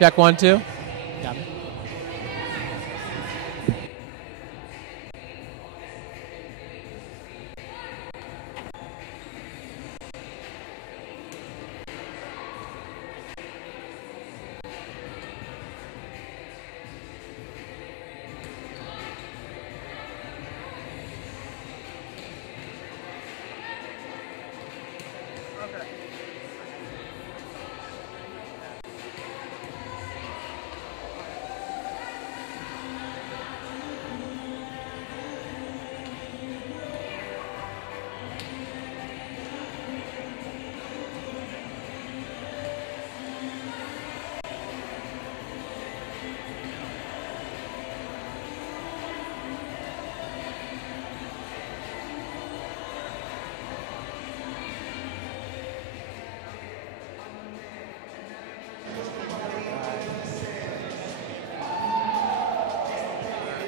Check 1, 2. Got it.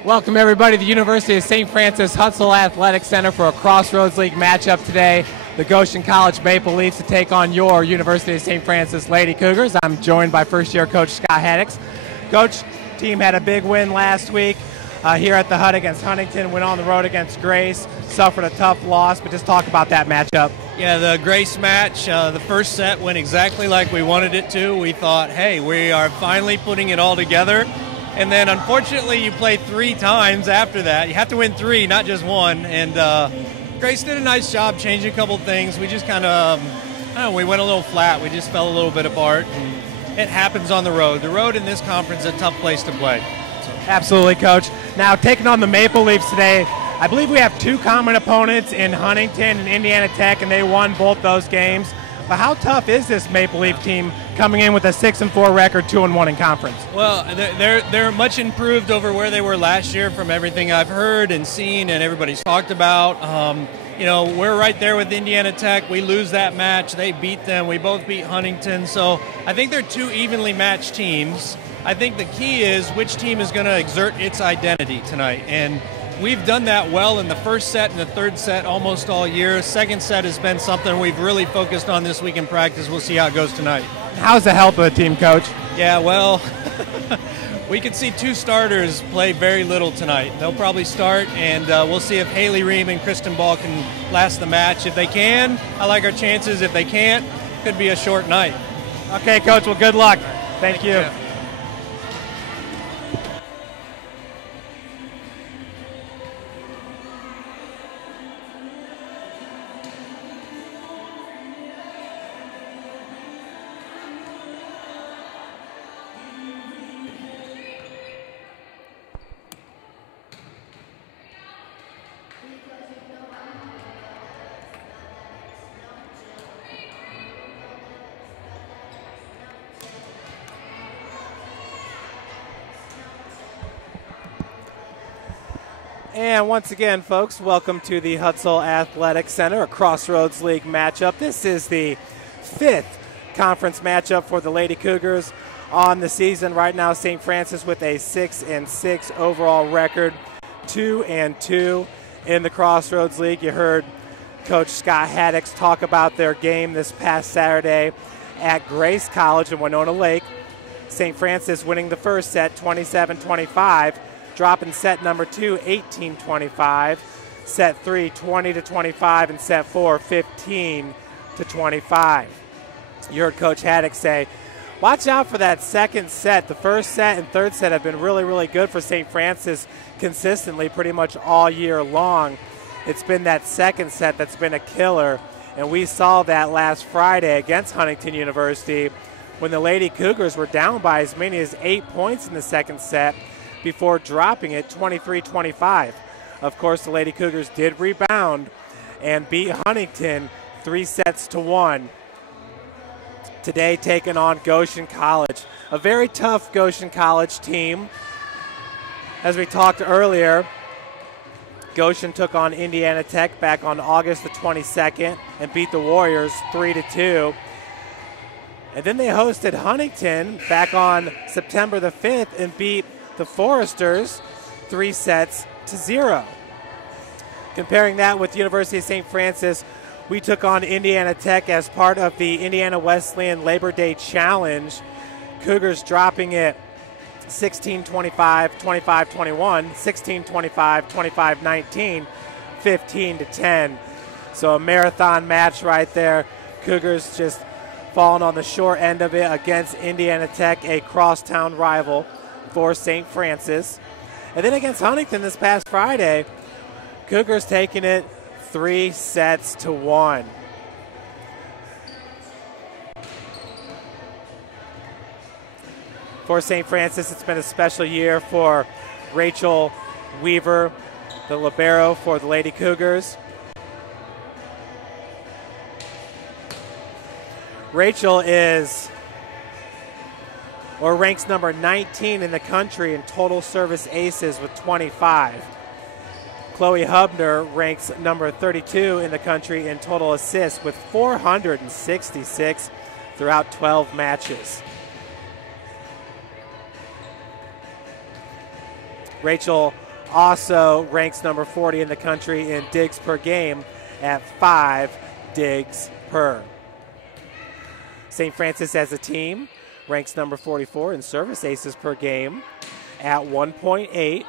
Welcome everybody to the University of St. Francis Hutzell Athletic Center for a Crossroads League matchup today. The Goshen College Maple Leafs to take on your University of St. Francis Lady Cougars. I'm joined by first-year coach Scott Haddix. Coach, team had a big win last week here at the Hut against Huntington, went on the road against Grace, suffered a tough loss, but just talk about that matchup. Yeah, the Grace match, the first set went exactly like we wanted it to. We thought, hey, we are finally putting it all together. And then, unfortunately, you play 3 times after that. You have to win 3, not just 1. And Grace did a nice job changing a couple of things. We just kind of, we went a little flat. We just fell a little bit apart. And it happens on the road. The road in this conference is a tough place to play. Absolutely, Coach. Now, taking on the Maple Leafs today, I believe we have 2 common opponents in Huntington and Indiana Tech, and they won both those games. But how tough is this Maple Leaf team coming in with a 6-4 record, 2-1 in conference? Well, they're much improved over where they were last year from everything I've heard and seen and everybody's talked about. We're right there with Indiana Tech. We lose that match. They beat them. We both beat Huntington. So I think they're 2 evenly matched teams. I think the key is which team is going to exert its identity tonight. And we've done that well in the first set and the third set almost all year. Second set has been something we've really focused on this week in practice. We'll see how it goes tonight. How's the health of the team, Coach? Yeah, well, we could see 2 starters play very little tonight. They'll probably start, and we'll see if Haley Ream and Kristen Ball can last the match. If they can, I like our chances. If they can't, it could be a short night. Okay, Coach, well, good luck. Thank you. And once again, folks, welcome to the Hutzell Athletic Center, a Crossroads League matchup. This is the 5th conference matchup for the Lady Cougars on the season. Right now, St. Francis with a 6-6 overall record, 2-2 in the Crossroads League. You heard Coach Scott Haddix talk about their game this past Saturday at Grace College in Winona Lake. St. Francis winning the first set, 27-25. Dropping set number 2, 18-25. Set 3, 20-25. And set 4, 15-25. You heard Coach Haddix say, watch out for that second set. The first set and third set have been really, really good for St. Francis consistently pretty much all year long. It's been that second set that's been a killer. And we saw that last Friday against Huntington University when the Lady Cougars were down by as many as 8 points in the second set before dropping it 23-25. Of course, the Lady Cougars did rebound and beat Huntington 3-1. Today taking on Goshen College. A very tough Goshen College team. As we talked earlier, Goshen took on Indiana Tech back on August the 22nd and beat the Warriors 3-2. And then they hosted Huntington back on September the 5th and beat the Foresters 3-0. Comparing that with University of St. Francis, we took on Indiana Tech as part of the Indiana Wesleyan Labor Day Challenge. Cougars dropping it 16-25, 25-21, 16-25, 25-19, 15-10. So a marathon match right there. Cougars just falling on the short end of it against Indiana Tech, a crosstown rival for St. Francis. And then against Huntington this past Friday, Cougars taking it 3-1. For St. Francis, it's been a special year for Rachel Weaver, the libero for the Lady Cougars. Rachel ranks number 19 in the country in total service aces with 25. Chloe Hubner ranks number 32 in the country in total assists with 466 throughout 12 matches. Rachel also ranks number 40 in the country in digs per game at 5 digs per. St. Francis as a team ranks number 44 in service aces per game at 1.8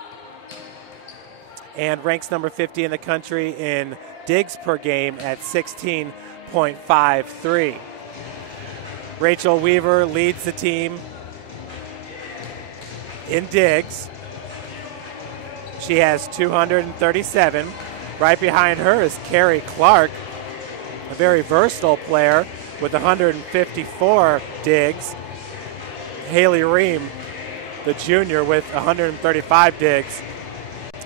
and ranks number 50 in the country in digs per game at 16.53. Rachel Weaver leads the team in digs. She has 237. Right behind her is Carrie Clark, a very versatile player with 154 digs. Haley Ream, the junior, with 135 digs.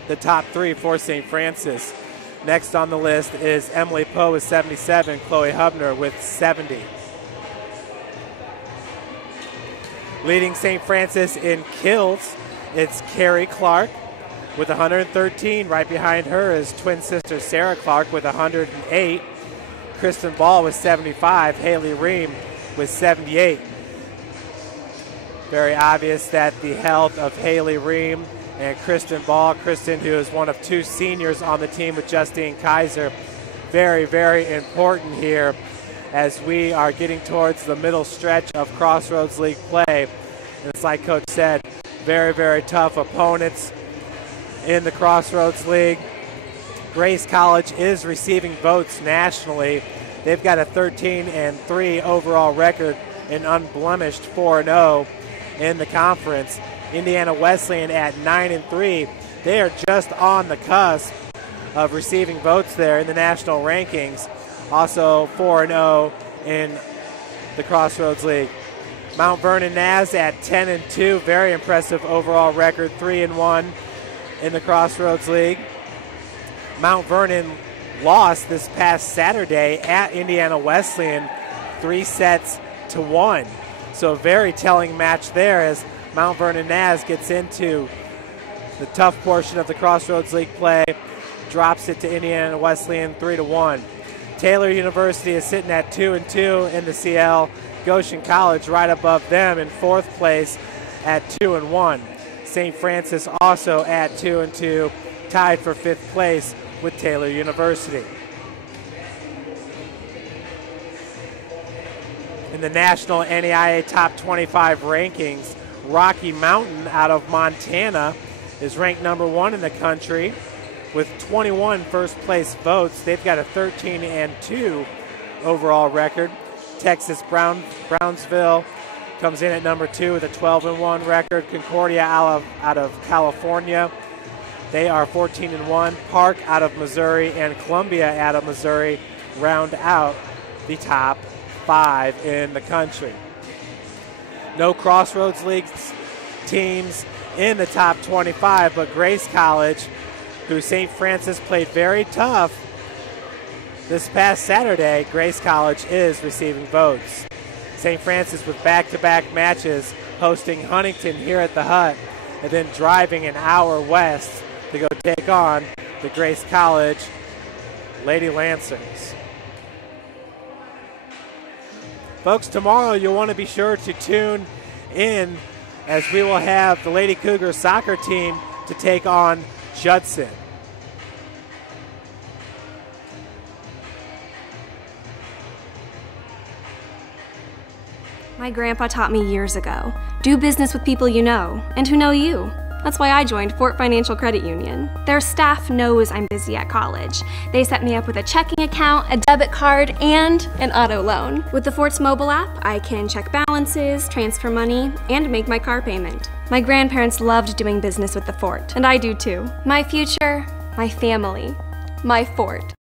The top three for St. Francis. Next on the list is Emily Poe with 77, Chloe Hubner with 70. Leading St. Francis in kills, it's Carrie Clark with 113. Right behind her is twin sister Sarah Clark with 108. Kristen Ball with 75. Haley Ream with 78. Very obvious that the health of Haley Ream and Kristen Ball, Kristen, who is one of two seniors on the team with Justine Kaiser, very, very important here as we are getting towards the middle stretch of Crossroads League play. And it's like Coach said, very, very tough opponents in the Crossroads League. Grace College is receiving votes nationally. They've got a 13-3 overall record and unblemished 4-0 in the conference. Indiana Wesleyan at 9-3. They are just on the cusp of receiving votes there in the national rankings. Also 4-0 in the Crossroads League. Mount Vernon Naz at 10-2. Very impressive overall record, 3-1 in the Crossroads League. Mount Vernon lost this past Saturday at Indiana Wesleyan 3-1. So a very telling match there as Mount Vernon Naz gets into the tough portion of the Crossroads League play, drops it to Indiana Wesleyan 3-1. Taylor University is sitting at 2-2 in the CL. Goshen College right above them in fourth place at 2-1. St. Francis also at 2-2, tied for fifth place with Taylor University. In the national NAIA top 25 rankings, Rocky Mountain out of Montana is ranked number 1 in the country with 21 first place votes. They've got a 13-2 overall record. Texas Brownsville comes in at number 2 with a 12-1 record. Concordia out of California, they are 14-1. Park out of Missouri and Columbia out of Missouri round out the top 5 in the country. No Crossroads League teams in the top 25, but Grace College, who St. Francis played very tough this past Saturday, Grace College is receiving votes. St. Francis with back-to-back matches hosting Huntington here at the Hut and then driving an hour west to go take on the Grace College Lady Lancers. Folks, tomorrow you'll want to be sure to tune in as we will have the Lady Cougars soccer team to take on Judson. My grandpa taught me years ago, do business with people you know and who know you. That's why I joined Fort Financial Credit Union. Their staff knows I'm busy at college. They set me up with a checking account, a debit card, and an auto loan. With the Fort's mobile app, I can check balances, transfer money, and make my car payment. My grandparents loved doing business with the Fort, and I do too. My future, my family, my Fort.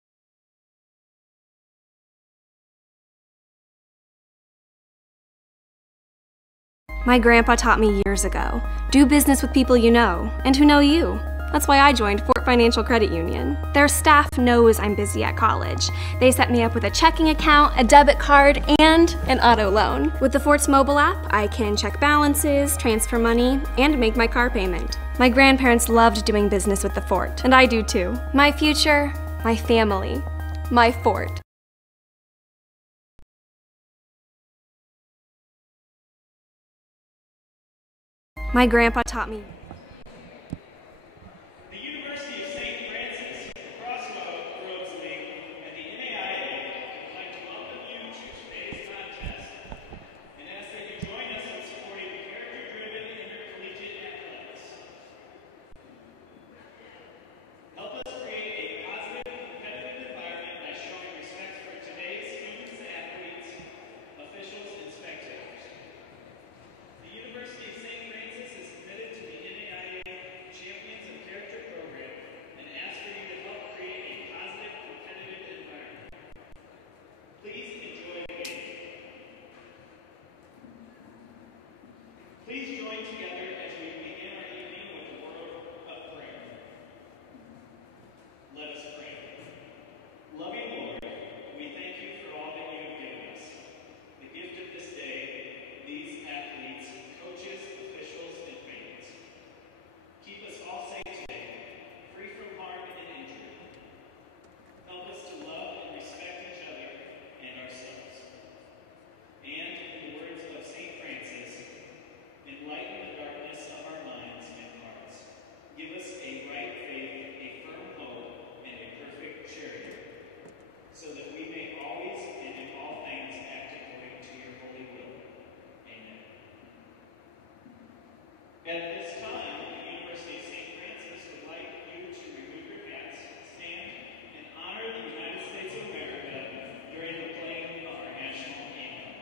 My grandpa taught me years ago, do business with people you know and who know you. That's why I joined Fort Financial Credit Union. Their staff knows I'm busy at college. They set me up with a checking account, a debit card, and an auto loan. With the Fort's mobile app, I can check balances, transfer money, and make my car payment. My grandparents loved doing business with the Fort, and I do too. My future, my family, my Fort. My grandpa taught me. The University of St. Francis, Crossroads League, and the NAIA would like to welcome you to today's contest and ask that you join us in supporting character-driven intercollegiate athletics. Help us create a positive, competitive environment by showing respect for today's students, athletes, officials, and spectators. The University of St. Francis is committed to the NAIA Champions of Character program and asks for you to help create a positive, competitive environment. Please enjoy the game. Please join together as we begin our evening with a word of prayer. Let us pray. Loving Lord, we thank you for all that you have given us. The gift of this day, these athletes, coaches, officials, and fans. Keep us all safe today, free from harm and injury. Help us to love and respect each other and ourselves. And, in the words of St. Francis, enlighten the darkness of our minds and hearts. Give us a right faith, a firm hope, and a perfect charity, so that we may always and in all things act according to your holy will. Amen. At this time, the University of St. Francis would like you to remove your hats, stand, and honor the United States of America during the playing of our national anthem.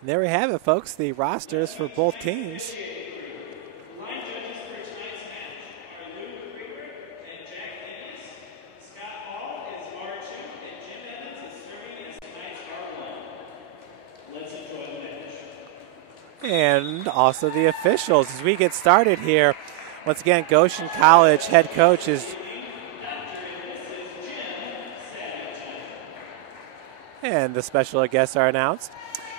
And there we have it, folks, the rosters for both teams. And also the officials as we get started here. Once again, Goshen College head coach is and the special guests are announced.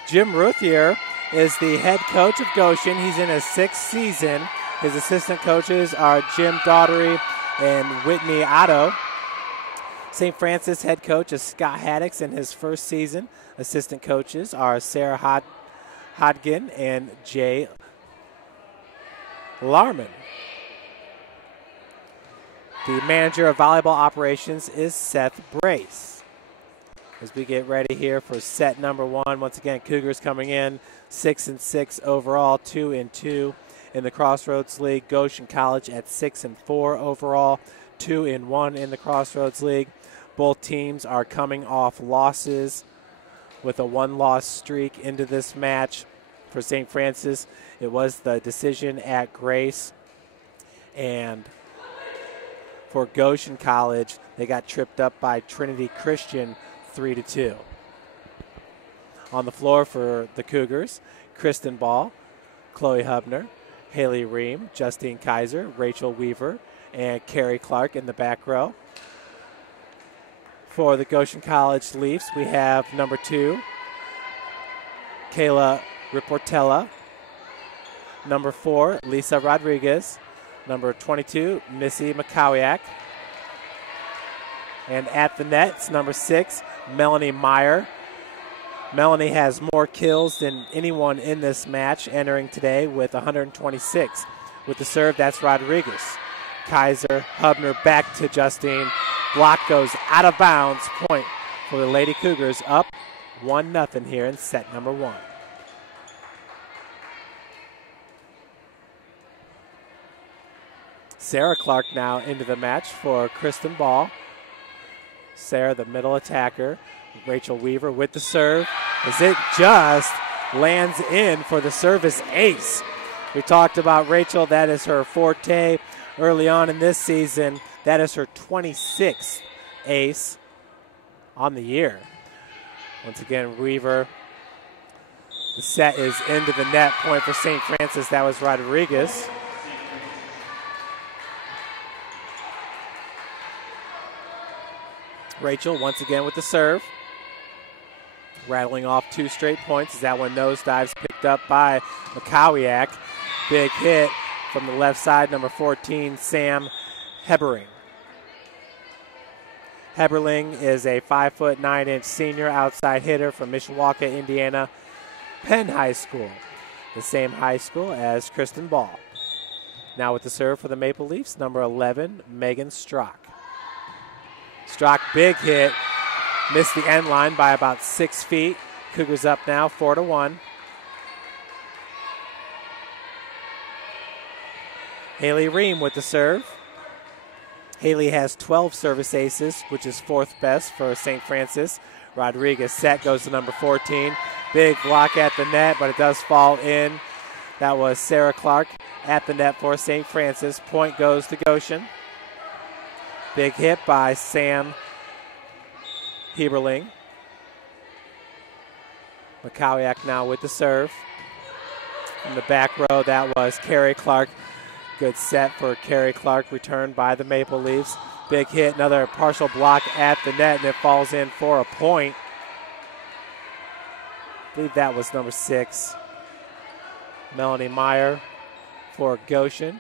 Jim Ruthier is the head coach of Goshen. He's in his 6th season. His assistant coaches are Jim Daughtery and Whitney Otto. St. Francis head coach is Scott Haddix in his 1st season. Assistant coaches are Sarah Hodgin and Jay Larman. The manager of volleyball operations is Seth Brace. As we get ready here for set number 1, once again, Cougars coming in 6-6 overall, 2-2 in the Crossroads League. Goshen College at 6-4 overall, 2-1 in the Crossroads League. Both teams are coming off losses with a 1-loss streak into this match. For St. Francis, it was the decision at Grace. And for Goshen College, they got tripped up by Trinity Christian 3-2. On the floor for the Cougars, Kristen Ball, Chloe Hubner, Haley Ream, Justine Kaiser, Rachel Weaver, and Carrie Clark in the back row. For the Goshen College Leafs, we have number 2, Kayla Riportella, number 4, Lisa Rodriguez, number 22, Missy McCowiak, and at the net, it's number 6, Melanie Meyer. Melanie has more kills than anyone in this match, entering today with 126. With the serve, that's Rodriguez. Kaiser, Hubner back to Justine. Block goes out of bounds. Point for the Lady Cougars, up 1-0 here in set number 1. Sarah Clark now into the match for Kristen Ball. Sarah, the middle attacker. Rachel Weaver with the serve as it just lands in for the service ace. We talked about Rachel. That is her forte early on in this season. That is her 26th ace on the year. Once again, Weaver. The set is into the net. Point for St. Francis. That was Rodriguez. Rachel once again with the serve. Rattling off 2 straight points as that one nosedives, picked up by McCowiak. Big hit from the left side, number 14, Sam Hebering. Heberling is a 5'9" senior outside hitter from Mishawaka, Indiana, Penn High School, the same high school as Kristen Ball. Now with the serve for the Maple Leafs, number 11, Megan Strock. Strock, big hit. Missed the end line by about 6 feet. Cougars up now 4-1. Haley Ream with the serve. Haley has 12 service aces, which is 4th best for St. Francis. Rodriguez set goes to number 14. Big block at the net, but it does fall in. That was Sarah Clark at the net for St. Francis. Point goes to Goshen. Big hit by Sam Heberling. McCowiak now with the serve. In the back row, that was Carrie Clark. Good set for Carrie Clark, returned by the Maple Leafs. Big hit, another partial block at the net, and it falls in for a point. I believe that was number 6, Melanie Meyer for Goshen.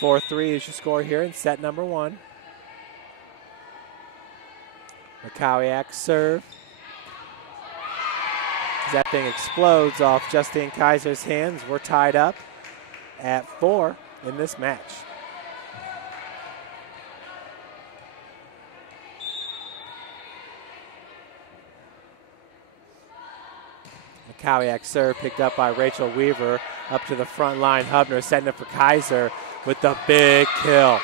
4-3 is your score here in set number 1. McCowiak serve. As that thing explodes off Justine Kaiser's hands, we're tied up at 4 in this match. McCowiak serve picked up by Rachel Weaver. Up to the front line, Hubner setting it for Kaiser with the big kill.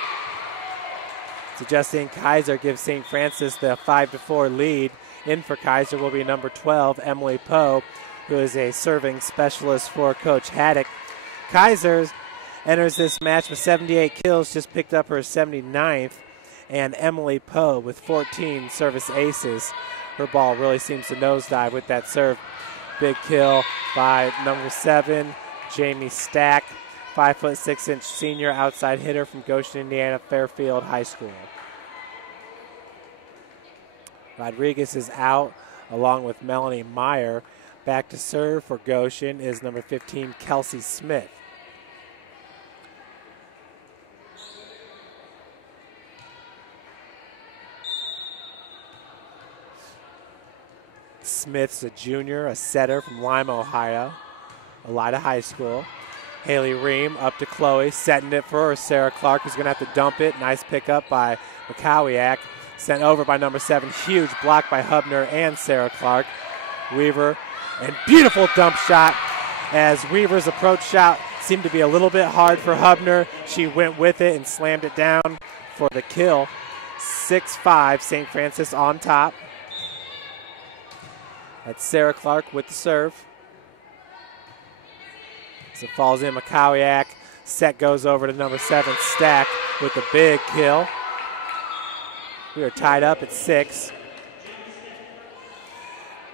So Justine Kaiser gives St. Francis the 5-4 lead. In for Kaiser will be number 12, Emily Poe. who is a serving specialist for Coach Haddock. Kaiser enters this match with 78 kills, just picked up her 79th, and Emily Poe with 14 service aces. Her ball really seems to nosedive with that serve. Big kill by number 7, Jamie Stack, 5'6" senior outside hitter from Goshen, Indiana, Fairfield High School. Rodriguez is out along with Melanie Meyer. Back to serve for Goshen is number 15, Kelsey Smith. Smith's a junior, a setter from Lima, Ohio, Elida High School. Haley Ream up to Chloe, setting it for her. Sarah Clark, who's going to have to dump it. Nice pickup by McCowiak. Sent over by number 7. Huge block by Hubner and Sarah Clark. Weaver, and beautiful dump shot as Weaver's approach shot seemed to be a little bit hard for Hubner. She went with it and slammed it down for the kill. 6-5, St. Francis on top. That's Sarah Clark with the serve. So it falls in McCowiak. Set goes over to number 7, Stack, with a big kill. We are tied up at 6.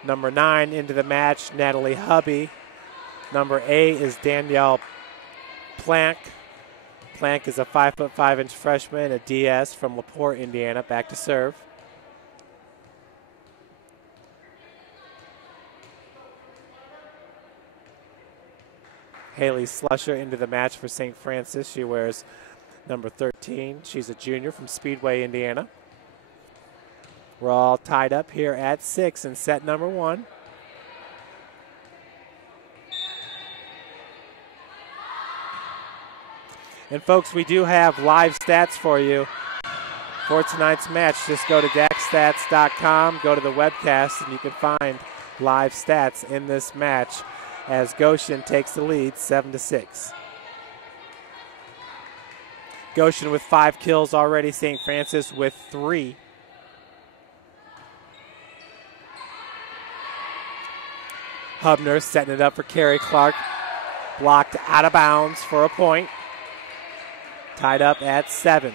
Number 9 into the match, Natalie Hubby. Number 8 is Danielle Plank. Plank is a 5'5" freshman, a DS from LaPorte, Indiana, back to serve. Haley Slusher into the match for St. Francis. She wears number 13. She's a junior from Speedway, Indiana. We're all tied up here at 6 in set number 1. And folks, we do have live stats for you for tonight's match. Just go to daxstats.com, go to the webcast, and you can find live stats in this match as Goshen takes the lead 7-6. Goshen with 5 kills already, St. Francis with 3. Hubner setting it up for Carrie Clark. Blocked out of bounds for a point. Tied up at 7.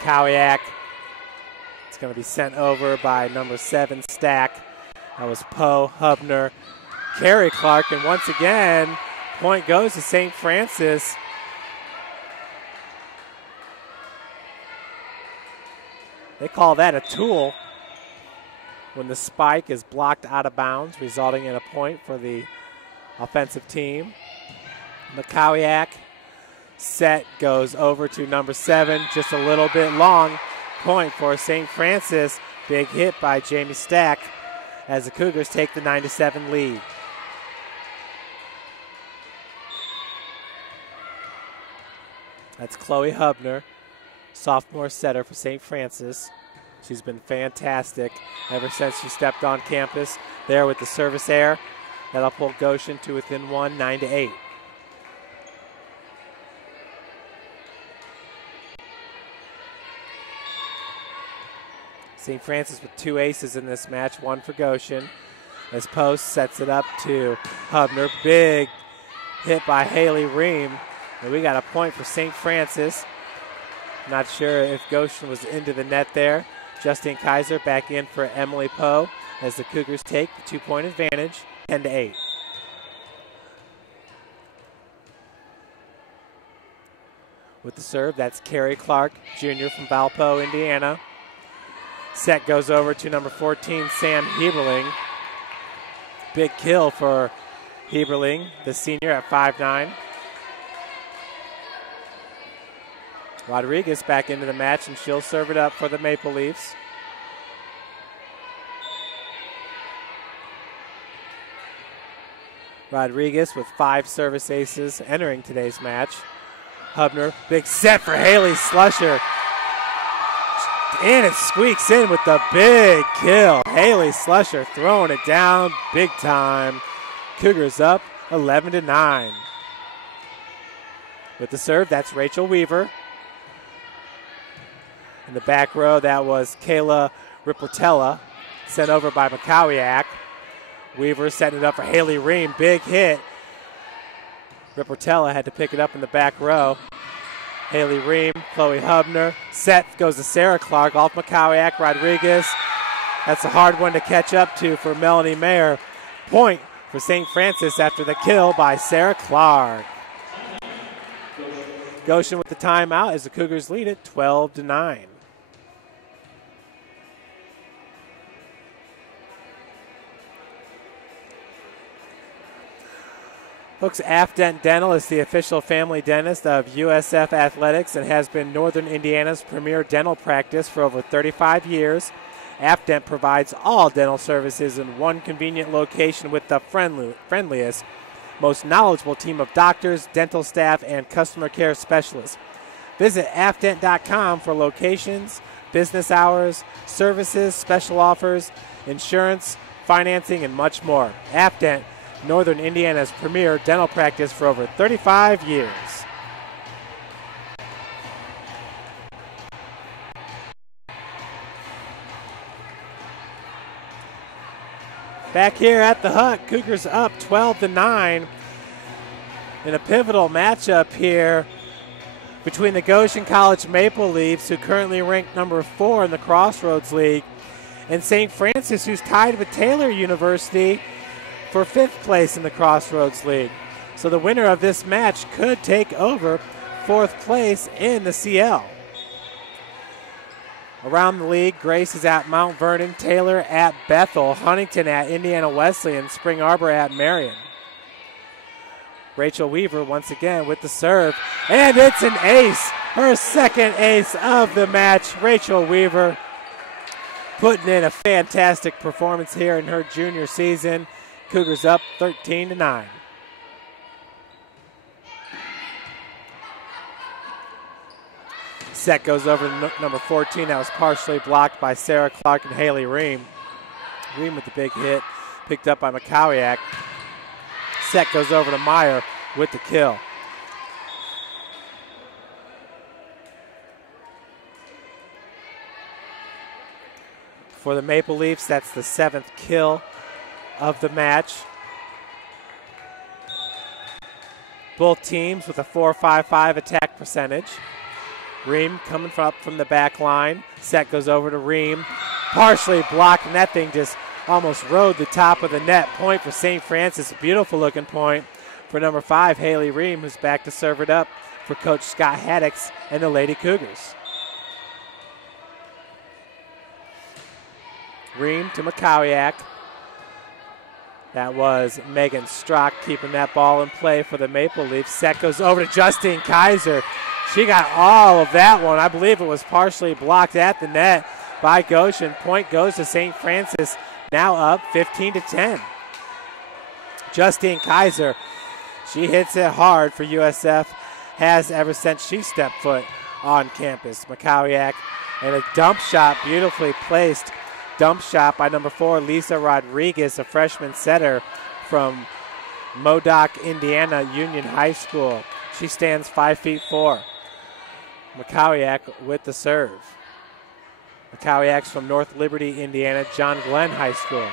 McCowiak. It's going to be sent over by number 7, Stack. That was Poe, Hubner, Carrie Clark, and once again, point goes to St. Francis. They call that a tool when the spike is blocked out of bounds, resulting in a point for the offensive team. McCowiak. Set goes over to number 7, just a little bit long. Point for St. Francis. Big hit by Jamie Stack as the Cougars take the 9-7 lead. That's Chloe Hubner, sophomore setter for St. Francis. She's been fantastic ever since she stepped on campus there with the service air. That'll pull Goshen to within 1, 9-8. St. Francis with 2 aces in this match, 1 for Goshen. As Post sets it up to Hubner. Big hit by Haley Ream. And we got a point for St. Francis. Not sure if Goshen was into the net there. Justine Kaiser back in for Emily Poe as the Cougars take the 2-point advantage, 10-8. With the serve, that's Carrie Clark, junior from Valpo, Indiana. Set goes over to number 14, Sam Heberling. Big kill for Heberling, the senior at 5'9". Rodriguez back into the match, and she'll serve it up for the Maple Leafs. Rodriguez with 5 service aces entering today's match. Hubner, big set for Haley Slusher. And it squeaks in with the big kill. Haley Slusher throwing it down big time. Cougars up 11-9. With the serve, that's Rachel Weaver. In the back row, that was Kayla Riportella, sent over by McCowiak. Weaver setting it up for Haley Ream. Big hit. Riportella had to pick it up in the back row. Haley Ream, Chloe Hubner. Set goes to Sarah Clark off McCowiak. Rodriguez. That's a hard one to catch up to for Melanie Mayer. Point for St. Francis after the kill by Sarah Clark. Goshen with the timeout as the Cougars lead it 12-9. Hooks Afdent Dental is the official family dentist of USF Athletics and has been Northern Indiana's premier dental practice for over 35 years. Afdent provides all dental services in one convenient location with the friendliest, most knowledgeable team of doctors, dental staff, and customer care specialists. Visit afdent.com for locations, business hours, services, special offers, insurance, financing, and much more. Afdent, Northern Indiana's premier dental practice for over 35 years. Back here at the Hut, Cougars up 12-9 in a pivotal matchup here between the Goshen College Maple Leafs, who currently rank number 4 in the Crossroads League, and St. Francis, who's tied with Taylor University for 5th place in the Crossroads League. So the winner of this match could take over 4th place in the CL. Around the league, Grace is at Mount Vernon, Taylor at Bethel, Huntington at Indiana Wesleyan, Spring Arbor at Marion. Rachel Weaver once again with the serve, and it's an ace, her second ace of the match. Rachel Weaver putting in a fantastic performance here in her junior season. Cougars up 13-9. Set goes over to number 14. That was partially blocked by Sarah Clark and Haley Ream. Ream with the big hit, picked up by McCowiak. Set goes over to Meyer with the kill. For the Maple Leafs, that's the 7th kill of the match. Both teams with a .455 attack percentage. Ream coming up from the back line. Set goes over to Ream. Partially blocked, and that thing just almost rode the top of the net. Point for St. Francis. A beautiful looking point for number 5, Haley Ream, who's back to serve it up for Coach Scott Haddix and the Lady Cougars. Ream to McCowiak. That was Megan Strock keeping that ball in play for the Maple Leafs. Set goes over to Justine Kaiser. She got all of that one. I believe it was partially blocked at the net by Goshen. Point goes to St. Francis, now up 15-10. Justine Kaiser, she hits it hard for USF, has ever since she stepped foot on campus. McCowiak, and a dump shot, beautifully placed dump shot by number 4, Lisa Rodriguez, a freshman setter from Modoc, Indiana Union High School. She stands 5'4". McCowiak with the serve. McCowiak's from North Liberty, Indiana, John Glenn High School.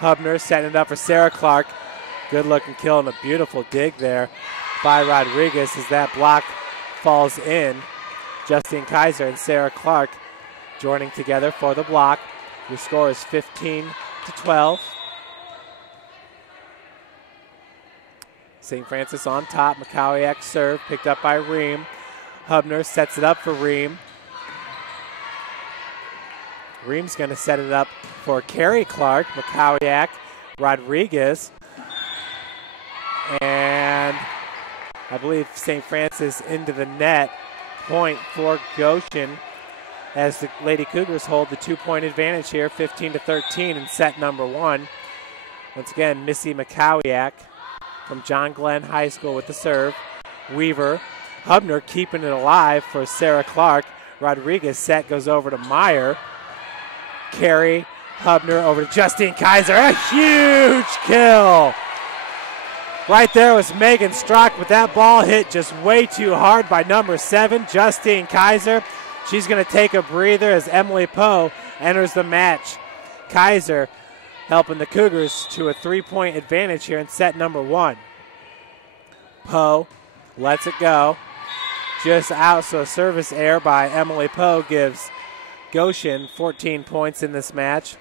Hubner setting it up for Sarah Clark. Good looking kill and a beautiful dig there by Rodriguez as that block falls in. Justine Kaiser and Sarah Clark joining together for the block. Your score is 15-12. St. Francis on top. McCowiak serve picked up by Ream. Hubner sets it up for Ream. Ream's going to set it up for Carrie Clark. McCowiak, Rodriguez. And I believe St. Francis into the net. Point for Goshen as the Lady Cougars hold the 2-point advantage here, 15-13 in set number 1. Once again, Missy McCowiak from John Glenn High School with the serve. Weaver, Hubner keeping it alive for Sarah Clark. Rodriguez set goes over to Meyer. Carey, Hubner over to Justine Kaiser. A huge kill Right there was Megan Strock, but that ball hit just way too hard by number 7, Justine Kaiser. She's going to take a breather as Emily Poe enters the match. Kaiser helping the Cougars to a 3-point advantage here in set number 1. Poe lets it go. Just out, so a service error by Emily Poe gives Goshen 14 points in this match.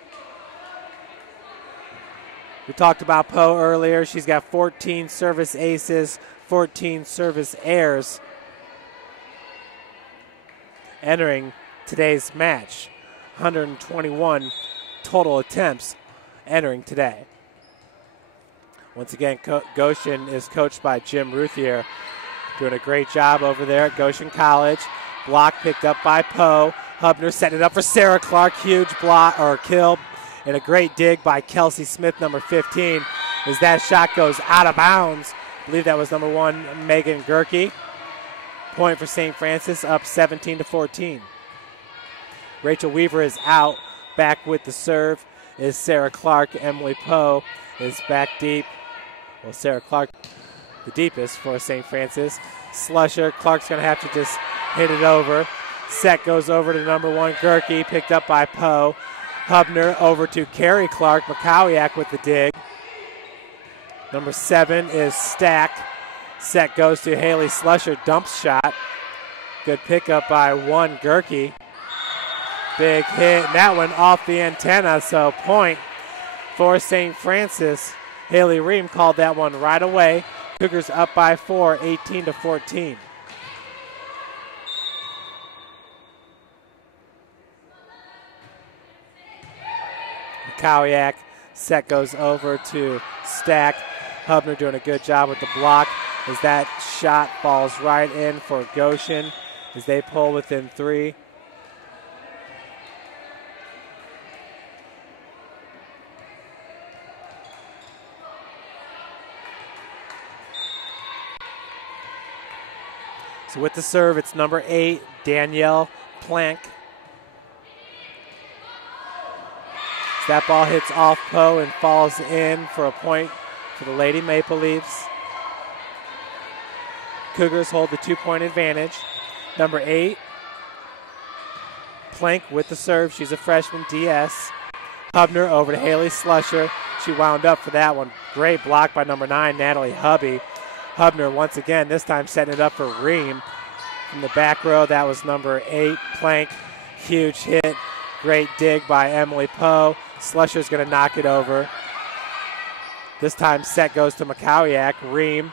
We talked about Poe earlier. She's got 14 service aces, 14 service errors entering today's match. 121 total attempts entering today. Once again, Goshen is coached by Jim Ruthier, doing a great job over there at Goshen College. Block picked up by Poe. Hubner setting it up for Sarah Clark. Huge block or kill. And a great dig by Kelsey Smith, number 15, as that shot goes out of bounds. I believe that was number 1, Megan Gerke. Point for St. Francis, up 17-14. Rachel Weaver is out. Back with the serve is Sarah Clark. Emily Poe is back deep. Well, Sarah Clark, the deepest for St. Francis. Slusher, Clark's going to have to just hit it over. Set goes over to number 1, Gerke, picked up by Poe. Hubner over to Carrie Clark. Makowiak with the dig. Number 7 is Stack. Set goes to Haley Slusher. Dump shot. Good pickup by 1, Gerke. Big hit. And that one off the antenna. So point for St. Francis. Haley Ream called that one right away. Cougars up by 4, 18-14. Makowiak. Set goes over to Stack. Hubner doing a good job with the block as that shot falls right in for Goshen as they pull within 3. So with the serve, it's number 8, Danielle Plank. That ball hits off Poe and falls in for a point for the Lady Maple Leafs. Cougars hold the 2-point advantage. Number 8, Plank with the serve. She's a freshman, DS. Hubner over to Haley Slusher. She wound up for that one. Great block by number 9, Natalie Hubby. Hubner once again, this time setting it up for Ream. From the back row, that was number 8, Plank. Huge hit. Great dig by Emily Poe. Slusher's going to knock it over. This time set goes to Makowiak. Ream,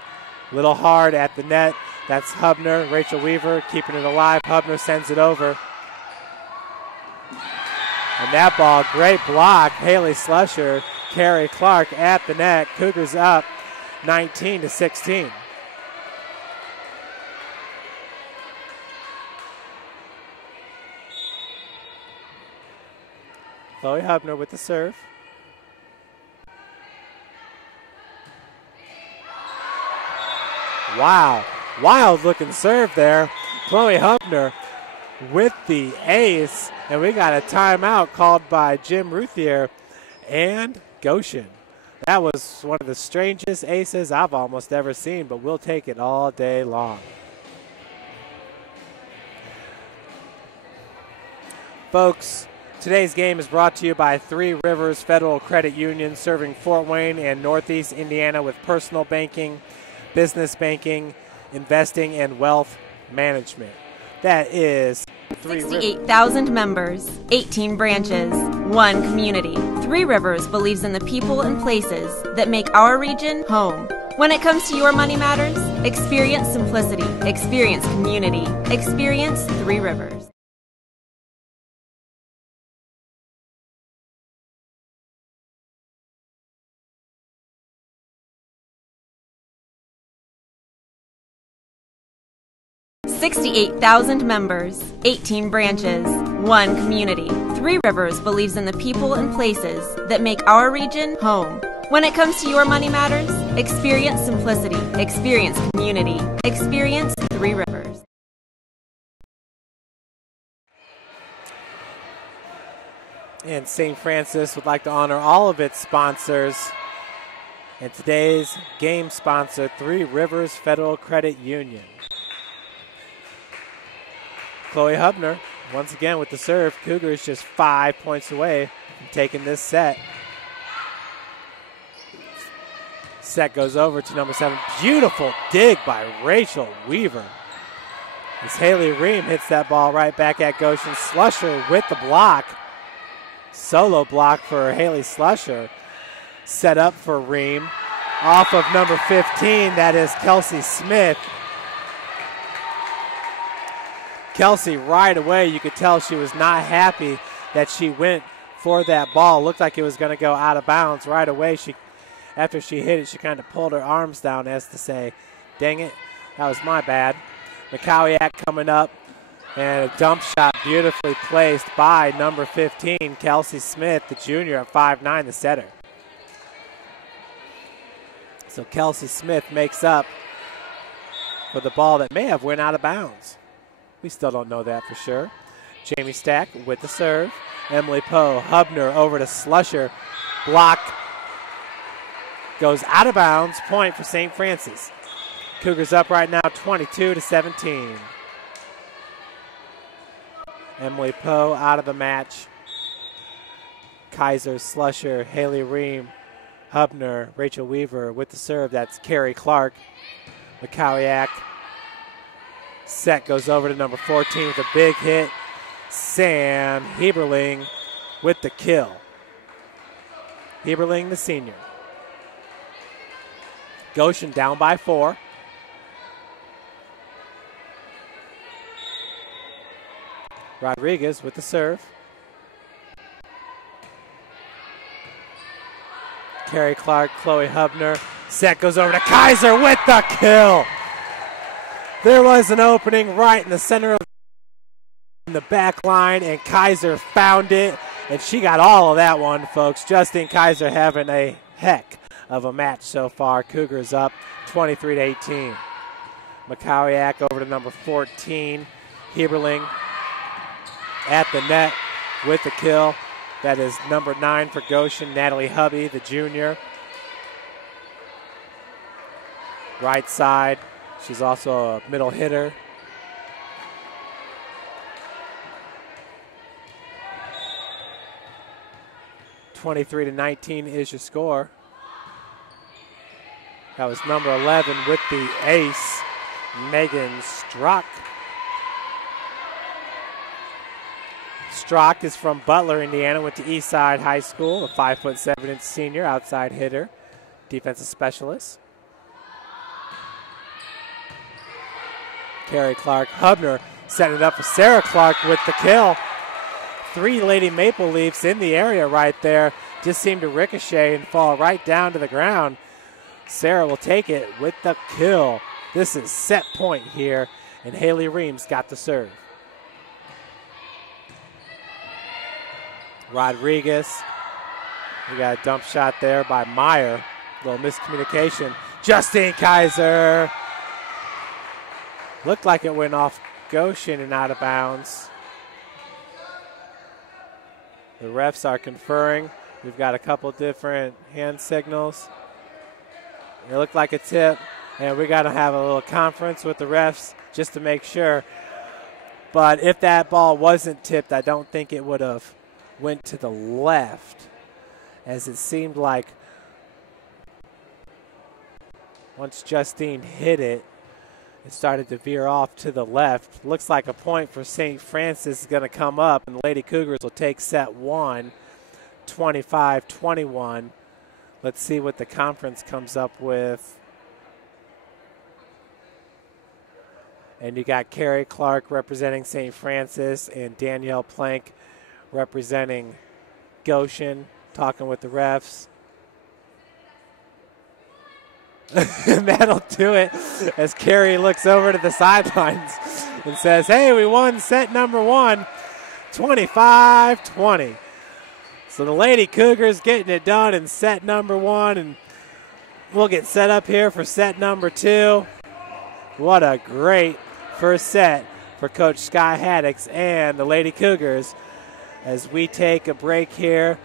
little hard at the net. That's Hubner. Rachel Weaver keeping it alive. Hubner sends it over. And that ball, great block. Haley Slusher, Carrie Clark at the net. Cougars up 19-16. Chloe Hubner with the serve. Wow, wild looking serve there. Chloe Hubner with the ace, and we got a timeout called by Jim Ruthier and Goshen. That was one of the strangest aces I've almost ever seen, but we'll take it all day long. Folks, today's game is brought to you by Three Rivers Federal Credit Union, serving Fort Wayne and Northeast Indiana with personal banking, business banking, investing, and wealth management. That is 68,000 members, 18 branches, 1 community. Three Rivers believes in the people and places that make our region home. When it comes to your money matters, experience simplicity, experience community, experience Three Rivers. $68,000 members, 18 branches, 1 community. Three Rivers believes in the people and places that make our region home. When it comes to your money matters, experience simplicity, experience community, experience Three Rivers. And St. Francis would like to honor all of its sponsors And today's game sponsor, Three Rivers Federal Credit Union. Chloe Hubner, once again with the serve. Cougars just 5 points away from taking this set. Set goes over to number 7. Beautiful dig by Rachel Weaver. As Haley Ream hits that ball right back at Goshen. Slusher with the block. Solo block for Haley Slusher. Set up for Ream. Off of number 15, that is Kelsey Smith. Kelsey right away, you could tell she was not happy that she went for that ball. Looked like it was going to go out of bounds right away. After she hit it, she kind of pulled her arms down as to say, dang it, that was my bad. McCowiak coming up, and a dump shot beautifully placed by number 15, Kelsey Smith, the junior at 5'9", the setter. So Kelsey Smith makes up for the ball that may have went out of bounds. We still don't know that for sure. Jamie Stack with the serve. Emily Poe, Hubner over to Slusher. Block goes out of bounds. Point for St. Francis. Cougars up right now 22-17. Emily Poe out of the match. Kaiser, Slusher, Haley Ream, Hubner, Rachel Weaver with the serve. That's Carrie Clark. McCowiak. Set goes over to number 14 with a big hit. Sam Heberling with the kill. Heberling, the senior. Goshen down by 4. Rodriguez with the serve. Carrie Clark, Chloe Hubner. Set goes over to Kaiser with the kill. There was an opening right in the center of the back line, and Kaiser found it, and she got all of that one, folks. Justine Kaiser having a heck of a match so far. Cougars up 23-18. McCowiak over to number 14. Heberling at the net with the kill. That is number 9 for Goshen, Natalie Hubby, the junior. Right side. She's also a middle hitter. (23-19) is your score. That was number 11 with the ace, Megan Strock. Strock is from Butler, Indiana, went to Eastside High School, a 5'7" senior, outside hitter, defensive specialist. Carrie Clark. Hubner setting it up for Sarah Clark with the kill. 3 Lady Maple Leafs in the area right there. Just seemed to ricochet and fall right down to the ground. Sarah will take it with the kill. This is set point here, and Haley Reams got the serve. Rodriguez. We got a dump shot there by Meyer. A little miscommunication. Justine Kaiser. Looked like it went off Goshen and out of bounds. The refs are conferring. We've got a couple different hand signals. It looked like a tip, and we got to have a little conference with the refs just to make sure. But if that ball wasn't tipped, I don't think it would have went to the left, as it seemed like once Justine hit it, it started to veer off to the left. Looks like a point for St. Francis is going to come up, and the Lady Cougars will take set 1, 25-21. Let's see what the conference comes up with. And you got Carrie Clark representing St. Francis and Danielle Plank representing Goshen, talking with the refs. And that'll do it as Carrie looks over to the sidelines and says, hey, we won set number 1, 25-20. So the Lady Cougars getting it done in set number 1, and we'll get set up here for set number 2. What a great first set for Coach Sky Haddix and the Lady Cougars. As we take a break here,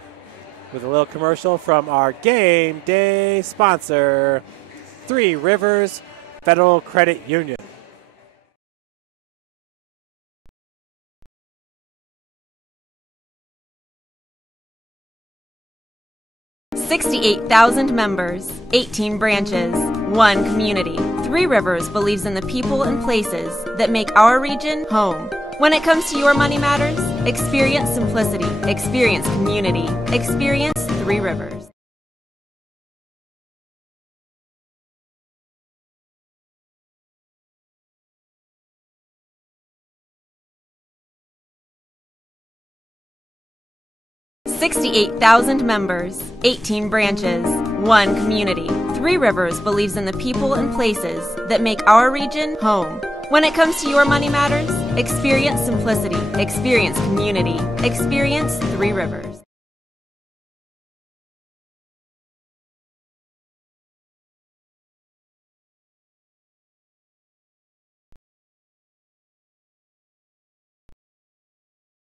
with a little commercial from our game day sponsor, Three Rivers Federal Credit Union. $68,000 members, 18 branches, 1 community. Three Rivers believes in the people and places that make our region home. When it comes to your money matters, experience simplicity, experience community, experience Three Rivers. $68,000 members, 18 branches, 1 community. Three Rivers believes in the people and places that make our region home. When it comes to your money matters, experience simplicity, experience community, experience Three Rivers.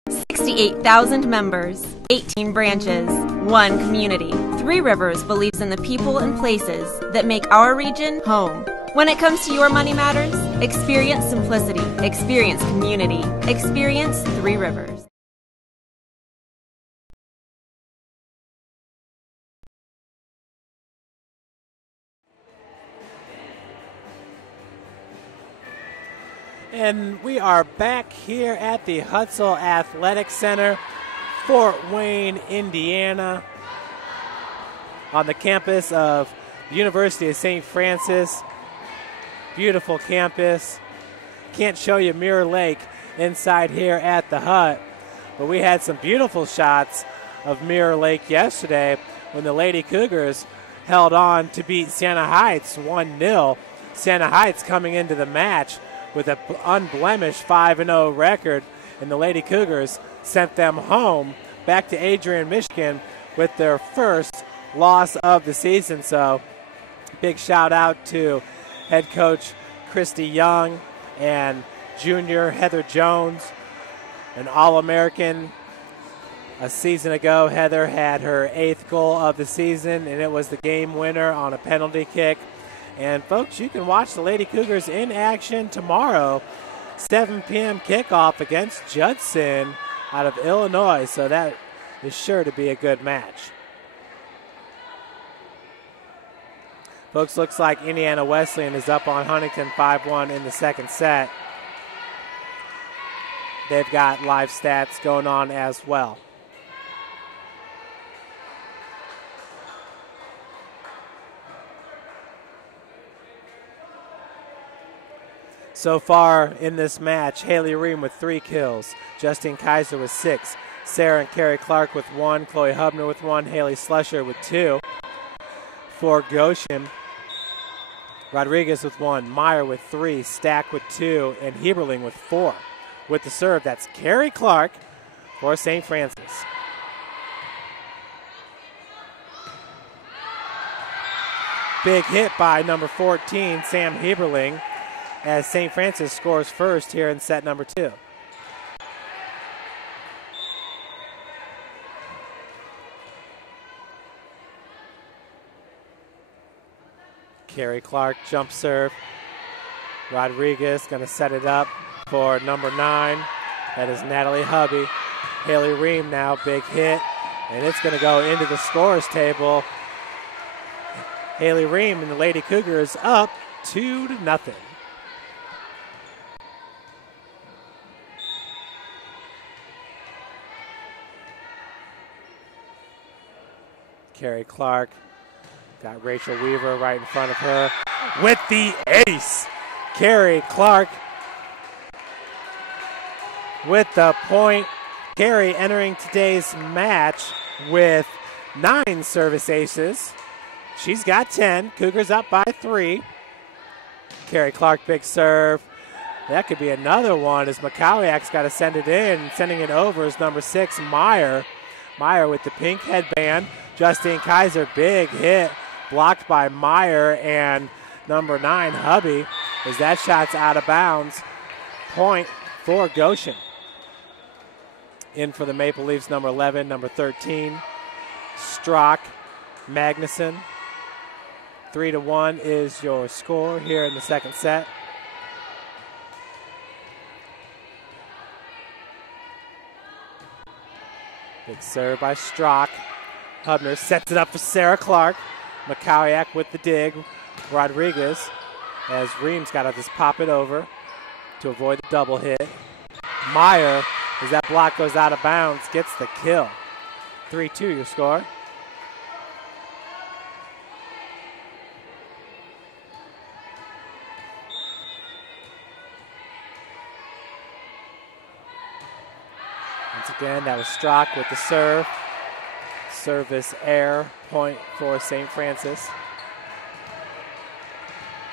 $68,000 members, 18 branches, 1 community. Three Rivers believes in the people and places that make our region home. When it comes to your money matters, experience simplicity, experience community, experience Three Rivers. And we are back here at the Hutzell Athletic Center, Fort Wayne, Indiana, on the campus of the University of St. Francis. Beautiful campus. Can't show you Mirror Lake inside here at the Hut, but we had some beautiful shots of Mirror Lake yesterday when the Lady Cougars held on to beat Siena Heights 1-0. Siena Heights coming into the match with an unblemished 5-0 record, and the Lady Cougars sent them home back to Adrian, Michigan with their first loss of the season. So big shout out to head coach Christy Young and junior Heather Jones, an All-American. A season ago, Heather had her 8th goal of the season, and it was the game winner on a penalty kick. And folks, you can watch the Lady Cougars in action tomorrow, 7 p.m. kickoff against Judson out of Illinois. So that is sure to be a good match. Folks, looks like Indiana Wesleyan is up on Huntington 5-1 in the second set. They've got live stats going on as well. So far in this match, Haley Ream with 3 kills, Justine Kaiser with 6, Sarah and Carrie Clark with 1, Chloe Hubner with 1, Haley Slusher with 2. For Goshen, Rodriguez with 1, Meyer with 3, Stack with 2, and Heberling with 4. With the serve, that's Carrie Clark for St. Francis. Big hit by number 14, Sam Heberling, as St. Francis scores first here in set number 2. Carrie Clark jump serve. Rodriguez going to set it up for number 9. That is Natalie Hubby. Haley Ream now, big hit, and it's going to go into the scores table. Haley Ream and the Lady Cougars up 2-0. Carrie Clark got Rachel Weaver right in front of her with the ace. Carrie Clark with the point. Carrie entering today's match with 9 service aces. She's got 10. Cougars up by 3. Carrie Clark, big serve. That could be another one as Macaulay-Ack's got to send it in. Sending it over is number 6, Meyer. Meyer with the pink headband. Justine Kaiser, big hit, blocked by Meyer and number 9, Hubby, as that shot's out of bounds. Point for Goshen. In for the Maple Leafs, number 11, number 13, Strock, Magnuson. 3-1 is your score here in the second set. Big serve by Strock. Hubner sets it up for Sarah Clark. McCowiak with the dig. Rodriguez, as Reams got to just pop it over to avoid the double hit. Meyer, as that block goes out of bounds, gets the kill. 3-2 your score. Once again, that was Strock with the serve. Service air point for St. Francis.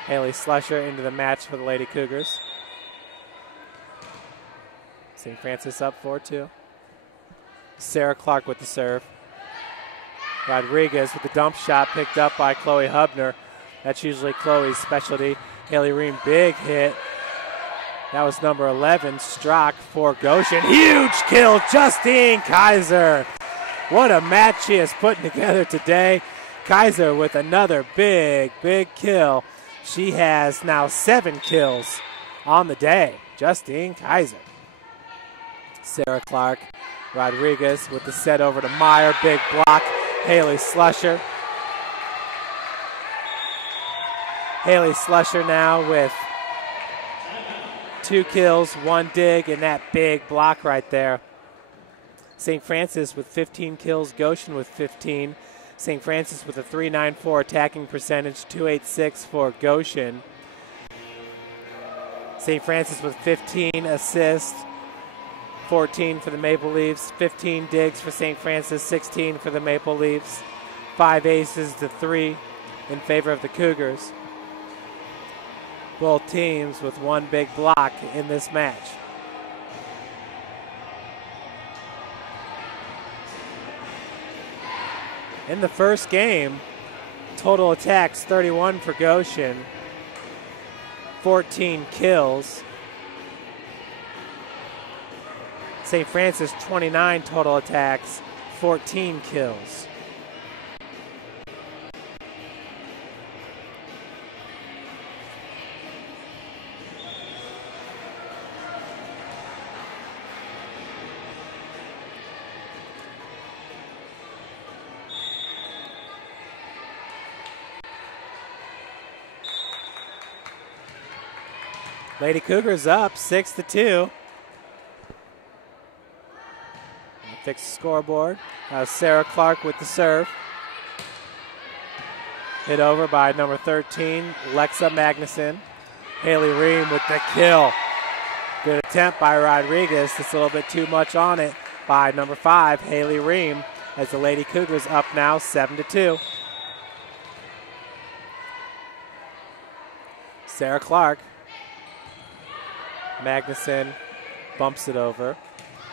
Haley Slusher into the match for the Lady Cougars. St. Francis up 4-2. Sarah Clark with the serve. Rodriguez with the dump shot picked up by Chloe Hubner. That's usually Chloe's specialty. Haley Ream, big hit. That was number 11, Strock for Goshen. Huge kill, Justine Kaiser. What a match she is putting together today. Kaiser with another big kill. She has now 7 kills on the day. Justine Kaiser. Sarah Clark, Rodriguez with the set over to Meyer. Big block. Haley Slusher. Haley Slusher now with 2 kills, 1 dig, and that big block right there. St. Francis with 15 kills, Goshen with 15. St. Francis with a .394 attacking percentage, .286 for Goshen. St. Francis with 15 assists, 14 for the Maple Leafs, 15 digs for St. Francis, 16 for the Maple Leafs, 5 aces to 3 in favor of the Cougars. Both teams with 1 big block in this match. In the first game, total attacks 31 for Goshen, 14 kills. St. Francis 29 total attacks, 14 kills. Lady Cougars up 6-2. Fix the scoreboard. Sarah Clark with the serve. Hit over by number 13, Lexa Magnuson. Haley Ream with the kill. Good attempt by Rodriguez. Just a little bit too much on it by number 5, Haley Ream, as the Lady Cougars up now 7-2. Sarah Clark. Magnuson bumps it over.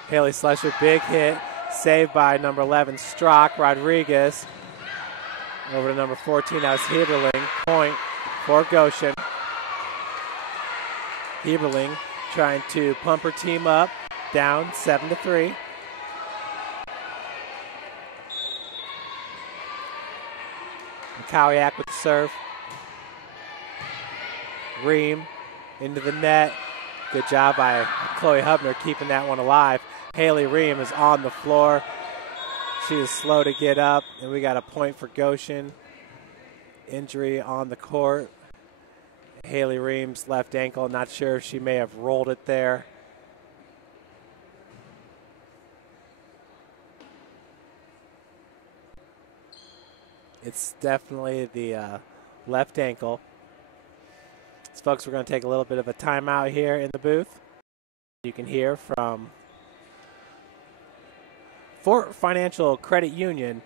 Haley Slusher, big hit, saved by number 11, Strock. Rodriguez over to number 14, that was Heberling. Point for Goshen. Heberling trying to pump her team up, down 7-3. McCowiak with the serve. Ream into the net. Good job by Chloe Hubner keeping that one alive. Haley Ream is on the floor. She is slow to get up, and we got a point for Goshen. Injury on the court. Haley Ream's left ankle, not sure if she may have rolled it there. It's definitely the left ankle. So folks, we're going to take a little bit of a timeout here in the booth. You can hear from Fort Financial Credit Union,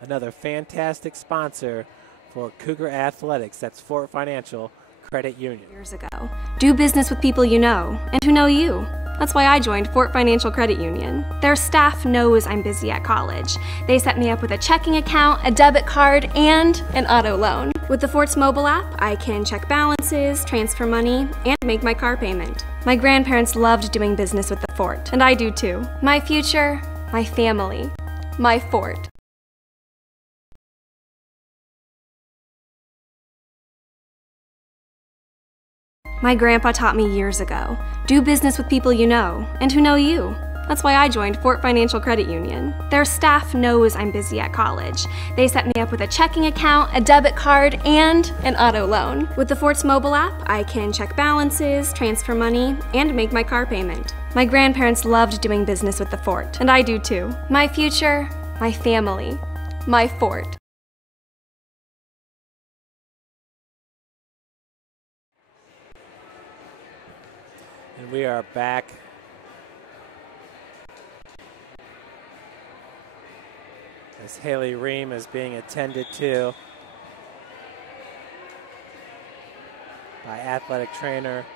another fantastic sponsor for Cougar Athletics. That's Fort Financial Credit Union. Years ago, do business with people you know and who know you. That's why I joined Fort Financial Credit Union. Their staff knows I'm busy at college. They set me up with a checking account, a debit card, and an auto loan. With the Fort's mobile app, I can check balances, transfer money, and make my car payment. My grandparents loved doing business with the Fort, and I do too. My future, my family, my Fort. My grandpa taught me years ago, do business with people you know and who know you. That's why I joined Fort Financial Credit Union. Their staff knows I'm busy at college. They set me up with a checking account, a debit card, and an auto loan. With the Fort's mobile app, I can check balances, transfer money, and make my car payment. My grandparents loved doing business with the Fort, and I do too. My future, my family, my Fort. And we are back. As Haley Ream is being attended to by athletic trainer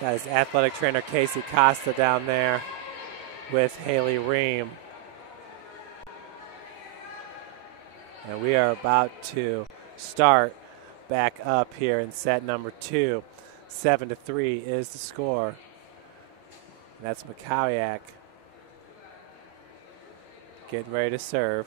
That is athletic trainer Casey Costa down there with Haley Ream. And we are about to start back up here in set number 2. 7-3 is the score. And that's McCowiak getting ready to serve.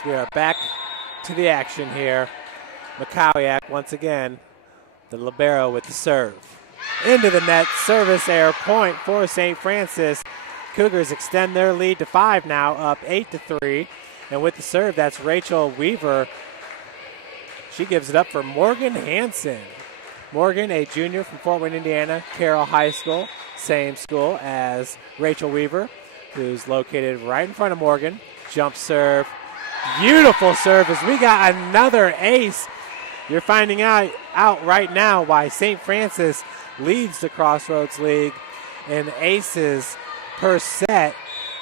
So we are back to the action here. McCowiak once again, the libero with the serve. Into the net, service error point for St. Francis. Cougars extend their lead to 5 now, up 8-3. And with the serve, that's Rachel Weaver. She gives it up for Morgan Hansen. Morgan, a junior from Fort Wayne, Indiana, Carroll High School, same school as Rachel Weaver, who's located right in front of Morgan. Jump serve. Beautiful service. We got another ace. You're finding out right now why St. Francis leads the Crossroads League in aces per set.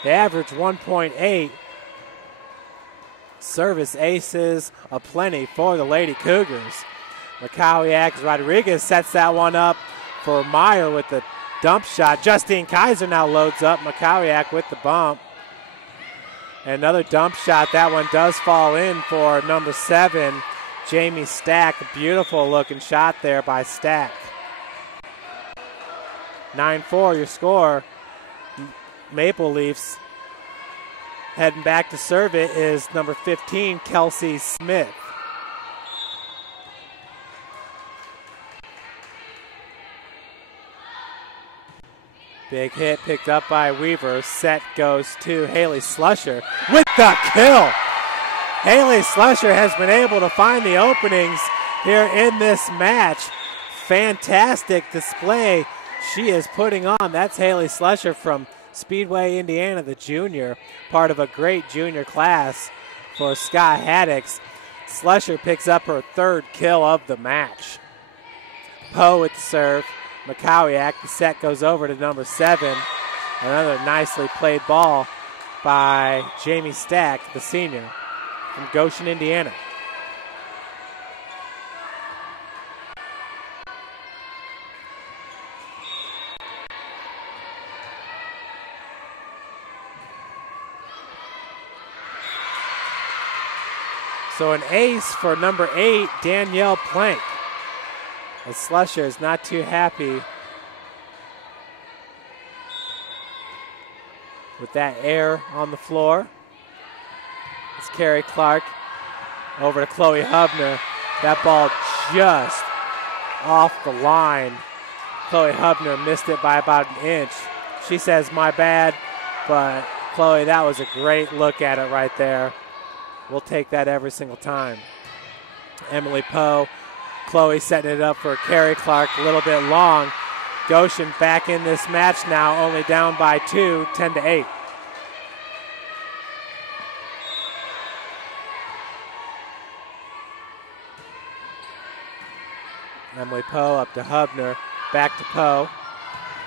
They average 1.8. Service aces aplenty for the Lady Cougars. McCowiak Rodriguez sets that one up for Meyer with the dump shot. Justine Kaiser now loads up. McCowiak with the bump. Another dump shot. That one does fall in for number 7, Jamie Stack. Beautiful looking shot there by Stack. 9-4 your score. Maple Leafs heading back to serve it is number 15, Kelsey Smith. Big hit picked up by Weaver. Set goes to Haley Slusher with the kill. Haley Slusher has been able to find the openings here in this match. Fantastic display she is putting on. That's Haley Slusher from Speedway, Indiana, the junior, part of a great junior class for Scott Haddix. Slusher picks up her 3rd kill of the match. Poe with the serve. McCowiak, the set goes over to number 7. Another nicely played ball by Jamie Stack, the senior from Goshen, Indiana. So an ace for number 8, Danielle Plank. And Slusher is not too happy with that air on the floor. It's Carrie Clark over to Chloe Hubner. That ball just off the line. Chloe Hubner missed it by about an inch. She says, my bad, but Chloe, that was a great look at it right there. We'll take that every single time. Emily Poe. Chloe setting it up for Carrie Clark, a little bit long. Goshen back in this match now, only down by 2, 10-8. Emily Poe up to Hubner, back to Poe.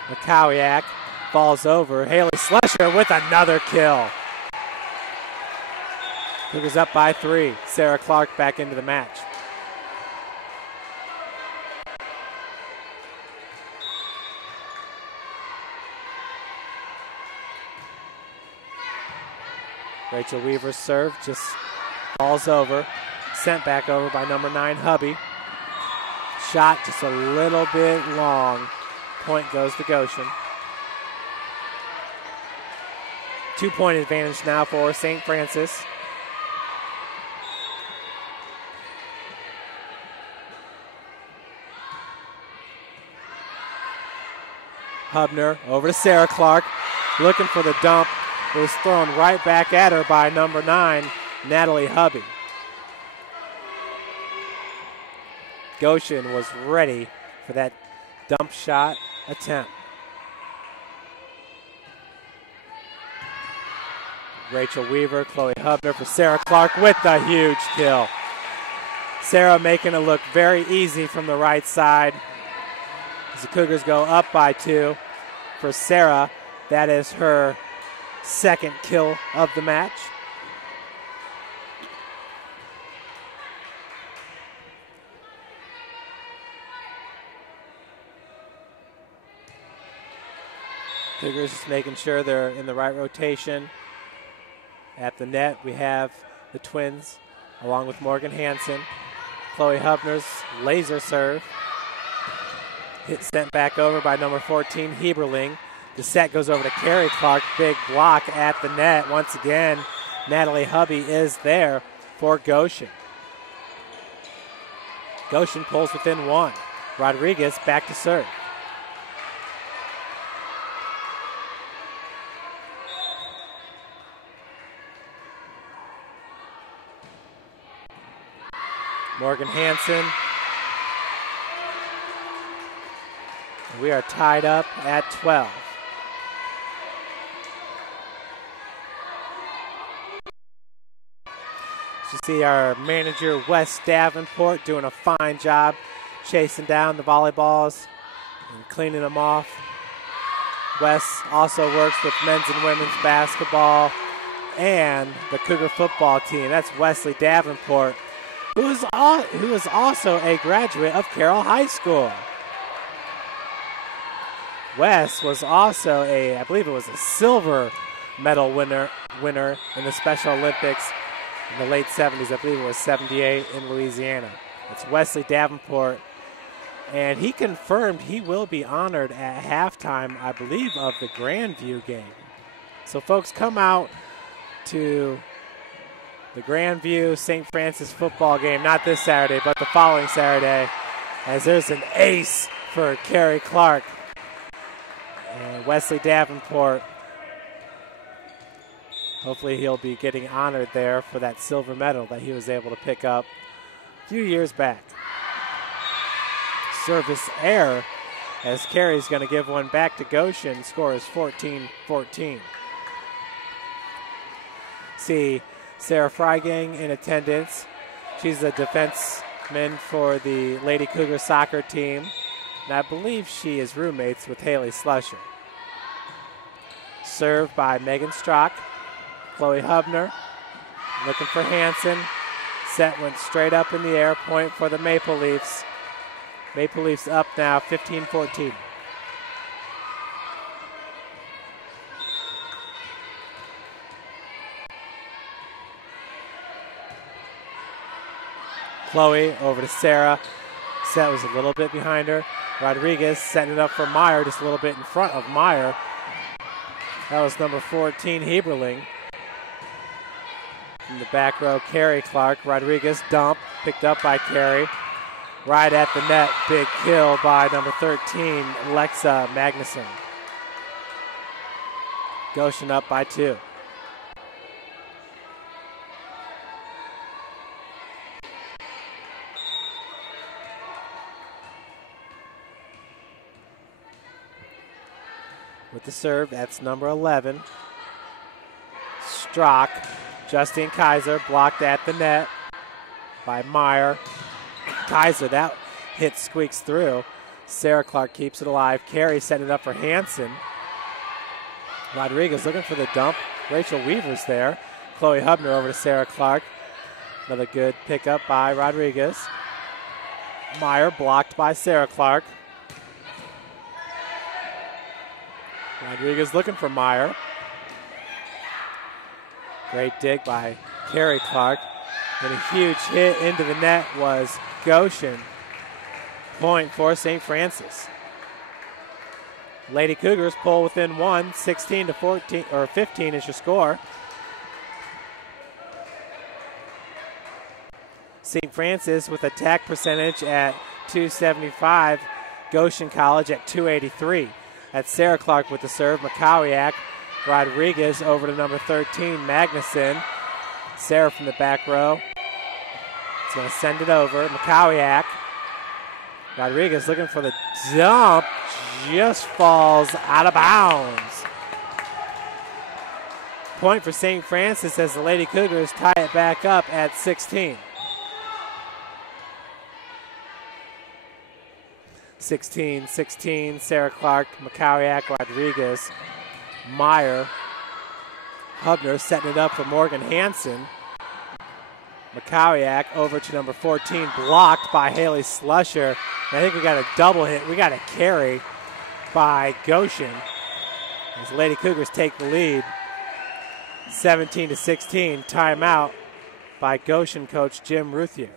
McCowiak falls over. Haley Slusher with another kill. Cougars up by 3. Sarah Clark back into the match. Rachel Weaver's serve just falls over. Sent back over by number 9, Hubby. Shot just a little bit long. Point goes to Goshen. 2-point advantage now for St. Francis. Hubner over to Sarah Clark, looking for the dump. It was thrown right back at her by number 9, Natalie Hubby. Goshen was ready for that dump shot attempt. Rachel Weaver, Chloe Hubner for Sarah Clark with the huge kill. Sarah making it look very easy from the right side. As the Cougars go up by 2. For Sarah, that is her second kill of the match. Cougars just making sure they're in the right rotation. At the net, we have the twins along with Morgan Hansen. Chloe Hubner's laser serve. Hit sent back over by number 14, Heberling. The set goes over to Carrie Clark. Big block at the net. Once again, Natalie Hubby is there for Goshen. Goshen pulls within 1. Rodriguez back to serve. Morgan Hansen. We are tied up at 12. You see our manager, Wes Davenport, doing a fine job chasing down the volleyballs and cleaning them off. Wes also works with men's and women's basketball and the Cougar football team. That's Wesley Davenport, who is also a graduate of Carroll High School. Wes was also I believe it was a silver medal winner in the Special Olympics in the late 70s. I believe it was 78 in Louisiana. It's Wesley Davenport, and he confirmed he will be honored at halftime, I believe, of the Grandview game. So folks, come out to the Grandview St. Francis football game, not this Saturday, but the following Saturday, as there's an ace for Carrie Clark. And Wesley Davenport, hopefully he'll be getting honored there for that silver medal that he was able to pick up a few years back. Service error as Carey's going to give one back to Goshen. Score is 14-14. See Sarah Freigang in attendance. She's a defenseman for the Lady Cougars soccer team. And I believe she is roommates with Haley Slusher. Served by Megan Strock. Chloe Hubner looking for Hansen. Set went straight up in the air. Point for the Maple Leafs. Maple Leafs up now 15-14. Chloe over to Sarah. Set was a little bit behind her. Rodriguez setting it up for Meyer, just a little bit in front of Meyer. That was number 14, Heberling. In the back row, Carrie Clark. Rodriguez dump, picked up by Carrie. Right at the net, big kill by number 13, Lexa Magnuson. Goshen up by 2. With the serve, that's number 11. Strock. Justine Kaiser blocked at the net by Meyer. Kaiser, that hit squeaks through. Sarah Clark keeps it alive. Carey setting it up for Hansen. Rodriguez looking for the dump. Rachel Weaver's there. Chloe Hubner over to Sarah Clark. Another good pickup by Rodriguez. Meyer blocked by Sarah Clark. Rodriguez looking for Meyer. Great dig by Carey Clark. And a huge hit into the net was Goshen. Point for St. Francis. Lady Cougars pull within one, 16 to 14, or 15 is your score. St. Francis with attack percentage at .275. Goshen College at .283. That's Sarah Clark with the serve. McCowiak. Rodriguez over to number 13, Magnuson. Sarah from the back row. It's going to send it over. McCowiak. Rodriguez looking for the dump. Just falls out of bounds. Point for St. Francis as the Lady Cougars tie it back up at 16. 16-16, Sarah Clark, McCowiak, Rodriguez, Meyer, Hubner setting it up for Morgan Hansen. McCowiak over to number 14, blocked by Haley Slusher. And I think we got a double hit. We got a carry by Goshen as Lady Cougars take the lead. 17-16, timeout by Goshen coach Jim Ruthier.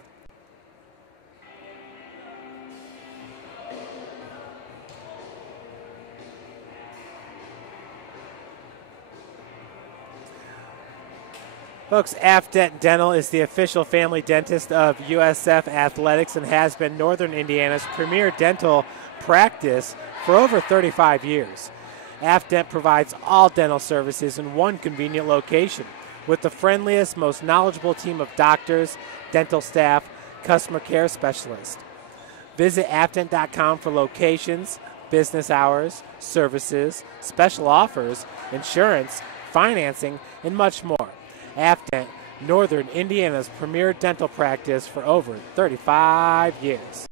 Folks, Afdent Dental is the official family dentist of USF Athletics and has been Northern Indiana's premier dental practice for over 35 years. Afdent provides all dental services in one convenient location with the friendliest, most knowledgeable team of doctors, dental staff, customer care specialists. Visit afdent.com for locations, business hours, services, special offers, insurance, financing, and much more. Afdent, Northern Indiana's premier dental practice for over 35 years.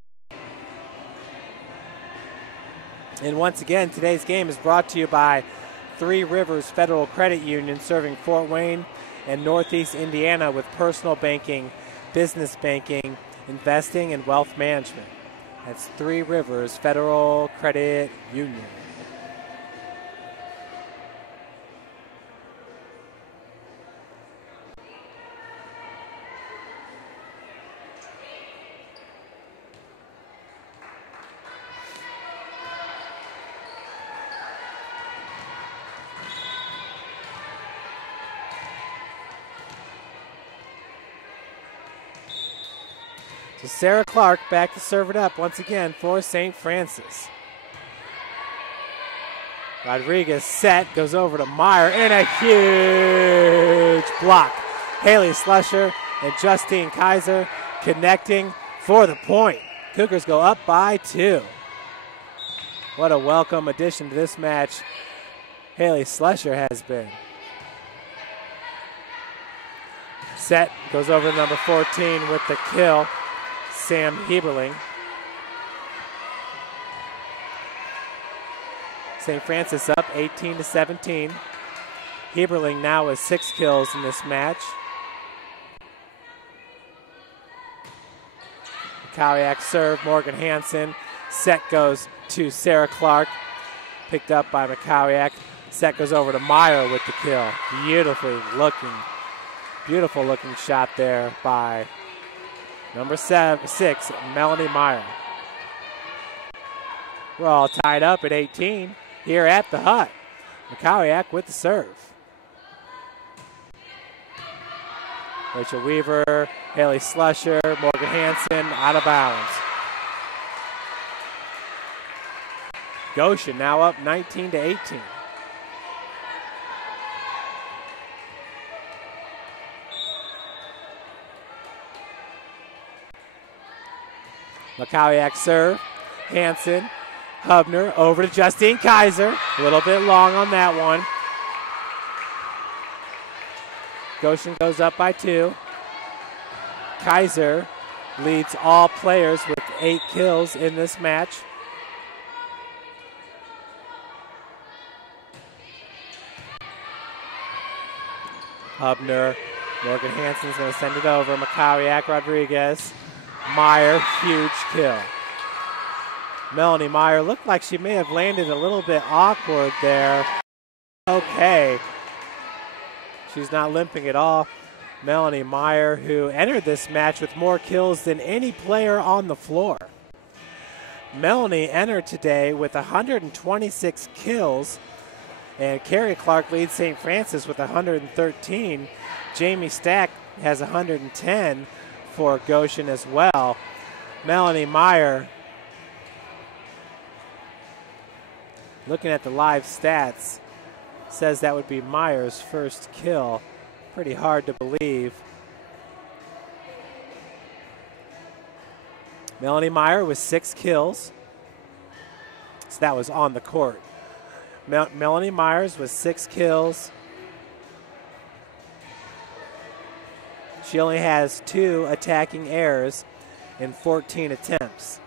And once again, today's game is brought to you by Three Rivers Federal Credit Union, serving Fort Wayne and Northeast Indiana with personal banking, business banking, investing, and wealth management. That's Three Rivers Federal Credit Union. So Sarah Clark back to serve it up once again for St. Francis. Rodriguez set, goes over to Meyer, and a huge block. Haley Slusher and Justine Kaiser connecting for the point. Cougars go up by 2. What a welcome addition to this match Haley Slusher has been. Set goes over to number 14 with the kill. Sam Heberling. St. Francis up 18-17. Heberling now with 6 kills in this match. McCowiak serve, Morgan Hansen. Set goes to Sarah Clark. Picked up by McCowiak. Set goes over to Meyer with the kill. Beautiful looking shot there by number 6, Melanie Meyer. We're all tied up at 18 here at the Hut. McCowiak with the serve. Rachel Weaver, Haley Slusher, Morgan Hansen out of bounds. Goshen now up 19-18. McCowiak serve. Hansen. Hubner over to Justine Kaiser. A little bit long on that one. Goshen goes up by 2. Kaiser leads all players with 8 kills in this match. Hubner. Morgan Hansen's going to send it over. Macawiak, Rodriguez. Meyer, huge kill. Melanie Meyer looked like she may have landed a little bit awkward there. Okay. She's not limping at all. Melanie Meyer, who entered this match with more kills than any player on the floor. Melanie entered today with 126 kills, and Carrie Clark leads St. Francis with 113. Jamie Stack has 110 for Goshen as well. Melanie Meyer, looking at the live stats, says that would be Meyer's first kill. Pretty hard to believe. Melanie Meyer with 6 kills. So that was on the court. Melanie Myers with 6 kills. She only has 2 attacking errors in 14 attempts.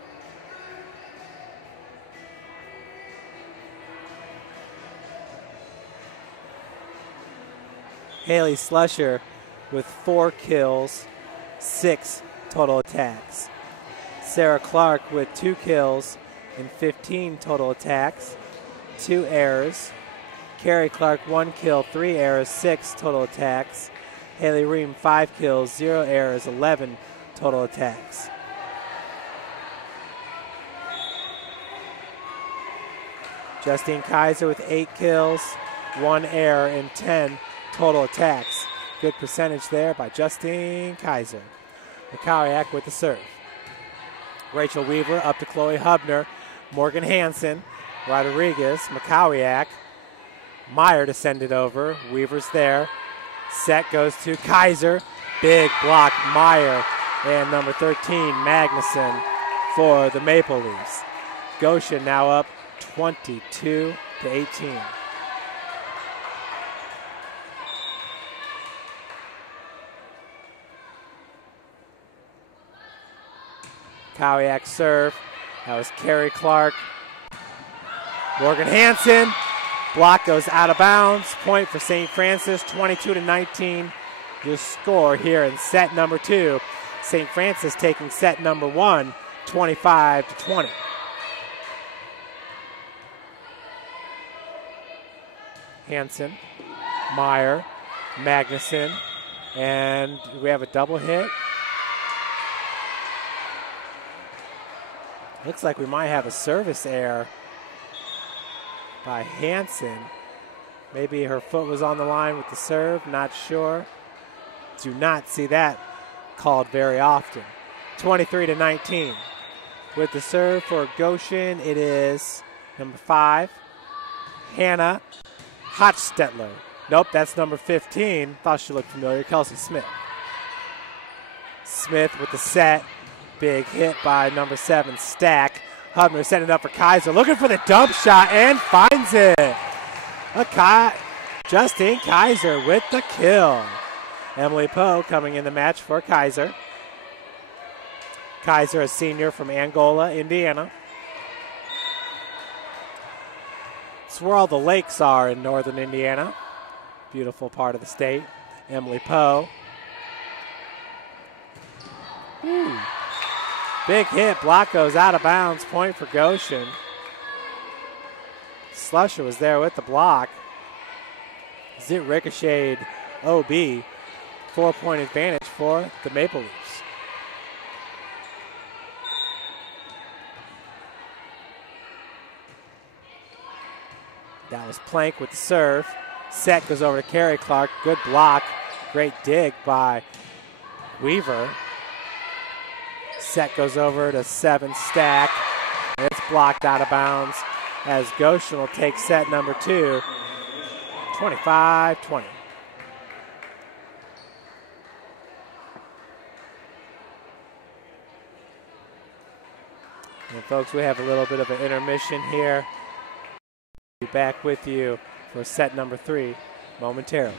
Haley Slusher with 4 kills, 6 total attacks. Sarah Clark with 2 kills and 15 total attacks, 2 errors. Carrie Clark 1 kill, 3 errors, 6 total attacks. Haley Ream 5 kills, 0 errors, 11 total attacks. Justine Kaiser with 8 kills, 1 error, and 10 total attacks. Good percentage there by Justine Kaiser. Macawiak with the serve. Rachel Weaver up to Chloe Hubner. Morgan Hansen, Rodriguez, Macawiak. Meyer to send it over. Weaver's there. Set goes to Kaiser. Big block, Meyer. And number 13, Magnuson for the Maple Leafs. Goshen now up 22-18. Macawiak serve. That was Carrie Clark. Morgan Hansen. Block goes out of bounds. Point for St. Francis, 22-19. Your score here in set number 2. St. Francis taking set number 1, 25-20. Hansen, Meyer, Magnuson, and we have a double hit. Looks like we might have a service error by Hansen. Maybe her foot was on the line with the serve, not sure. Do not see that called very often. 23-19. With the serve for Goshen, it is number 5, Hannah Hochstetler. Nope, that's number 15. Thought she looked familiar, Kelsey Smith. Smith with the set. Big hit by number 7, Stack. Hubner setting it up for Kaiser. Looking for the dump shot and finds it. Justine Kaiser with the kill. Emily Poe coming in the match for Kaiser. Kaiser, a senior from Angola, Indiana. It's where all the lakes are in northern Indiana. Beautiful part of the state. Emily Poe. Big hit. Block goes out of bounds. Point for Goshen. Slusher was there with the block. Zit ricocheted OB. 4-point advantage for the Maple Leafs. That was Plank with the serve. Set goes over to Carrie Clark. Good block. Great dig by Weaver. Set goes over to 7, Stack. And it's blocked out of bounds as Goshen will take set number 2, 25-20. And folks, we have a little bit of an intermission here. Be back with you for set number 3 momentarily.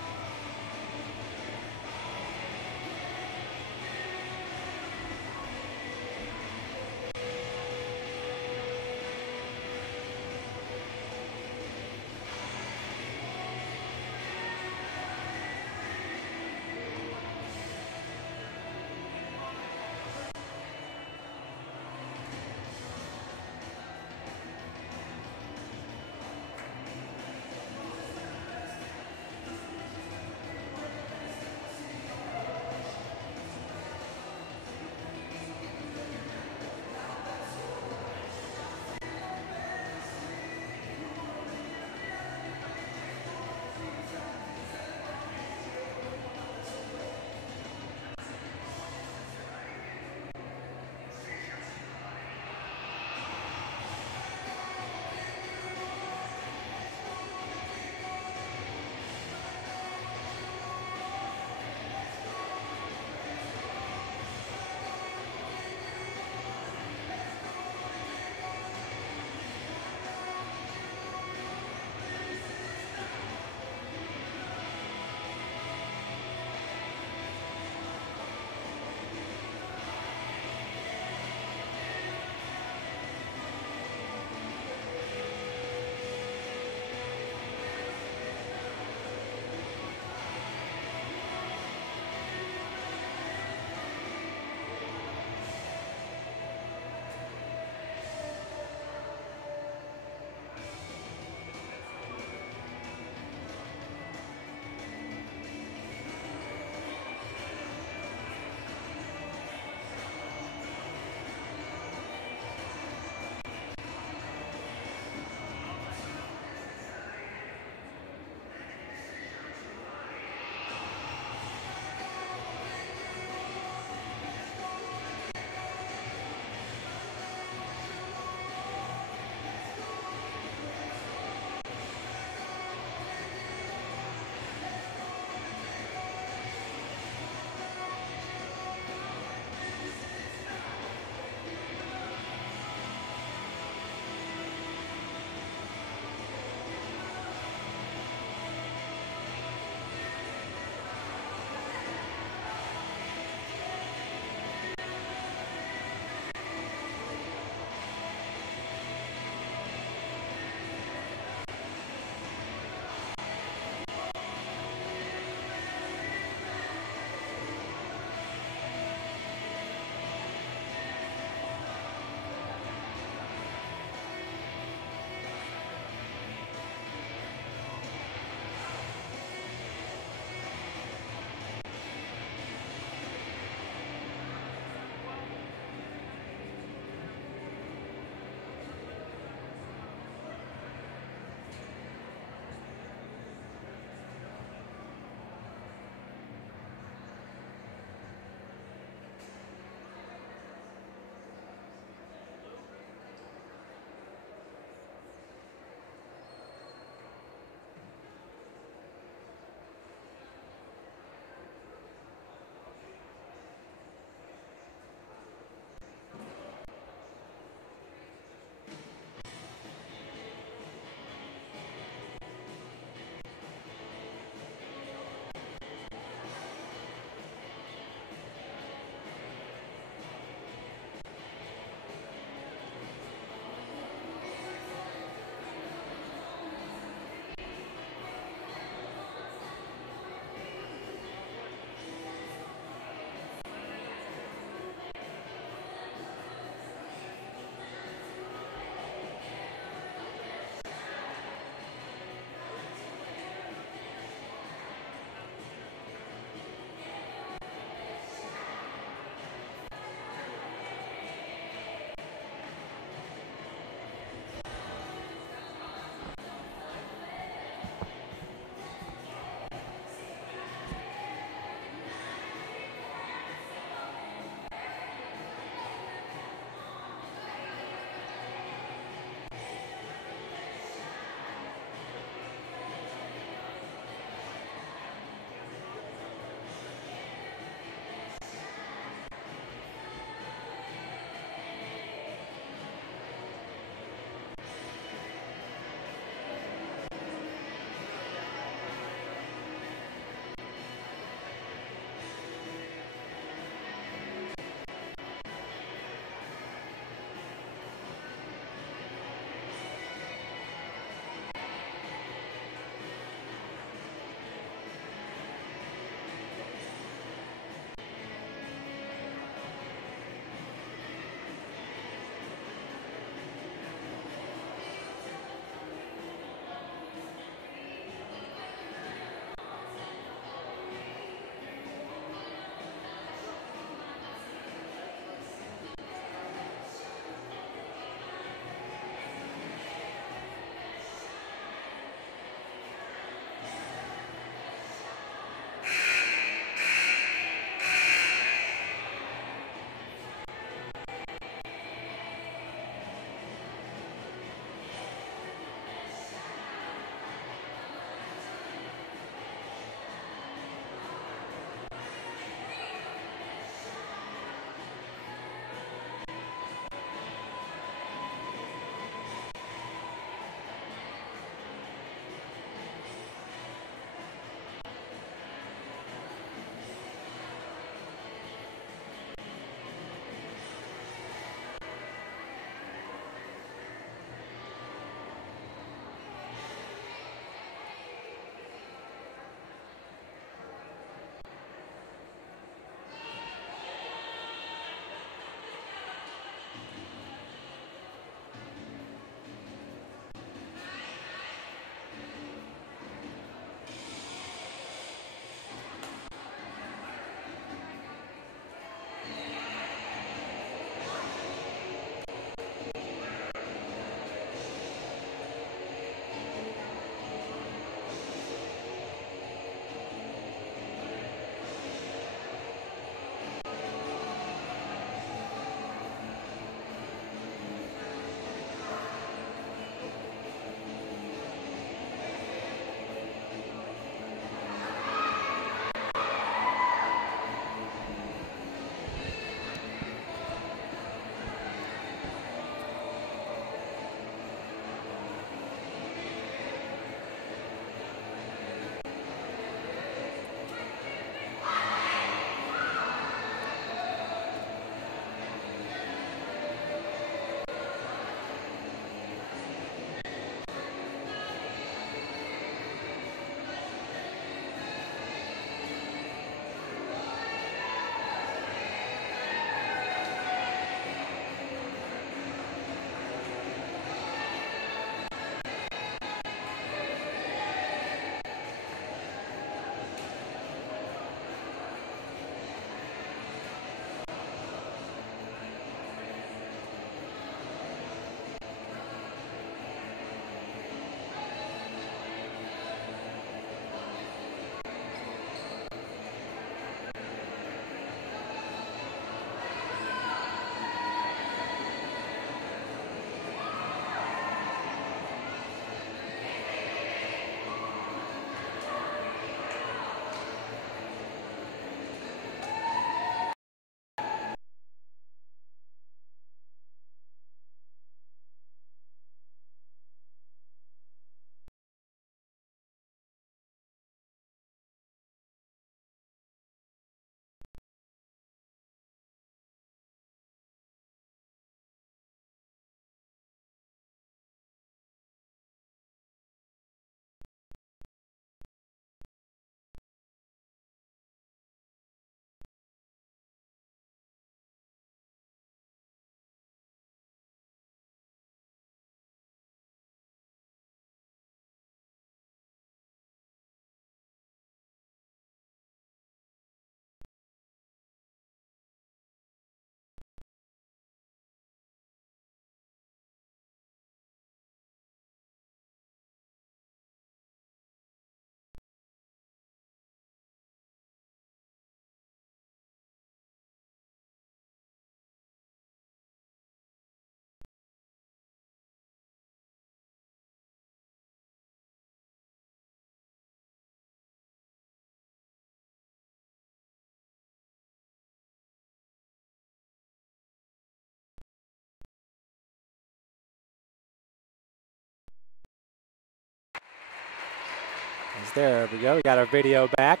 There we go. We got our video back.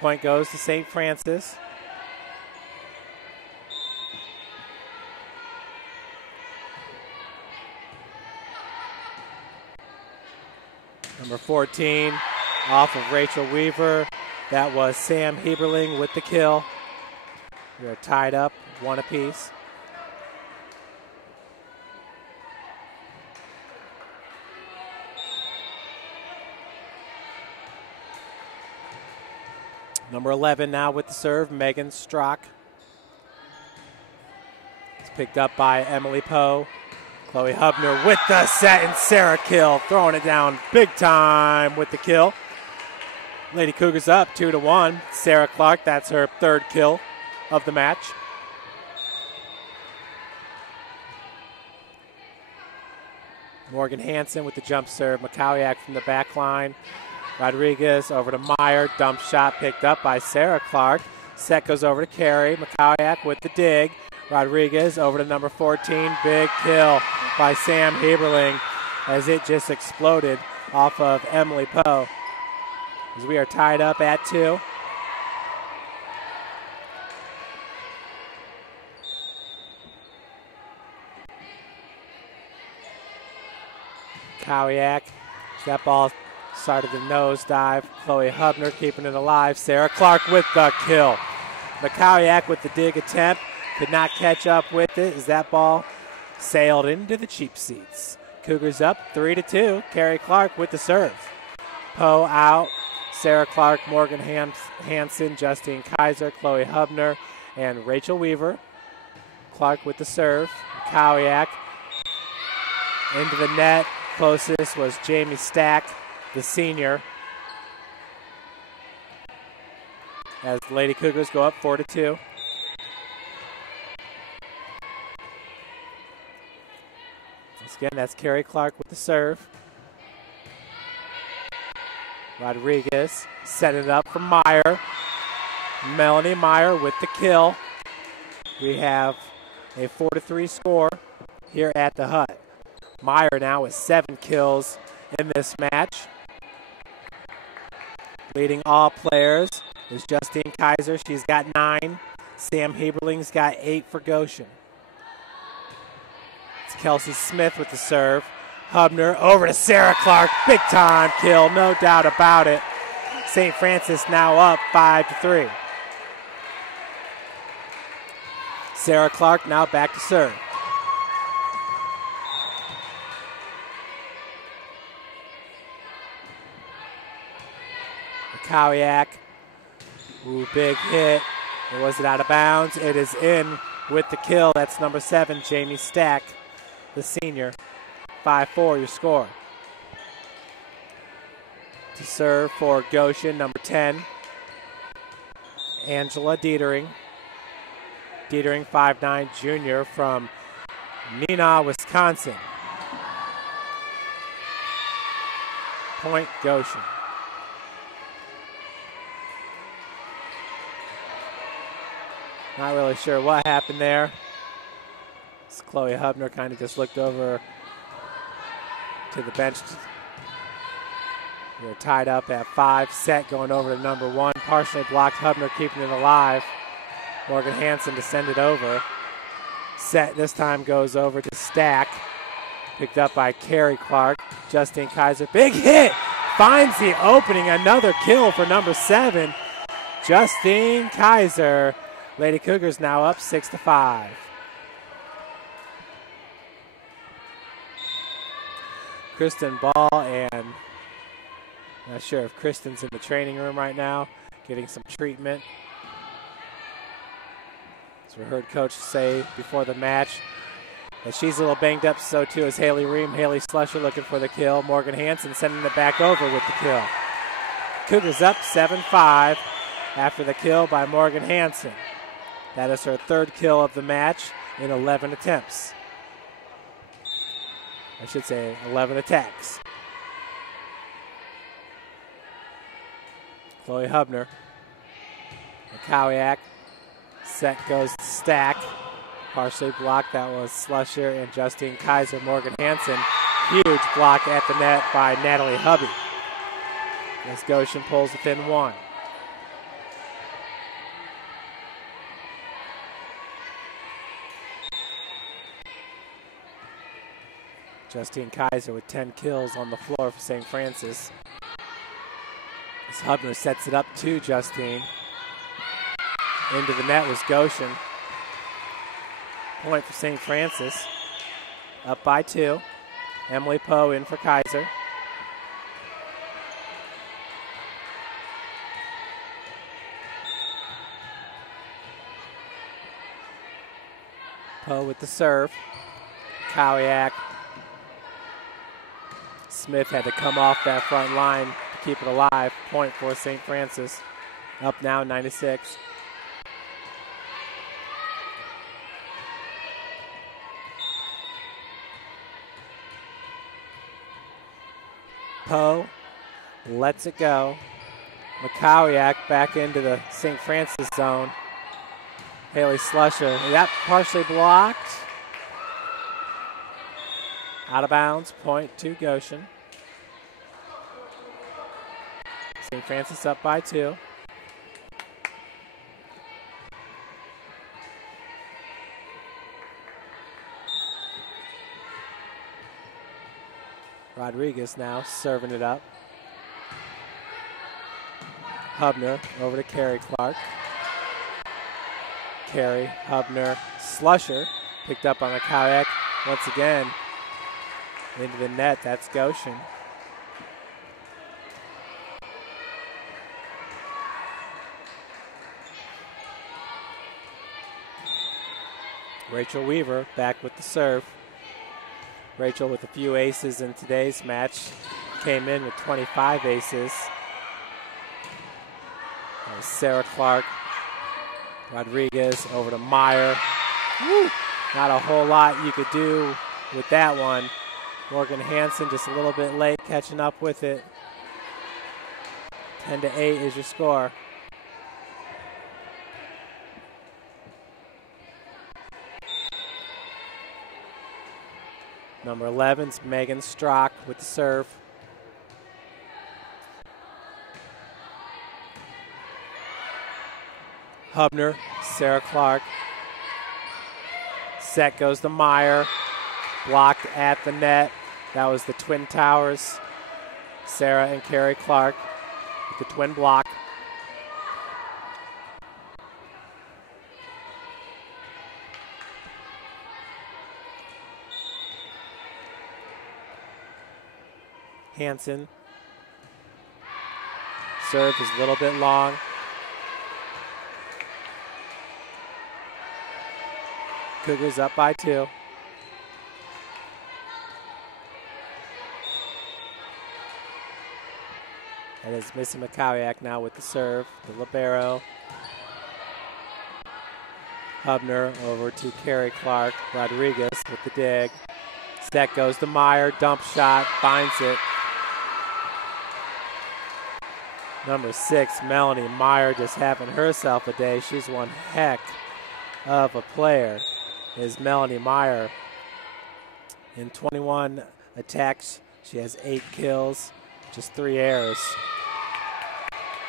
Point goes to St. Francis. Number 14 off of Rachel Weaver. That was Sam Heberling with the kill. We are tied up, one apiece. Number 11 now with the serve, Megan Strock. It's picked up by Emily Poe. Chloe Hubner with the set, and Sarah Kill throwing it down big time with the kill. Lady Cougars up 2-1. Sarah Clark, that's her third kill of the match. Morgan Hansen with the jump serve. Makowiak from the back line. Rodriguez over to Meyer. Dump shot picked up by Sarah Clark. Set goes over to Carey. Makowiak with the dig. Rodriguez over to number 14. Big kill by Sam Heberling as it just exploded off of Emily Poe. As we are tied up at 2. Makowiak. That ball started the nose dive. Chloe Hubner keeping it alive. Sarah Clark with the kill. Makowiak with the dig attempt. Could not catch up with it as that ball sailed into the cheap seats. Cougars up 3-2. Carrie Clark with the serve. Poe out. Sarah Clark, Morgan Hansen, Justine Kaiser, Chloe Hubner, and Rachel Weaver. Clark with the serve. Makowiak into the net. Closest was Jamie Stack, the senior. As the Lady Cougars go up 4-2. Once again, that's Carrie Clark with the serve. Rodriguez setting it up for Meyer. Melanie Meyer with the kill. We have a 4-3 score here at the Hut. Meyer now with 7 kills in this match. Leading all players is Justine Kaiser. She's got 9. Sam Heberling's got 8 for Goshen. It's Kelsey Smith with the serve. Hubner over to Sarah Clark. Big time kill, no doubt about it. St. Francis now up 5-3. Sarah Clark now back to serve. Makowiak. Ooh, big hit. Or was it out of bounds? It is in with the kill. That's number 7, Jamie Stack, the senior. 5-4 your score. To serve for Goshen, number 10, Angela Dietering. Dietering, 5'9", junior from Neenah, Wisconsin. Point Goshen. Not really sure what happened there. Chloe Hubner kind of just looked over to the bench. We're tied up at 5. Set going over to number 1. Partially blocked. Hubner keeping it alive. Morgan Hansen to send it over. Set this time goes over to Stack. Picked up by Carrie Clark. Justine Kaiser. Big hit. Finds the opening. Another kill for number 7. Justine Kaiser. Lady Cougars now up 6-5. Kristen Ball, and not sure if Kristen's in the training room right now, getting some treatment. As we heard Coach say before the match that she's a little banged up, so too is Haley Ream. Haley Slusher looking for the kill. Morgan Hansen sending it back over with the kill. Cougars up 7-5 after the kill by Morgan Hansen. That is her 3rd kill of the match in 11 attempts. I should say 11 attacks. Chloe Hubner. Makowiak. Set goes to Stack. Partially blocked. That was Slusher and Justine Kaiser. Morgan Hansen. Huge block at the net by Natalie Hubby. as Goshen pulls within 1. Justine Kaiser with 10 kills on the floor for St. Francis. As Hubner sets it up to Justine. Into the net was Goshen. Point for St. Francis. Up by 2. Emily Poe in for Kaiser. Poe with the serve. Kowiak. Smith had to come off that front line to keep it alive. Point for St. Francis. Up now 96. Poe lets it go. McCowiak back into the St. Francis zone. Haley Slusher, that partially blocked. Out of bounds, point to Goshen. St. Francis up by 2. Rodriguez now serving it up. Hubner over to Carrie Clark. Carrie, Hubner, Slusher picked up on the kayak once again into the net. That's Goshen. Rachel Weaver back with the serve. Rachel with a few aces in today's match. Came in with 25 aces. Sarah Clark. Rodriguez over to Meyer. Woo! Not a whole lot you could do with that one. Morgan Hansen just a little bit late catching up with it. 10-8 is your score. Number 11's Megan Strock with the serve. Hubner, Sarah Clark. Set goes to Meyer. Blocked at the net. That was the Twin Towers. Sarah and Carrie Clark with the twin block. Hansen. Serve is a little bit long. Cougars up by 2. That is Missy McCowiak now with the serve, the libero. Hubner over to Carrie Clark. Rodriguez with the dig. Set goes to Meyer, dump shot, finds it. Number 6, Melanie Meyer, just having herself a day. She's one heck of a player, is Melanie Meyer. In 21 attacks, she has 8 kills, just 3 errors.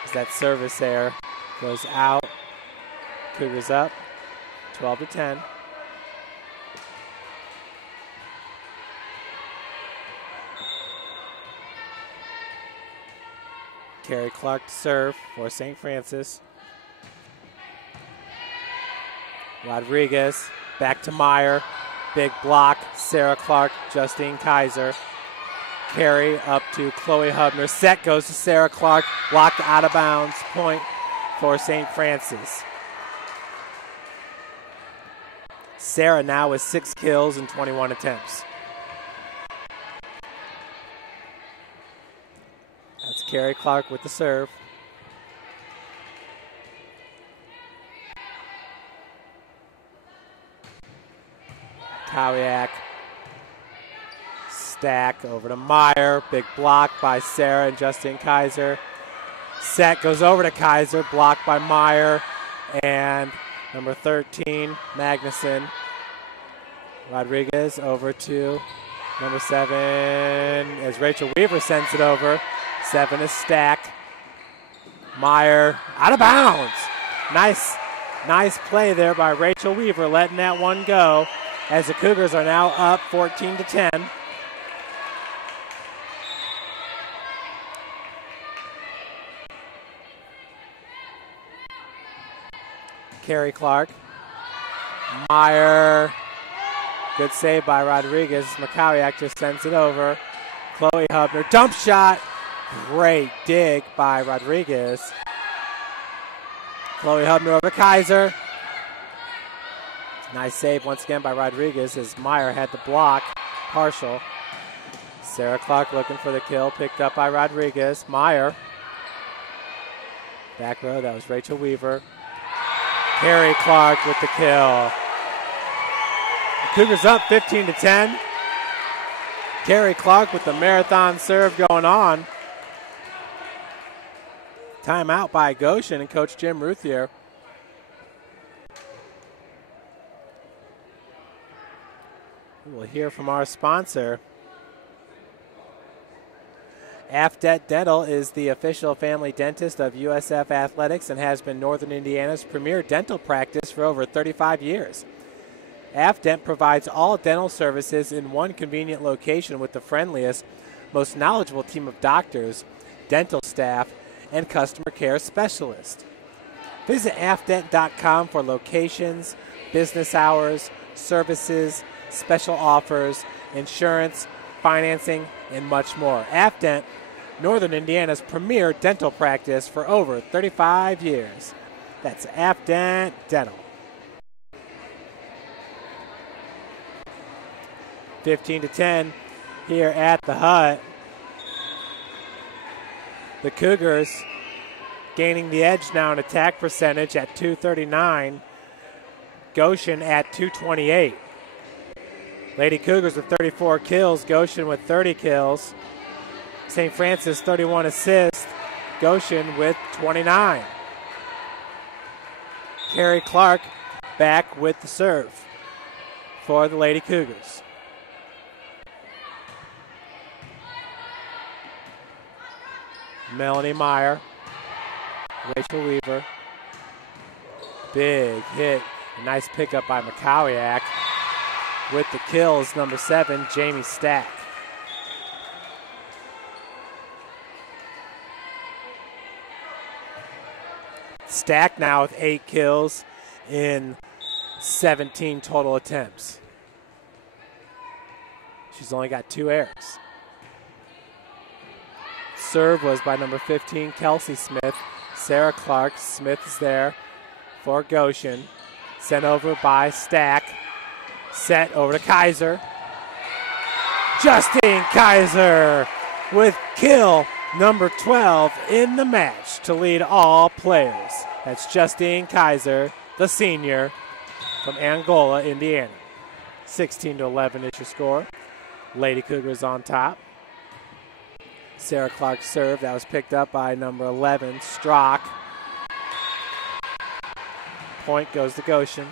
As that service error goes out. Cougars up, 12-10. Carrie Clark to serve for St. Francis. Rodriguez back to Meyer. Big block. Sarah Clark, Justine Kaiser. Carrie up to Chloe Hubner. Set goes to Sarah Clark. Blocked out of bounds. Point for St. Francis. Sarah now with 6 kills and 21 attempts. That's Carrie Clark with the serve. Kowiak. Stack over to Meyer. Big block by Sarah and Justine Kaiser. Set goes over to Kaiser. Blocked by Meyer. And number 13, Magnuson. Rodriguez over to number 7 as Rachel Weaver sends it over. 7 is Stack. Meyer out of bounds. Nice play there by Rachel Weaver, letting that one go as the Cougars are now up 14-10. Carrie Clark. Meyer. Good save by Rodriguez. Makawiak just sends it over. Chloe Hubner. Dump shot. Great dig by Rodriguez. Chloe Hubner over Kaiser. Nice save once again by Rodriguez as Meyer had the block. Partial. Sarah Clark looking for the kill. Picked up by Rodriguez. Meyer. Back row, that was Rachel Weaver. Carrie Clark with the kill. The Cougars up 15-10. Carrie Clark with the marathon serve going on. Timeout by Goshen and Coach Jim Ruthier. We'll hear from our sponsor. AFDET Dental is the official family dentist of USF Athletics and has been Northern Indiana's premier dental practice for over 35 years. AFDET provides all dental services in one convenient location with the friendliest, most knowledgeable team of doctors, dental staff, and customer care specialists. Visit afdet.com for locations, business hours, services, special offers, insurance, financing, and much more. AFDET, Northern Indiana's premier dental practice for over 35 years. That's AFDET Dental. 15-10 here at the Hut. The Cougars gaining the edge now in attack percentage at .239. Goshen at .228. Lady Cougars with 34 kills. Goshen with 30 kills. St. Francis 31 assists. Goshen with 29. Carrie Clark back with the serve for the Lady Cougars. Melanie Meyer, Rachel Weaver, big hit, a nice pickup by Makawiak. With the kills, number 7, Jamie Stack. Stack now with 8 kills in 17 total attempts. She's only got 2 errors. Serve was by number 15, Kelsey Smith. Sarah Clark. Smith is there for Goshen. Sent over by Stack. Set over to Kaiser. Justine Kaiser with kill number 12 in the match to lead all players. That's Justine Kaiser, the senior from Angola, Indiana. 16-11 is your score. Lady Cougars on top. Sarah Clark serve. That was picked up by number 11, Strock. Point goes to Goshen.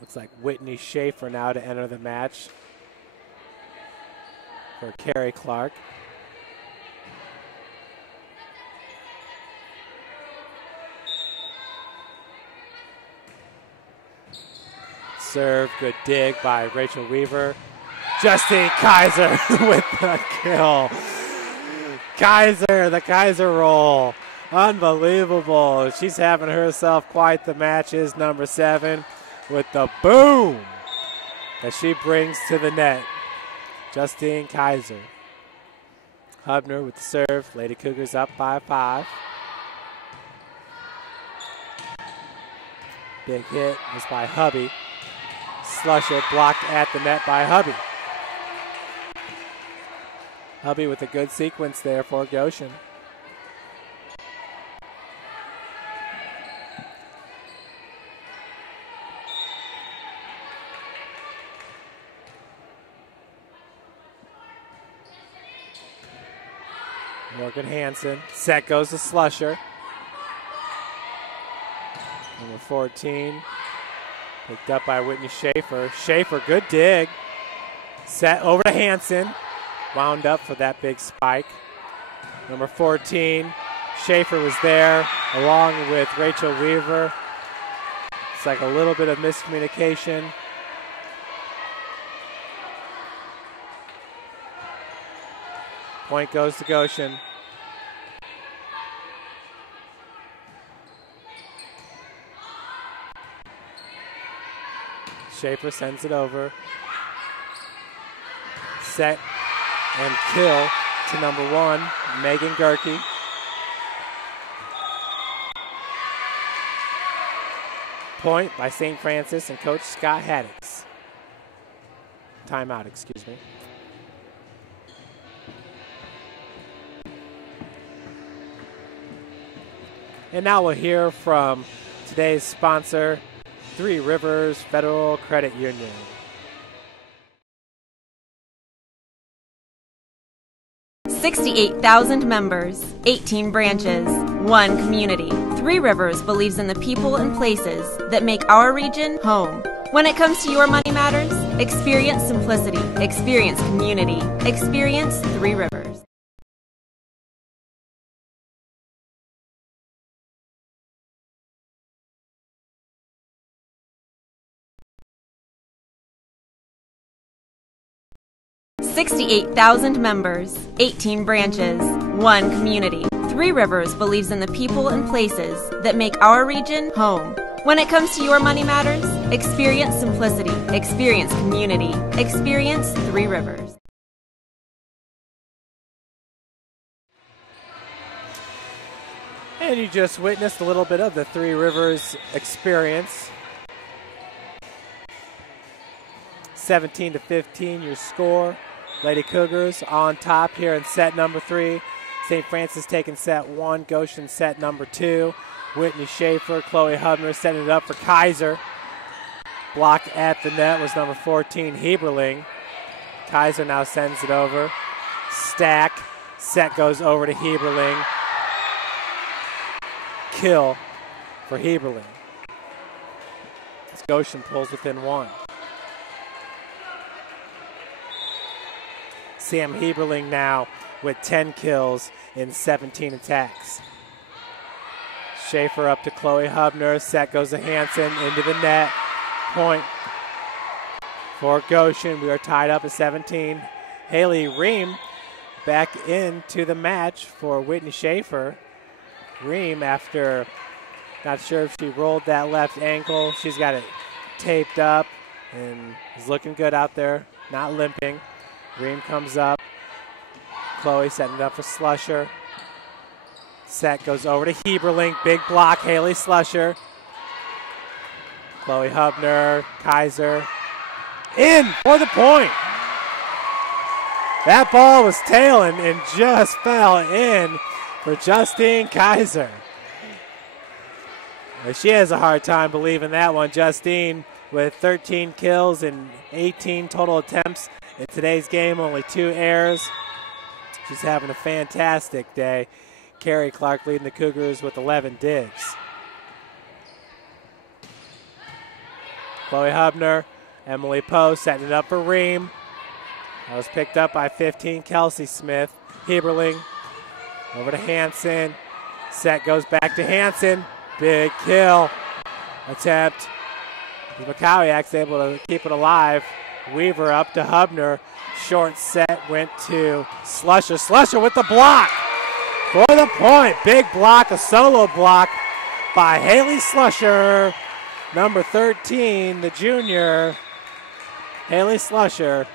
Looks like Whitney Schaefer now to enter the match for Carrie Clark. Serve, good dig by Rachel Weaver. Justine Kaiser with the kill. Kaiser, the Kaiser roll. Unbelievable. She's having herself quite the match, is number 7 with the boom that she brings to the net. Justine Kaiser. Hubner with the serve. Lady Cougars up by 5. Big hit was by Hubby. Slusher blocked at the net by Hubby. Hubby with a good sequence there for Goshen. Morgan Hansen. Set goes to Slusher. Number 14. Picked up by Whitney Schaefer. Schaefer, good dig. Set over to Hansen. Wound up for that big spike. Number 14. Schaefer was there along with Rachel Weaver. It's like a little bit of miscommunication. Point goes to Goshen. Schaefer sends it over. Set and kill to number 1, Megan Gerke. Point by St. Francis and Coach Scott Haddix. Timeout, excuse me. And now we'll hear from today's sponsor, Three Rivers Federal Credit Union. $68,000 members, 18 branches, 1 community. Three Rivers believes in the people and places that make our region home. When it comes to your money matters, experience simplicity, experience community, experience Three Rivers. $68,000 members, 18 branches, 1 community. Three Rivers believes in the people and places that make our region home. When it comes to your money matters, experience simplicity, experience community, experience Three Rivers. And you just witnessed a little bit of the Three Rivers experience. 17-15 your score. Lady Cougars on top here in set number 3. St. Francis taking set 1, Goshen set number 2. Whitney Schaefer, Chloe Hubner setting it up for Kaiser. Block at the net was number 14, Heberling. Kaiser now sends it over. Stack, set goes over to Heberling. Kill for Heberling. As Goshen pulls within 1. Sam Heberling now with 10 kills in 17 attacks. Schaefer up to Chloe Hubner. Set goes to Hansen into the net. Point for Goshen. We are tied up at 17. Haley Ream back into the match for Whitney Schaefer. Ream, after not sure if she rolled that left ankle, she's got it taped up and is looking good out there, not limping. Ream comes up. Chloe setting it up for Slusher. Set goes over to Heberling. Big block, Haley Slusher. Chloe Hubner, Kaiser. In for the point. That ball was tailing and just fell in for Justine Kaiser. She has a hard time believing that one. Justine with 13 kills and 18 total attempts. In today's game, only 2 errors. She's having a fantastic day. Carrie Clark leading the Cougars with 11 digs. Chloe Hubner, Emily Poe setting it up for Ream. That was picked up by 15, Kelsey Smith. Heberling over to Hansen. Set goes back to Hansen. Big kill attempt. McCowiak's able to keep it alive. Weaver up to Hubner. Short set went to Slusher. Slusher with the block for the point. Big block, a solo block by Haley Slusher. Number 13, the junior. Haley Slusher,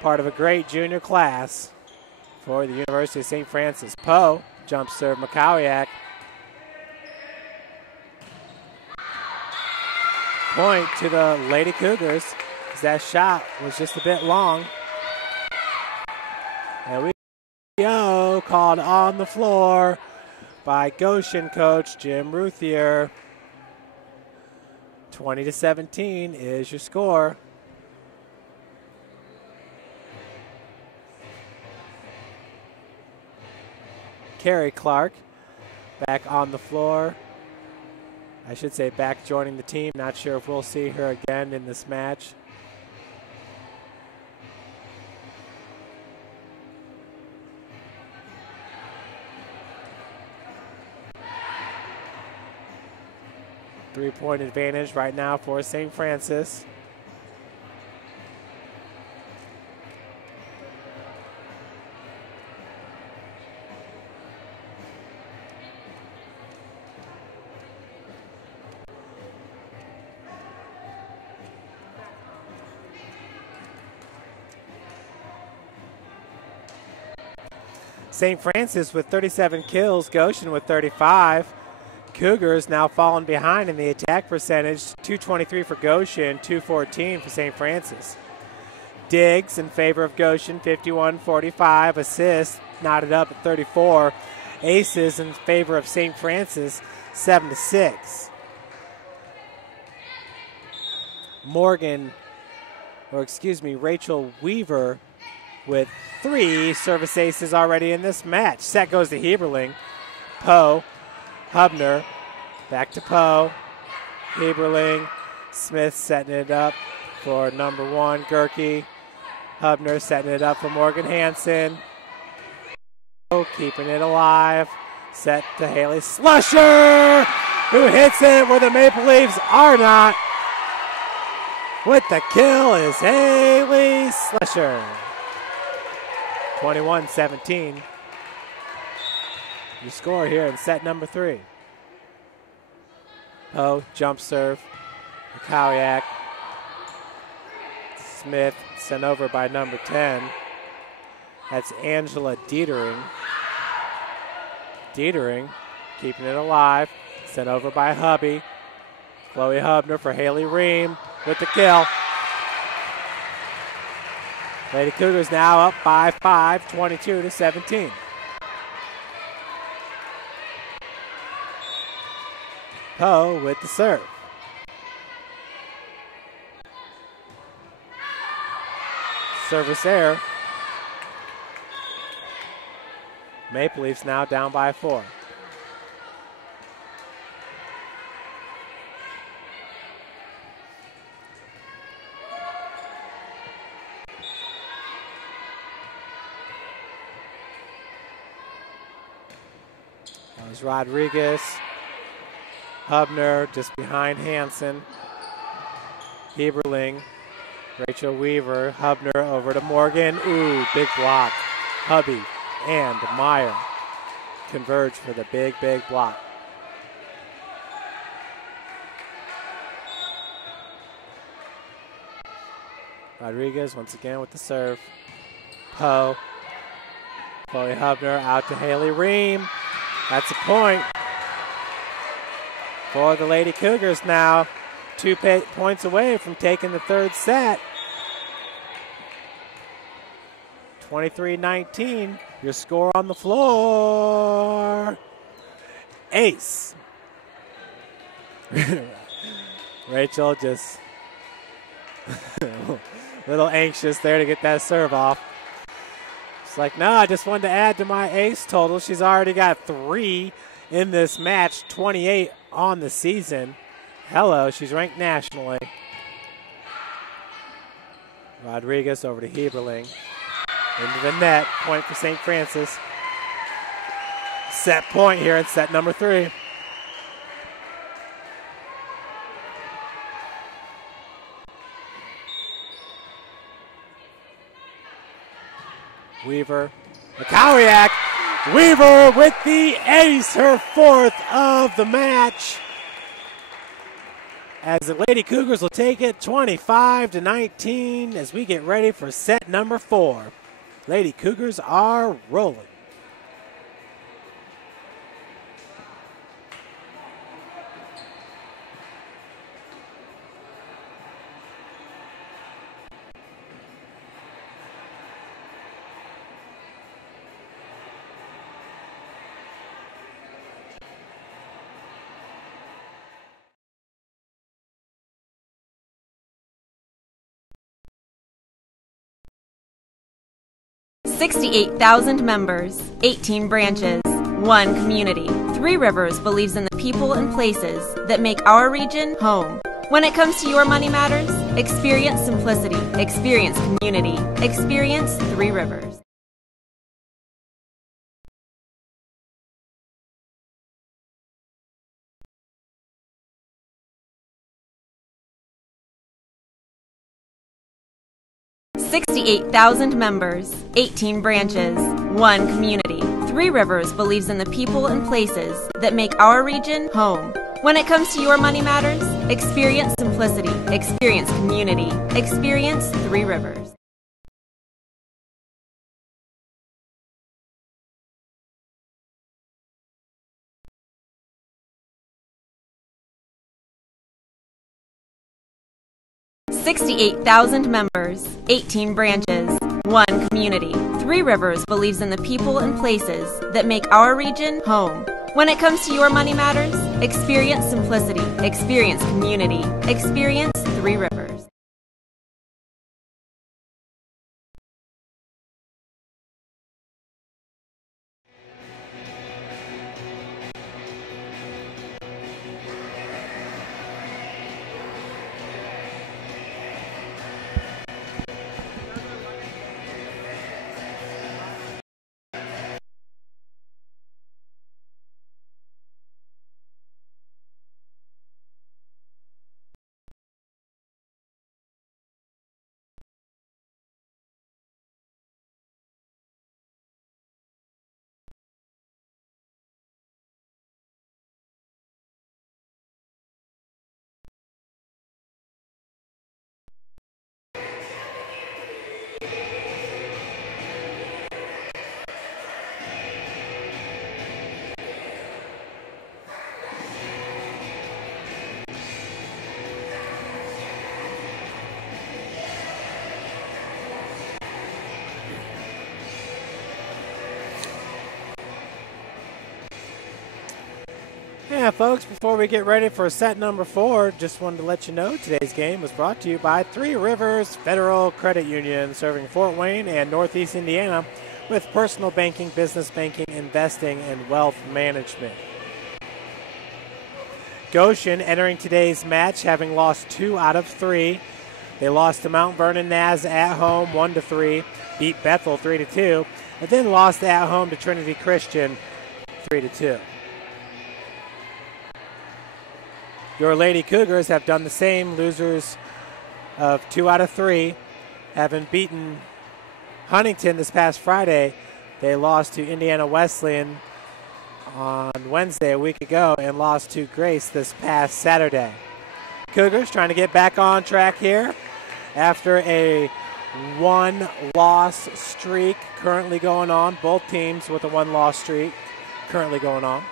part of a great junior class for the University of St. Francis. Poe, jump serve McCowiak. Point to the Lady Cougars. That shot was just a bit long. And we go, called on the floor by Goshen coach Jim Ruthier. 20-17 is your score. Carrie Clark back on the floor. I should say back joining the team. Not sure if we'll see her again in this match. Three-point advantage right now for St. Francis. St. Francis with 37 kills, Goshen with 35. Cougars now falling behind in the attack percentage, 223 for Goshen, 214 for St. Francis. Diggs in favor of Goshen, 51-45. Assists knotted up at 34. Aces in favor of St. Francis, 7-6. Rachel Weaver with 3 service aces already in this match. Set goes to Heberling. Poe. Hubner, back to Poe, Heberling, Smith setting it up for number 1, Gerke. Hubner setting it up for Morgan Hansen. Poe keeping it alive. Set to Haley Slusher, who hits it where the Maple Leafs are not. With the kill is Haley Slusher. 21-17. You score here in set number 3. Poe, jump serve. Kowiak. Smith sent over by number 10. That's Angela Dietering. Dietering keeping it alive. Sent over by Hubby. Chloe Hubner for Haley Ream with the kill. Lady Cougars now up by 5, 22-17. Poe with the serve. Service error. Maple Leafs now down by 4. That was Rodriguez. Hubner just behind Hansen. Heberling. Rachel Weaver. Hubner over to Morgan. Ooh, big block. Hubby and Meyer converge for the big, big block. Rodriguez once again with the serve. Poe. Chloe Hubner out to Haley Ream. That's a point for the Lady Cougars now. 2 points away from taking the third set. 23-19, your score on the floor. Ace. Rachel just a little anxious there to get that serve off. It's like, no, I just wanted to add to my ace total. She's already got 3 in this match, 28 on the season. Hello, she's ranked nationally. Rodriguez over to Heberling. Into the net, point for St. Francis. Set point here in set number 3. Weaver, Kowiak. Weaver with the ace, her 4th of the match. As the Lady Cougars will take it 25-19 as we get ready for set number 4. Lady Cougars are rolling. $68,000 members, 18 branches, one community. Three Rivers believes in the people and places that make our region home. When it comes to your money matters, experience simplicity, experience community, experience Three Rivers. $68,000 members, 18 branches, one community. Three Rivers believes in the people and places that make our region home. When it comes to your money matters, experience simplicity, experience community, experience Three Rivers. $68,000 members, 18 branches, one community. Three Rivers believes in the people and places that make our region home. When it comes to your money matters, experience simplicity, experience community, experience Three Rivers. Yeah, folks, before we get ready for set number 4, just wanted to let you know today's game was brought to you by Three Rivers Federal Credit Union, serving Fort Wayne and Northeast Indiana with personal banking, business banking, investing, and wealth management. Goshen entering today's match having lost 2 out of 3. They lost to Mount Vernon Naz at home 1-3, beat Bethel 3-2, and then lost at home to Trinity Christian 3-2. Your Lady Cougars have done the same, losers of 2 out of 3, having beaten Huntington this past Friday. They lost to Indiana Wesleyan on Wednesday a week ago and lost to Grace this past Saturday. Cougars trying to get back on track here after a 1-loss streak currently going on. Both teams with a 1-loss streak currently going on.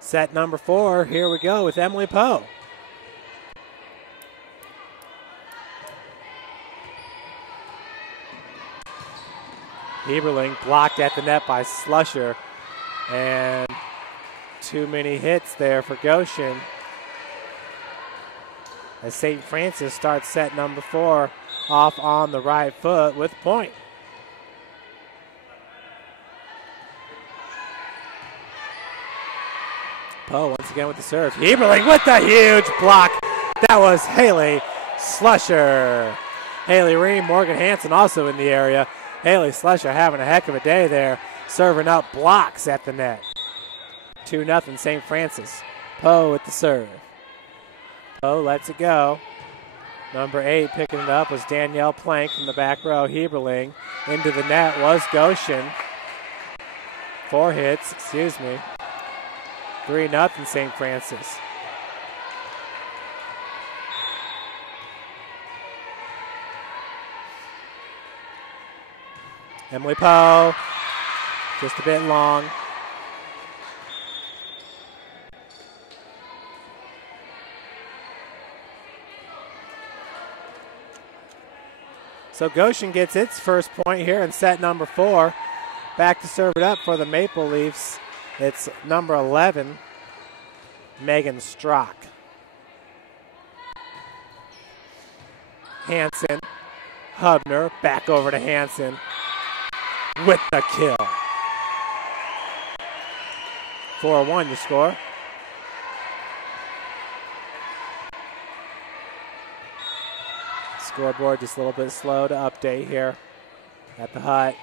Set number 4, here we go with Emily Poe. Heberling blocked at the net by Slusher, and too many hits there for Goshen as St. Francis starts set number 4 off on the right foot with a point. Poe once again with the serve. Heberling with the huge block. That was Haley Slusher. Haley Ream, Morgan Hansen also in the area. Haley Slusher having a heck of a day there, serving up blocks at the net. 2-0 St. Francis. Poe with the serve. Poe lets it go. Number 8 picking it up was Danielle Plank from the back row. Heberling into the net was Goshen. 4 hits, 3-0 St. Francis. Emily Poe, just a bit long. So Goshen gets its first point here in set number 4. Back to serve it up for the Maple Leafs. It's number 11, Megan Strock. Hansen, Hubner, back over to Hansen with the kill. 4-1 your score. Scoreboard just a little bit slow to update here at the Hut.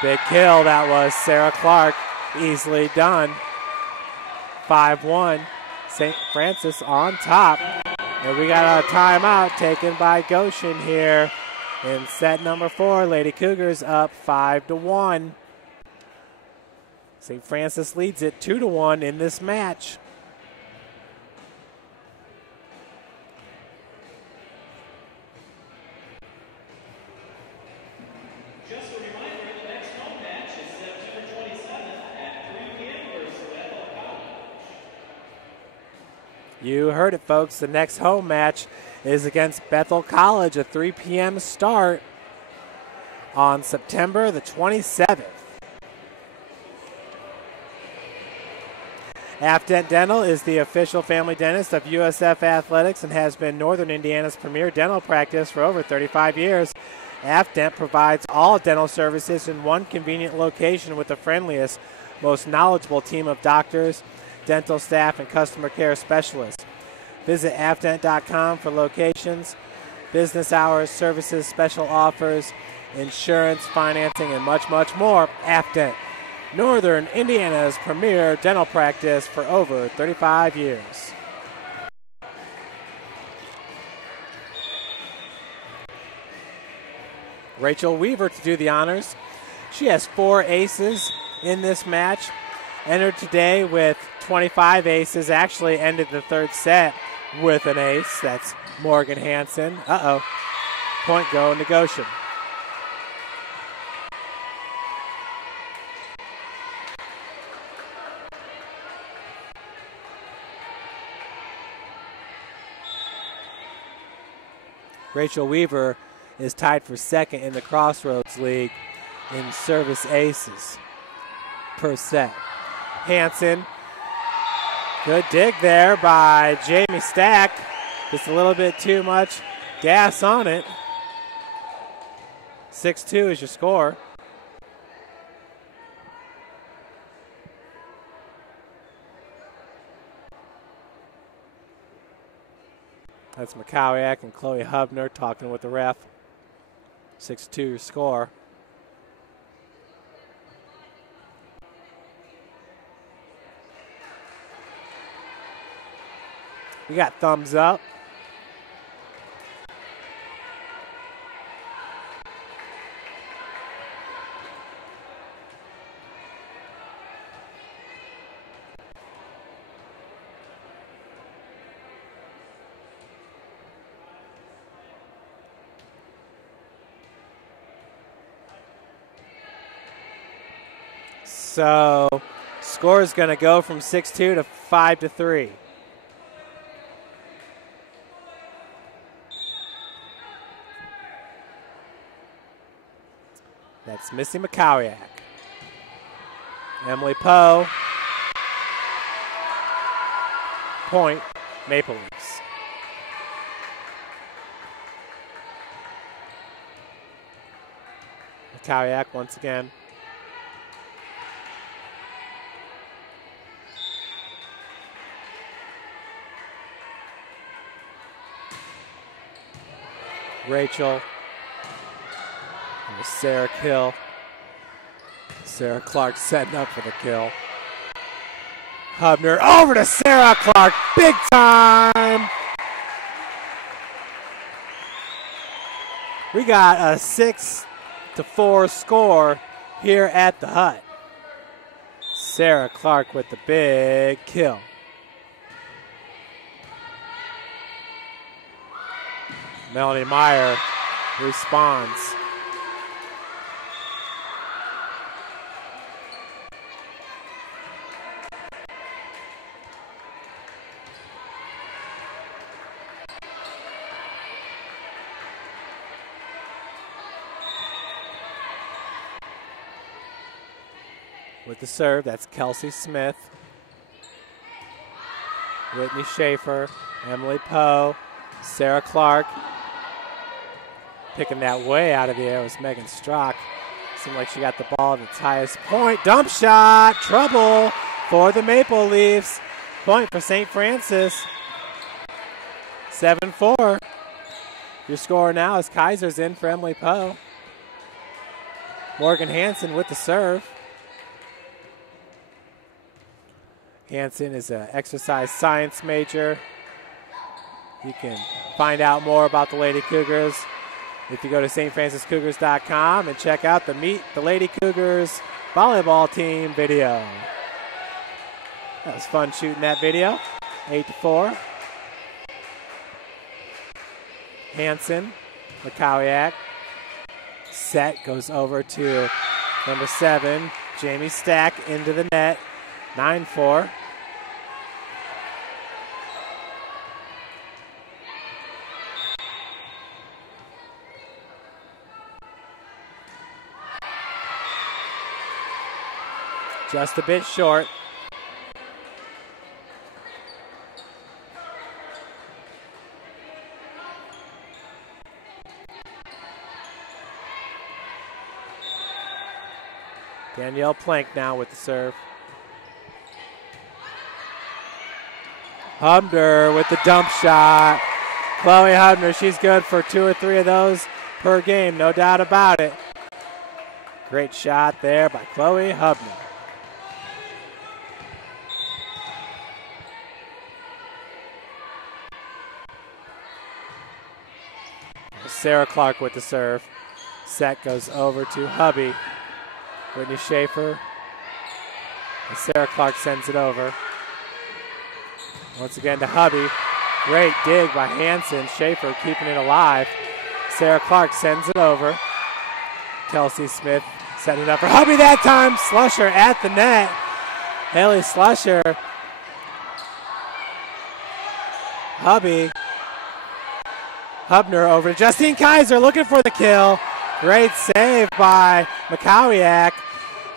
Big kill, that was Sarah Clark, easily done. 5-1, St. Francis on top. And we got a timeout taken by Goshen here in set number 4. Lady Cougars up 5-1. St. Francis leads it 2-1 in this match. Just a reminder, the next home match is September 27th at 3 p.m. versus Bethel College. You heard it, folks. The next home match is against Bethel College, a 3 p.m. start on September the 27th. Afdent Dental is the official family dentist of USF Athletics and has been Northern Indiana's premier dental practice for over 35 years. Afdent provides all dental services in one convenient location with the friendliest, most knowledgeable team of doctors, dental staff, and customer care specialists. Visit afdent.com for locations, business hours, services, special offers, insurance, financing, and much, much more. Afdent, Northern Indiana's premier dental practice for over 35 years. Rachel Weaver to do the honors. She has 4 aces in this match. Entered today with 25 aces. Actually ended the third set with an ace. That's Morgan Hansen. Point going to Goshen. Rachel Weaver is tied for second in the Crossroads League in service aces per set. Hansen, good dig there by Jamie Stack. Just a little bit too much gas on it. 6-2 is your score. That's McCowiak and Chloe Hubner talking with the ref. 6-2 your score. We got thumbs up. So score is going to go from 6-2 to 5-3. That's Missy McCowiak. Emily Poe. Point, Maple Leafs. McCowiak once again. Rachel. Sarah kill. Sarah Clark setting up for the kill. Hubner over to Sarah Clark. Big time. We got a 6-4 score here at the Hut. Sarah Clark with the big kill. Melanie Meyer responds. with the serve. That's Kelsey Smith. Whitney Schaefer, Emily Poe, Sarah Clark. Picking that way out of the air was Megan Strock. Seemed like she got the ball at its highest point. Dump shot, trouble for the Maple Leafs. Point for St. Francis. 7-4. Your score now is Kaiser's in for Emily Poe. Morgan Hansen with the serve. Hansen is an exercise science major. You can find out more about the Lady Cougars if you go to stfranciscougars.com and check out the Meet the Lady Cougars volleyball team video. That was fun shooting that video. 8-4. Hansen, Makowiak. Set goes over to number 7, Jamie Stack into the net. 9-4. Just a bit short. Danielle Plank now with the serve. Hubner with the dump shot. Chloe Hubner, she's good for 2 or 3 of those per game, no doubt about it. Great shot there by Chloe Hubner. Sarah Clark with the serve. Set goes over to Hubby. Whitney Schaefer. And Sarah Clark sends it over. Once again to Hubby. Great dig by Hansen. Schaefer keeping it alive. Sarah Clark sends it over. Kelsey Smith setting it up for Hubby that time. Slusher at the net. Haley Slusher. Hubby. Hubner over to Justine Kaiser looking for the kill. Great save by Makowiak.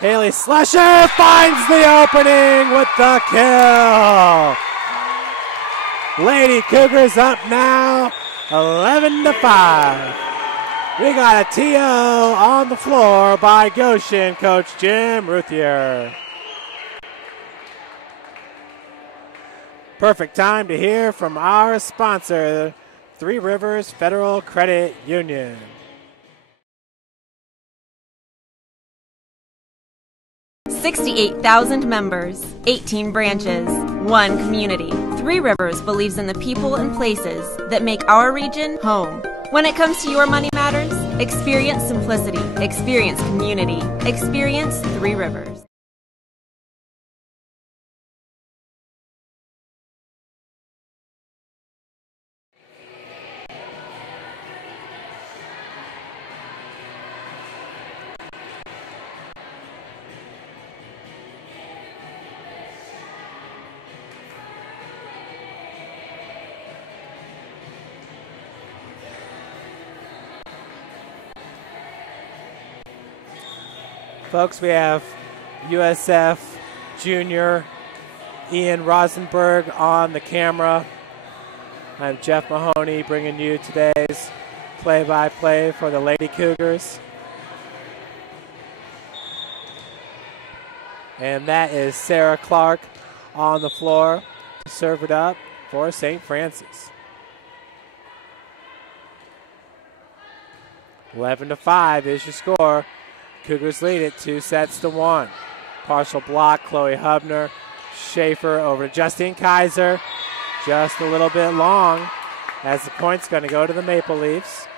Haley Slusher finds the opening with the kill. Lady Cougars up now, 11-5. We got a TO on the floor by Goshen coach Jim Ruthier. Perfect time to hear from our sponsor, Three Rivers Federal Credit Union. $68,000 members, 18 branches, 1 community. Three Rivers believes in the people and places that make our region home. When it comes to your money matters, experience simplicity, experience community, experience Three Rivers. Folks, we have USF Junior Ian Rosenberg on the camera. I'm Jeff Mahoney bringing you today's play-by-play for the Lady Cougars. And that is Sarah Clark on the floor to serve it up for St. Francis. 11-5 is your score. Cougars lead it 2-1. Partial block, Chloe Hubner. Schaefer over to Justine Kaiser. Just a little bit long as the point's going to go to the Maple Leafs.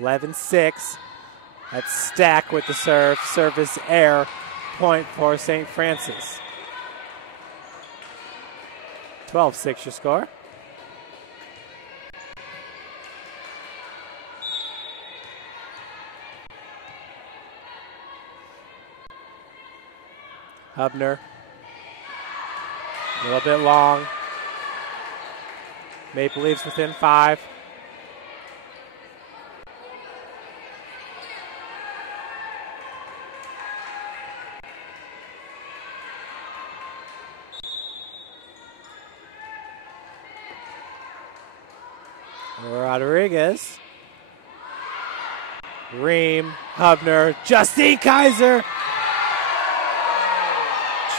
(11-6). That's Stack with the serve. Service air. Point for St. Francis. 12-6 your score. Hubner. A little bit long. Maple Leafs within 5. Rodriguez. Ream, Hubner, Justine Kaiser.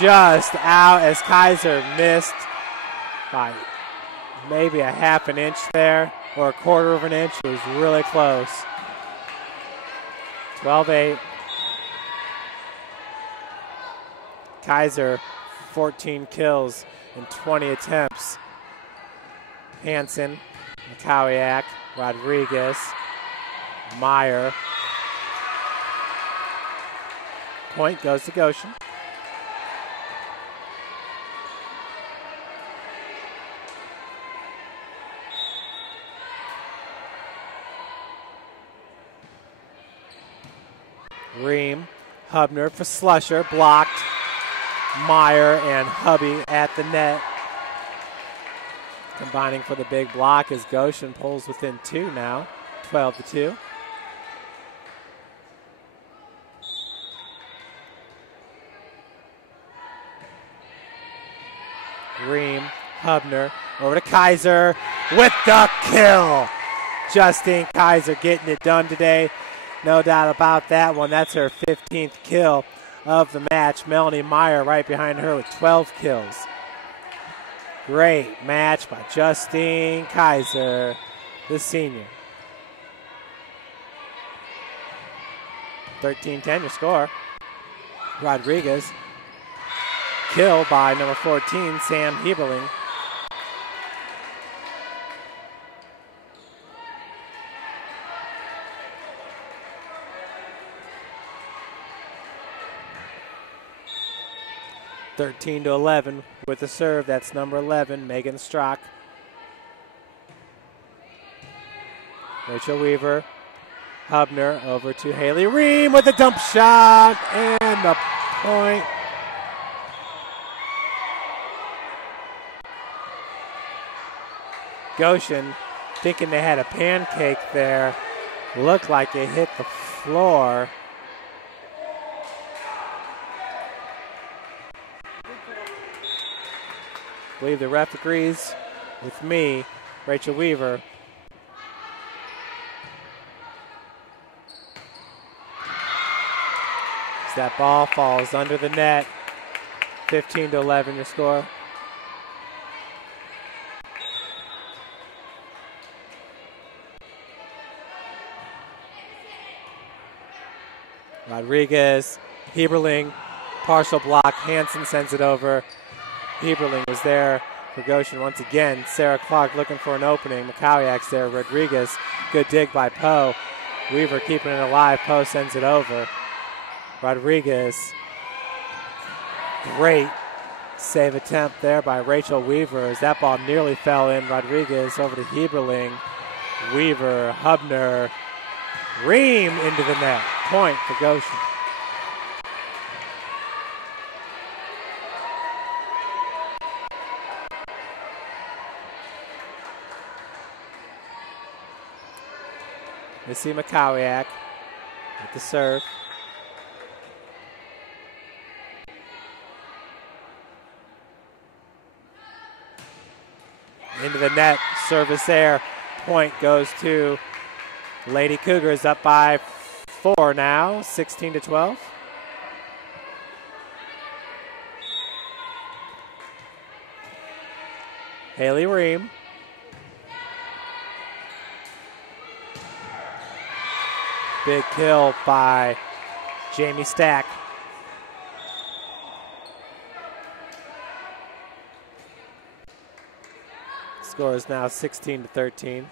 Just out as Kaiser missed by maybe a half an inch there or a quarter of an inch. It was really close. 12-8. Kaiser, 14 kills in 20 attempts. Hansen, Mikowiak, Rodriguez, Meyer. Point goes to Goshen. Ream, Hubner for Slusher, blocked. Meyer and Hubby at the net. Combining for the big block as Goshen pulls within 2 now, 12-2. Ream, Hubner, over to Kaiser with the kill. Justine Kaiser getting it done today. No doubt about that one. That's her 15th kill of the match. Melanie Meyer right behind her with 12 kills. Great match by Justine Kaiser, the senior. 13-10 your score. Rodriguez. Kill by number 14, Sam Heberling. (13-11) with the serve. That's number 11, Megan Strock. Rachel Weaver. Hubner over to Haley Ream with a dump shot and the point. Goshen thinking they had a pancake there. Looked like it hit the floor. I believe the ref agrees with me. Rachel Weaver. As that ball falls under the net. 15-11 your score. Rodriguez, Heberling, partial block. Hansen sends it over. Heberling was there for Goshen once again. Sarah Clark looking for an opening. Mikowiak's there. Rodriguez, good dig by Poe. Weaver keeping it alive. Poe sends it over. Rodriguez, great save attempt there by Rachel Weaver as that ball nearly fell in. Rodriguez over to Heberling. Weaver, Hubner, Ream into the net. Point for Goshen. Missy Mikowiak with the serve. Into the net, service there. Point goes to Lady Cougars, up by 4 now, 16-12. Haley Ream. Big kill by Jamie Stack. Score is now 16-13.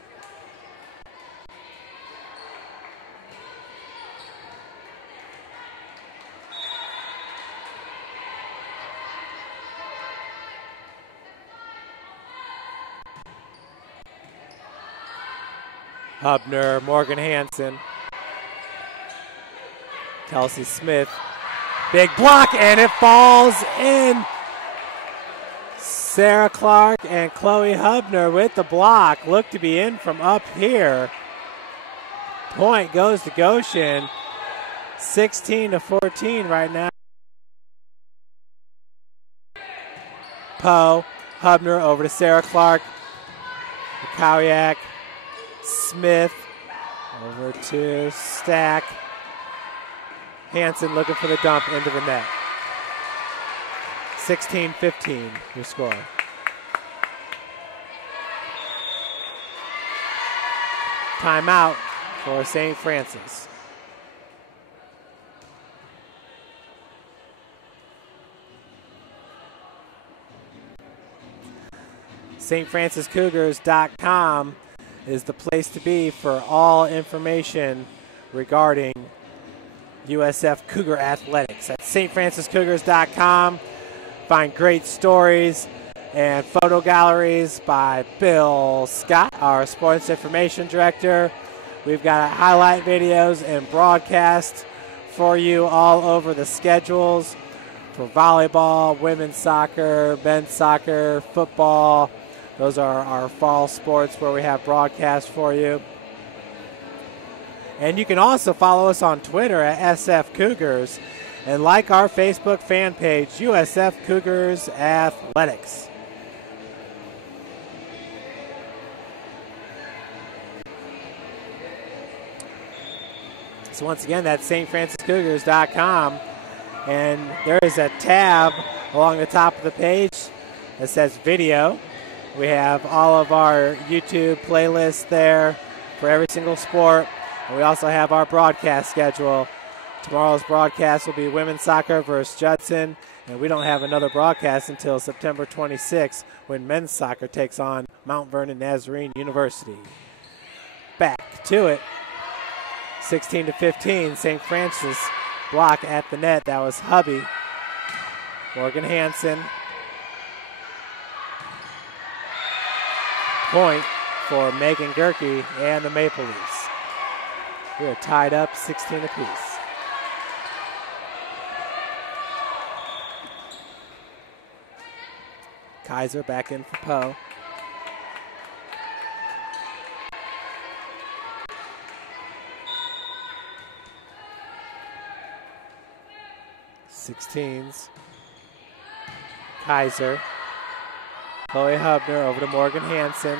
Hubner, Morgan Hansen. Kelsey Smith, big block, and it falls in. Sarah Clark and Chloe Hubner with the block. Look to be in from up here. Point goes to Goshen. 16-14 right now. Poe, Hubner over to Sarah Clark. Kowiak, Smith over to Stack. Hansen looking for the dump into the net. 16-15 your score. Timeout for St. Francis. StFrancisCougars.com is the place to be for all information regarding USF Cougar athletics. At StFrancisCougars.com, find great stories and photo galleries by Bill Scott, our sports information director. We've got highlight videos and broadcasts for you all over the schedules for volleyball, women's soccer, men's soccer, football. Those are our fall sports where we have broadcasts for you. And you can also follow us on Twitter at SF Cougars and like our Facebook fan page, USF Cougars Athletics. So once again, that's StFrancisCougars.com. And there is a tab along the top of the page that says video. We have all of our YouTube playlists there for every single sport. And we also have our broadcast schedule. Tomorrow's broadcast will be women's soccer versus Judson. And we don't have another broadcast until September 26th when men's soccer takes on Mount Vernon Nazarene University. Back to it. 16-15, St. Francis block at the net. That was Hubby. Morgan Hansen. Point for Megan Gerke and the Maple Leafs. We are tied up 16 apiece. Kaiser back in for Poe. Sixteens. Kaiser. Chloe Hubner over to Morgan Hansen.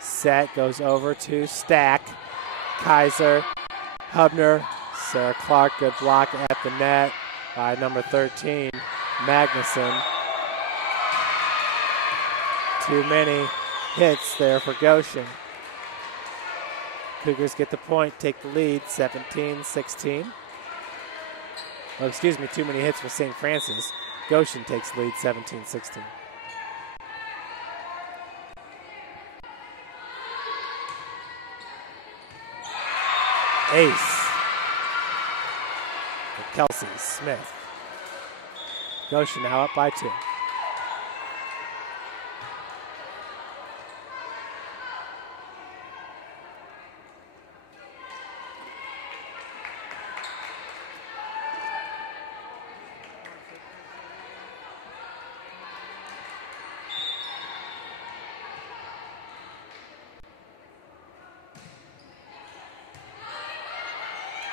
Set goes over to Stack. Kaiser. Hubner. Sarah Clark, good block at the net by number 13, Magnuson. Too many hits there for Goshen. Cougars get the point, take the lead, 17-16. Oh, excuse me, too many hits for St. Francis. Goshen takes the lead, 17-16. Ace for Kelsey Smith. Goshen now up by 2.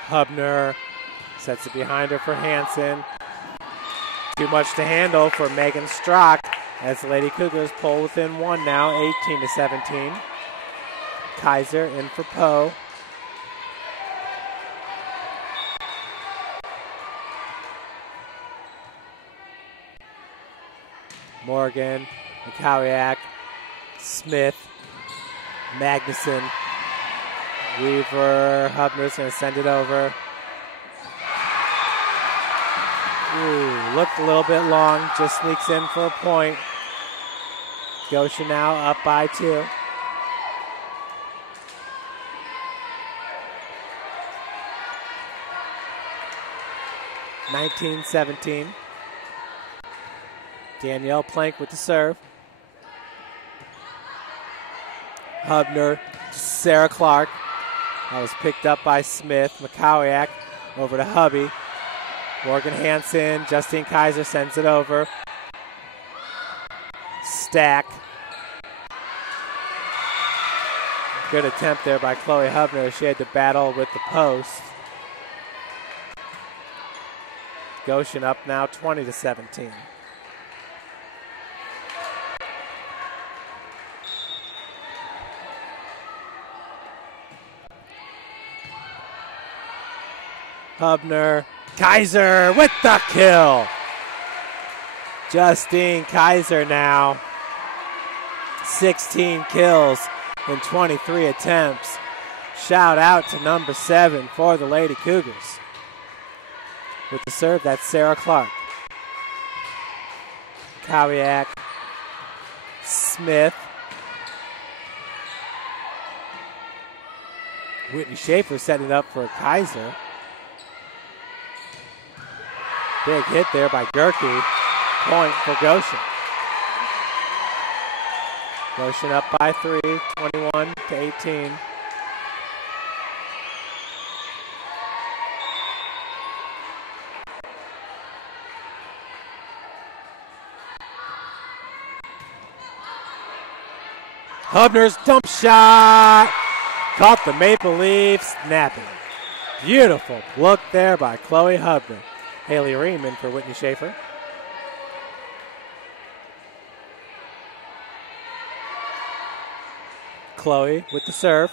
Hubner sets it behind her for Hansen. Too much to handle for Megan Strock as the Lady Cougars pull within 1 now, 18-17. Kaiser in for Poe. Morgan, McCowiak, Smith, Magnuson. Weaver, Hubner's going to send it over. Ooh, looked a little bit long, just sneaks in for a point. Goshen now up by 2. (19-17). Danielle Plank with the serve. Hubner, Sarah Clark. That was picked up by Smith. McCowiak over to Hubby. Morgan Hansen, Justine Kaiser sends it over. stack. Good attempt there by Chloe Hubner. She had to battle with the post. Goshen up now 20-17. Hubner, Kaiser with the kill. Justine Kaiser now, 16 kills in 23 attempts. Shout out to number 7 for the Lady Cougars. With the serve, that's Sarah Clark. Kowiak, Smith. Whitney Schaefer setting it up for Kaiser. Big hit there by Gerke. Point for Goshen. Goshen up by 3, 21-18. Hubner's dump shot. Caught the Maple Leafs napping. Beautiful look there by Chloe Hubner. Haley Riemann for Whitney Schaefer. Chloe with the serve.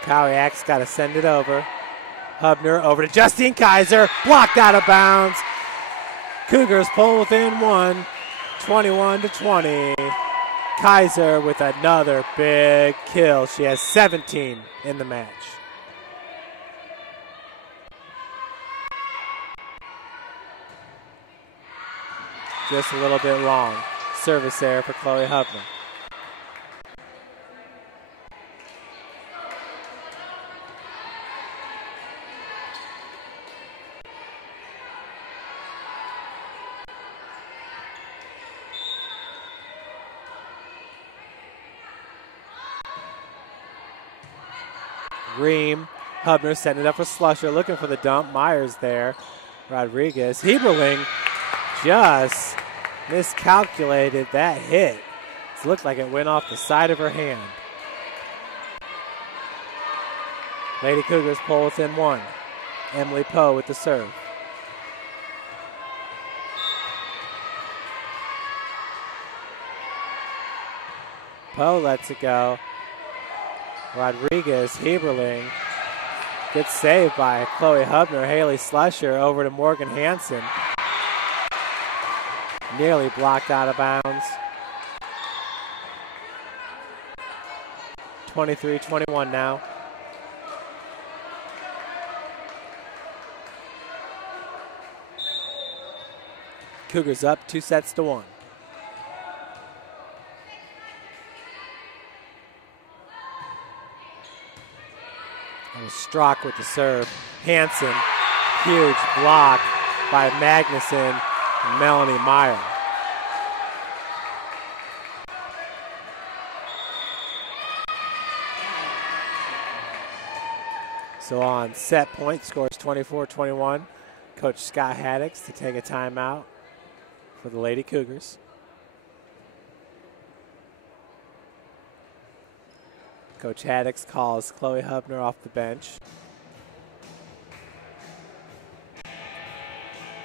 Kowiak's got to send it over. Hubner over to Justine Kaiser. Blocked out of bounds. Cougars pull within 1, 21-20. Kaiser with another big kill. She has 17 in the match. Just a little bit long. Service there for Chloe Hubner. Ream, Hubner setting it up for Slusher, looking for the dump. Myers there. Rodriguez. Heberling just miscalculated that hit. It looked like it went off the side of her hand. Lady Cougars pull within 1. Emily Poe with the serve. Poe lets it go. Rodriguez, Heberling gets saved by Chloe Hubner. Haley Slusher over to Morgan Hansen. Nearly blocked out of bounds. 23-21 now. Cougars up 2-1. Strock with the serve. Hansen, huge block by Magnuson and Melanie Meyer. So on set point, scores 24-21. Coach Scott Haddix to take a timeout for the Lady Cougars. Coach Haddix calls Chloe Hubner off the bench.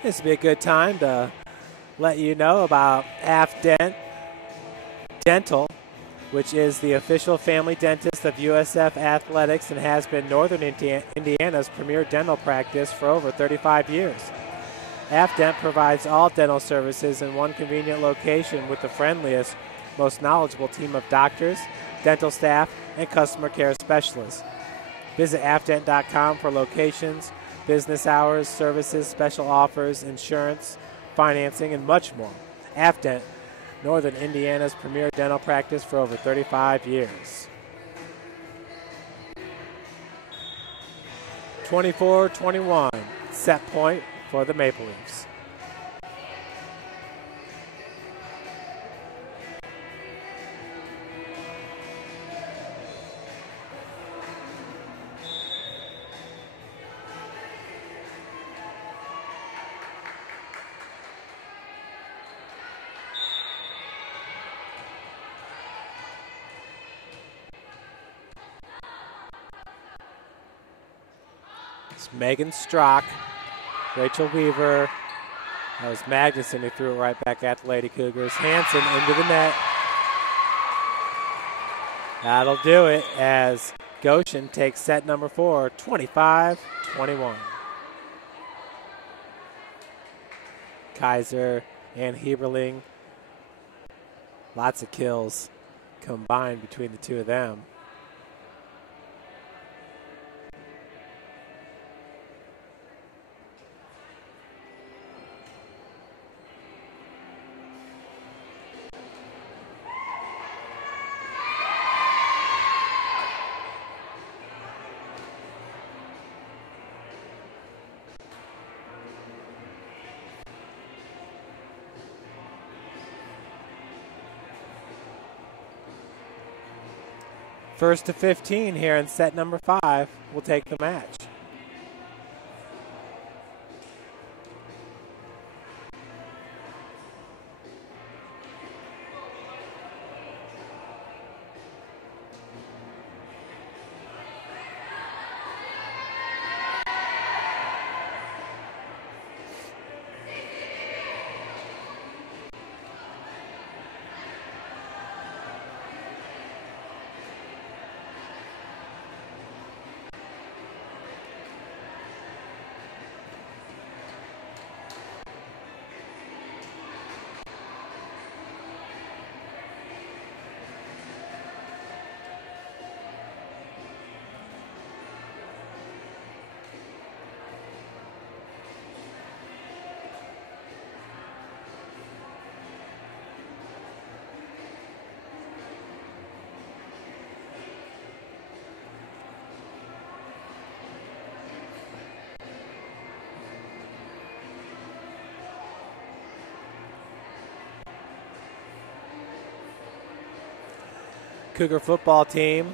This would be a good time to let you know about AFDent Dental, which is the official family dentist of USF Athletics and has been Northern Indiana's premier dental practice for over 35 years. AFDent provides all dental services in one convenient location with the friendliest, most knowledgeable team of doctors, dental staff, and customer care specialists. Visit afdent.com for locations, business hours, services, special offers, insurance, financing, and much more. AFDent, Northern Indiana's premier dental practice for over 35 years. 24-21, set point for the Maple Leafs. It's Megan Strock, Rachel Weaver. That was Magnuson who threw it right back at the Lady Cougars. Hansen into the net. That'll do it as Goshen takes set number 4, 25-21. Kaiser and Heberling. Lots of kills combined between the two of them. First to 15 here in set number 5 will take the match. Cougar football team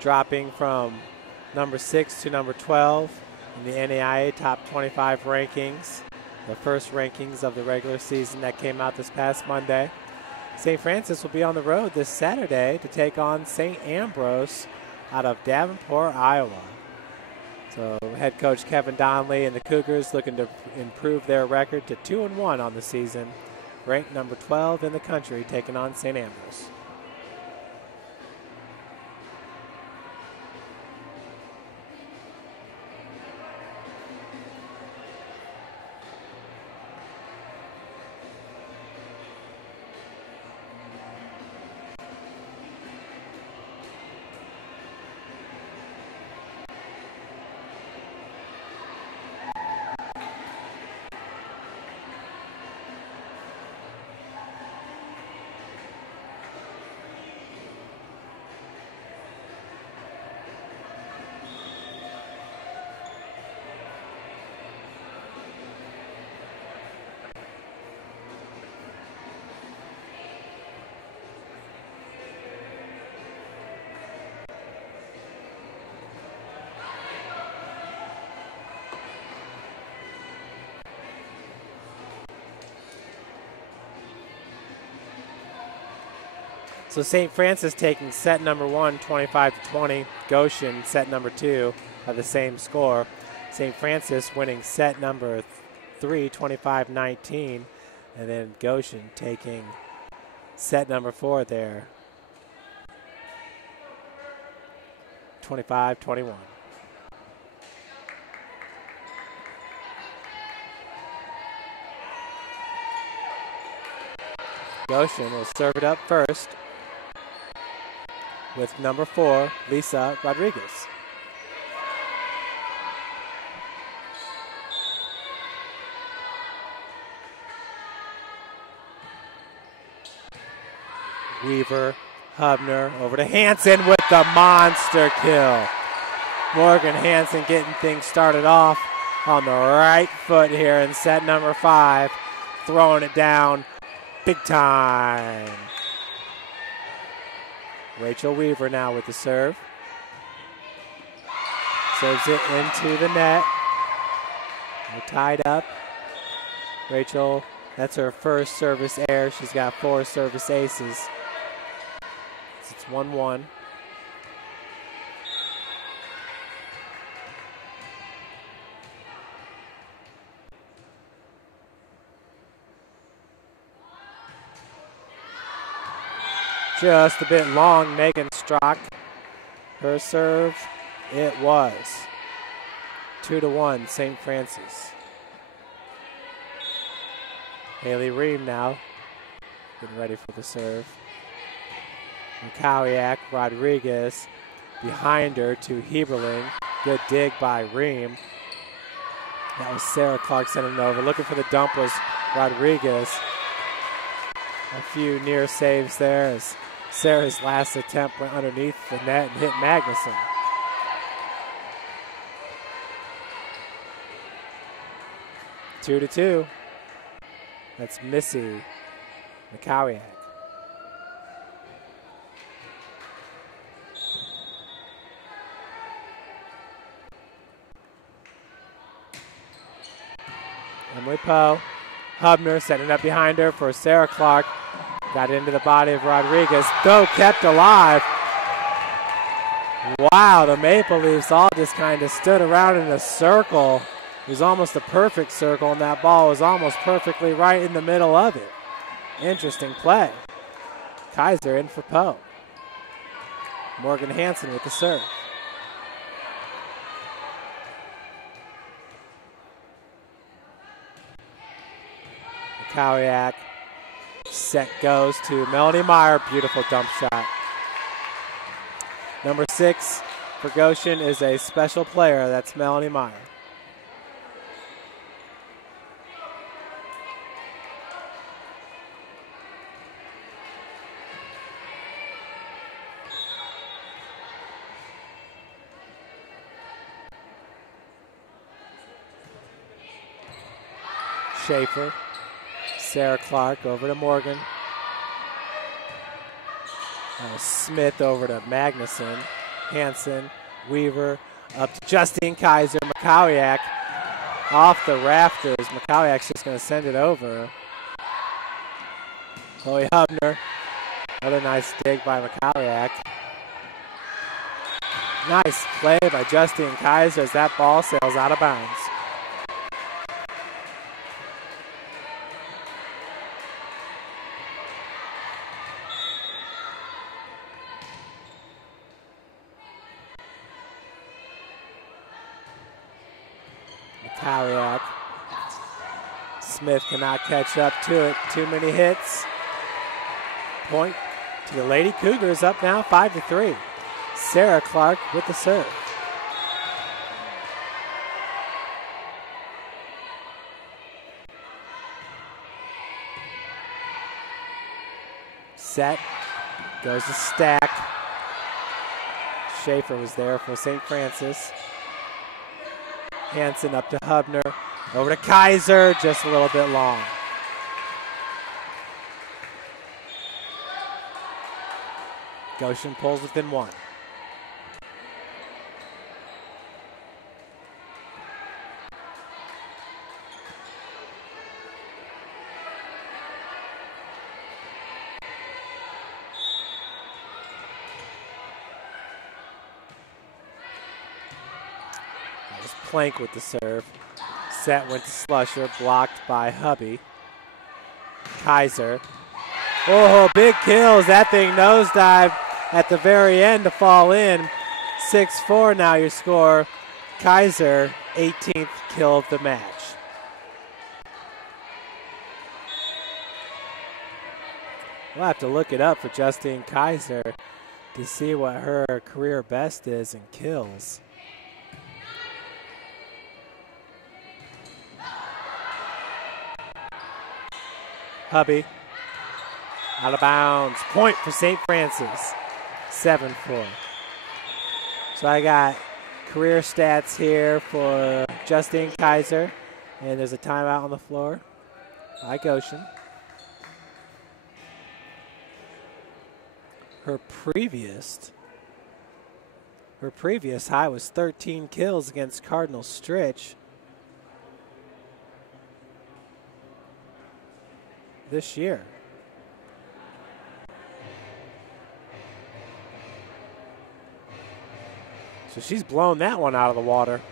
dropping from number 6 to number 12 in the NAIA top 25 rankings, the first rankings of the regular season that came out this past Monday. St. Francis will be on the road this Saturday to take on St. Ambrose out of Davenport, Iowa. So head coach Kevin Donnelly and the Cougars looking to improve their record to 2-1 on the season, ranked number 12 in the country, taking on St. Ambrose. So St. Francis taking set number 1, 25-20. Goshen set number 2 of the same score. St. Francis winning set number 3, 25-19. And then Goshen taking set number 4 there, 25-21. Goshen will serve it up first with number 4, Lisa Rodriguez. Weaver, Hubner, over to Hansen with the monster kill. Morgan Hansen getting things started off on the right foot here in set number 5, throwing it down big time. Rachel Weaver now with the serve. Serves it into the net. They're tied up. Rachel, that's her first service error. She's got 4 service aces. It's 1-1. just a bit long. Megan Strock, her serve, it was. 2-1, St. Francis. Haley Ream now, getting ready for the serve. McCowiak, Rodriguez, behind her to Heberling. Good dig by Ream. That was Sarah Clark sending it over. Looking for the dump was Rodriguez. A few near saves there as Sarah's last attempt went underneath the net and hit Magnuson. Two to two. That's Missy McCowiak. Emily Poe. Hubner setting up behind her for Sarah Clark. Got into the body of Rodriguez, though kept alive. Wow, the Maple Leafs all just kind of stood around in a circle. It was almost a perfect circle, and that ball was almost perfectly right in the middle of it. Interesting play. Kaiser in for Poe. Morgan Hansen with the serve. McCowiak. Set goes to Melanie Meyer. Beautiful dump shot. Number 6 for Goshen is a special player. That's Melanie Meyer. Schaefer. Sarah Clark over to Morgan. Smith over to Magnuson. Hansen, Weaver, up to Justine Kaiser. McCowiak off the rafters. McCowiak's just going to send it over. Chloe Hubner. Another nice dig by McCowiak. Nice play by Justine Kaiser as that ball sails out of bounds. McCowiak. Smith cannot catch up to it. Too many hits. Point to the Lady Cougars, up now 5-3. Sarah Clark with the serve. Set goes to Stack. Schaefer was there for St. Francis. Hansen up to Hubner. Over to Kaiser, just a little bit long. Goshen pulls within one. That was Plank with the serve. Set went to Slusher, blocked by Hubby. Kaiser. Oh, big kills. That thing nosedived at the very end to fall in. 6-4 now your score. Kaiser, 18th kill of the match. We'll have to look it up for Justine Kaiser to see what her career best is in kills. Hubby. Out of bounds. Point for St. Francis. 7-4. So I got career stats here for Justine Kaiser. And there's a timeout on the floor by Goshen. Her previous high was 13 kills against Cardinal Stritch. This year. So she's blown that one out of the water.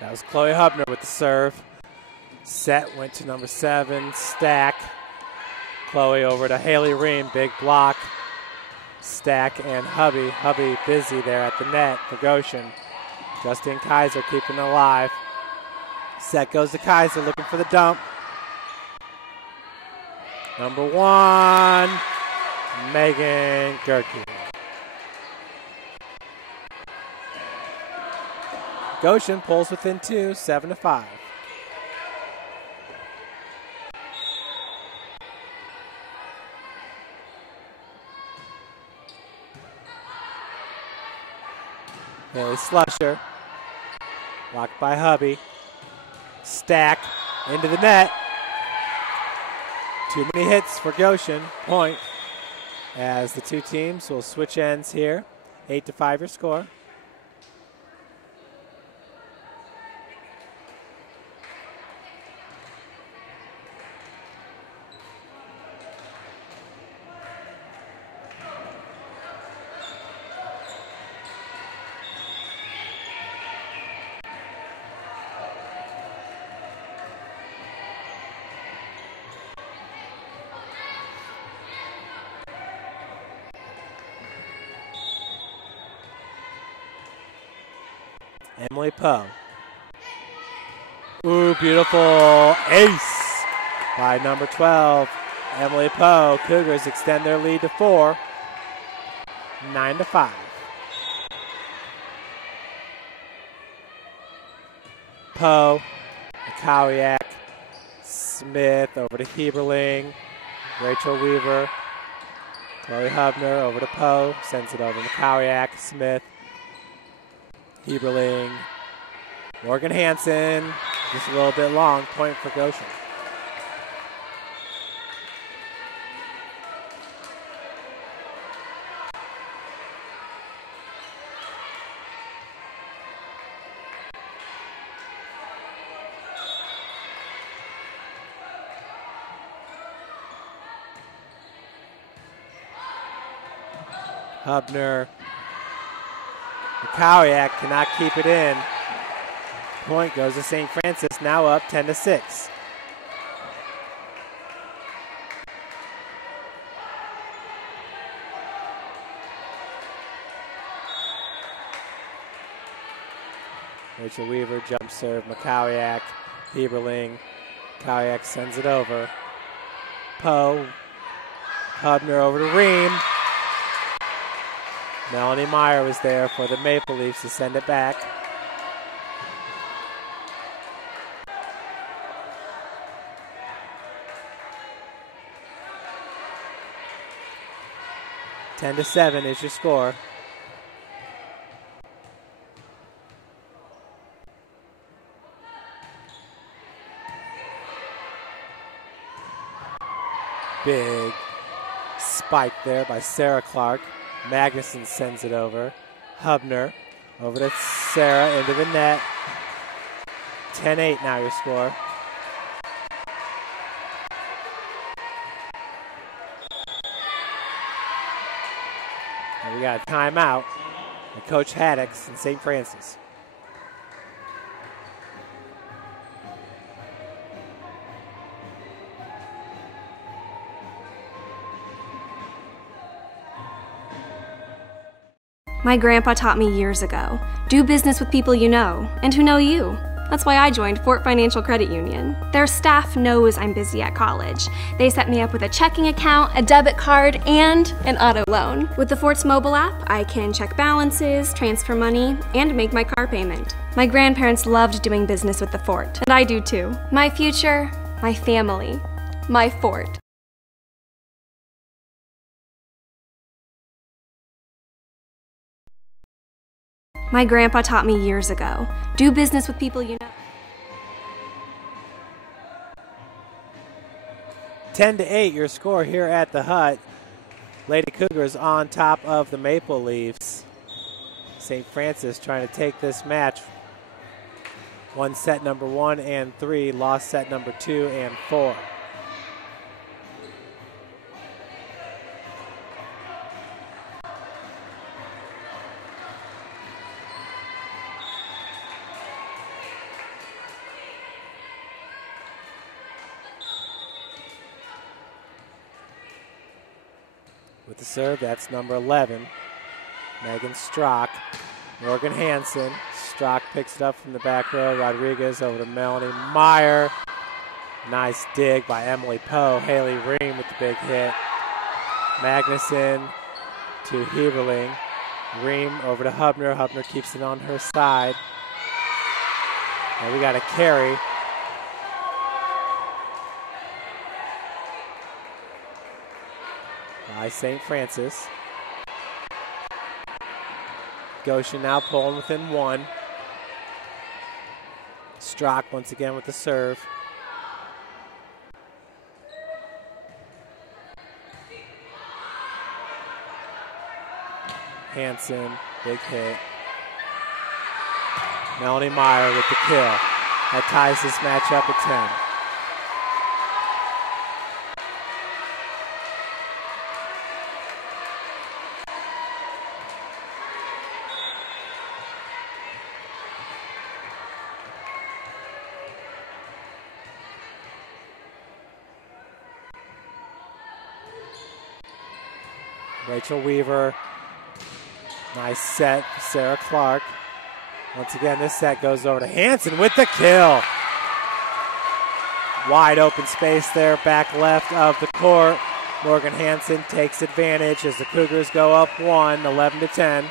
That was Chloe Hubner with the serve. Set went to number 7, Stack. Chloe over to Haley Ream, big block. Stack and Hubby. Hubby busy there at the net for Goshen. Justine Kaiser keeping it alive. Set goes to Kaiser looking for the dump. Number 1, Megan Gerke. Goshen pulls within 2, 7-5. Haley Slusher, blocked by Hubby. Stack into the net. Too many hits for Goshen. Point as the two teams will switch ends here. 8-5 your score. Emily Poe. Ooh, beautiful ace by number 12, Emily Poe. Cougars extend their lead to 4, 9-5. Poe, Mikowiak, Smith over to Heberling, Rachel Weaver, Chloe Hubner over to Poe, sends it over to Mikowiak, Smith, Heberling, Morgan Hansen, just a little bit long, point for Goshen. Hubner, Mikowiak cannot keep it in. Point goes to St. Francis, now up 10-6. Rachel Weaver, jump serve, Mikowiak, Heberling. Mikowiak sends it over. Poe, Hubner over to Ream. Melanie Meyer was there for the Maple Leafs to send it back. Ten to 7 is your score. Big spike there by Sarah Clark. Magnuson sends it over. Hubner over to Sarah into the net. 10-8 now your score. And we got a timeout by Coach Haddix in St. Francis. My grandpa taught me years ago, do business with people you know and who know you. That's why I joined Fort Financial Credit Union. Their staff knows I'm busy at college. They set me up with a checking account, a debit card, and an auto loan. With the Fort's mobile app, I can check balances, transfer money, and make my car payment. My grandparents loved doing business with the Fort, and I do too. My future, my family, my Fort. My grandpa taught me years ago, do business with people you know. 10-8 your score here at the Hut. Lady Cougars on top of the Maple Leafs. St. Francis trying to take this match. Won set number 1 and 3, lost set number 2 and 4. the serve. That's number 11, Megan Strock. Morgan Hansen. Strock picks it up from the back row. Rodriguez over to Melanie Meyer. Nice dig by Emily Poe. Haley Ream with the big hit. Magnuson to Heberling. Ream over to Hubner. Hubner keeps it on her side. And we got a carry. By St. Francis. Goshen now pulling within 1. Strock once again with the serve. Hansen, big hit. Melanie Meyer with the kill. That ties this match up at 10. Rachel Weaver. Nice set for Sarah Clark. Once again, this set goes over to Hansen with the kill. Wide open space there, back left of the court. Morgan Hansen takes advantage as the Cougars go up 1, 11-10.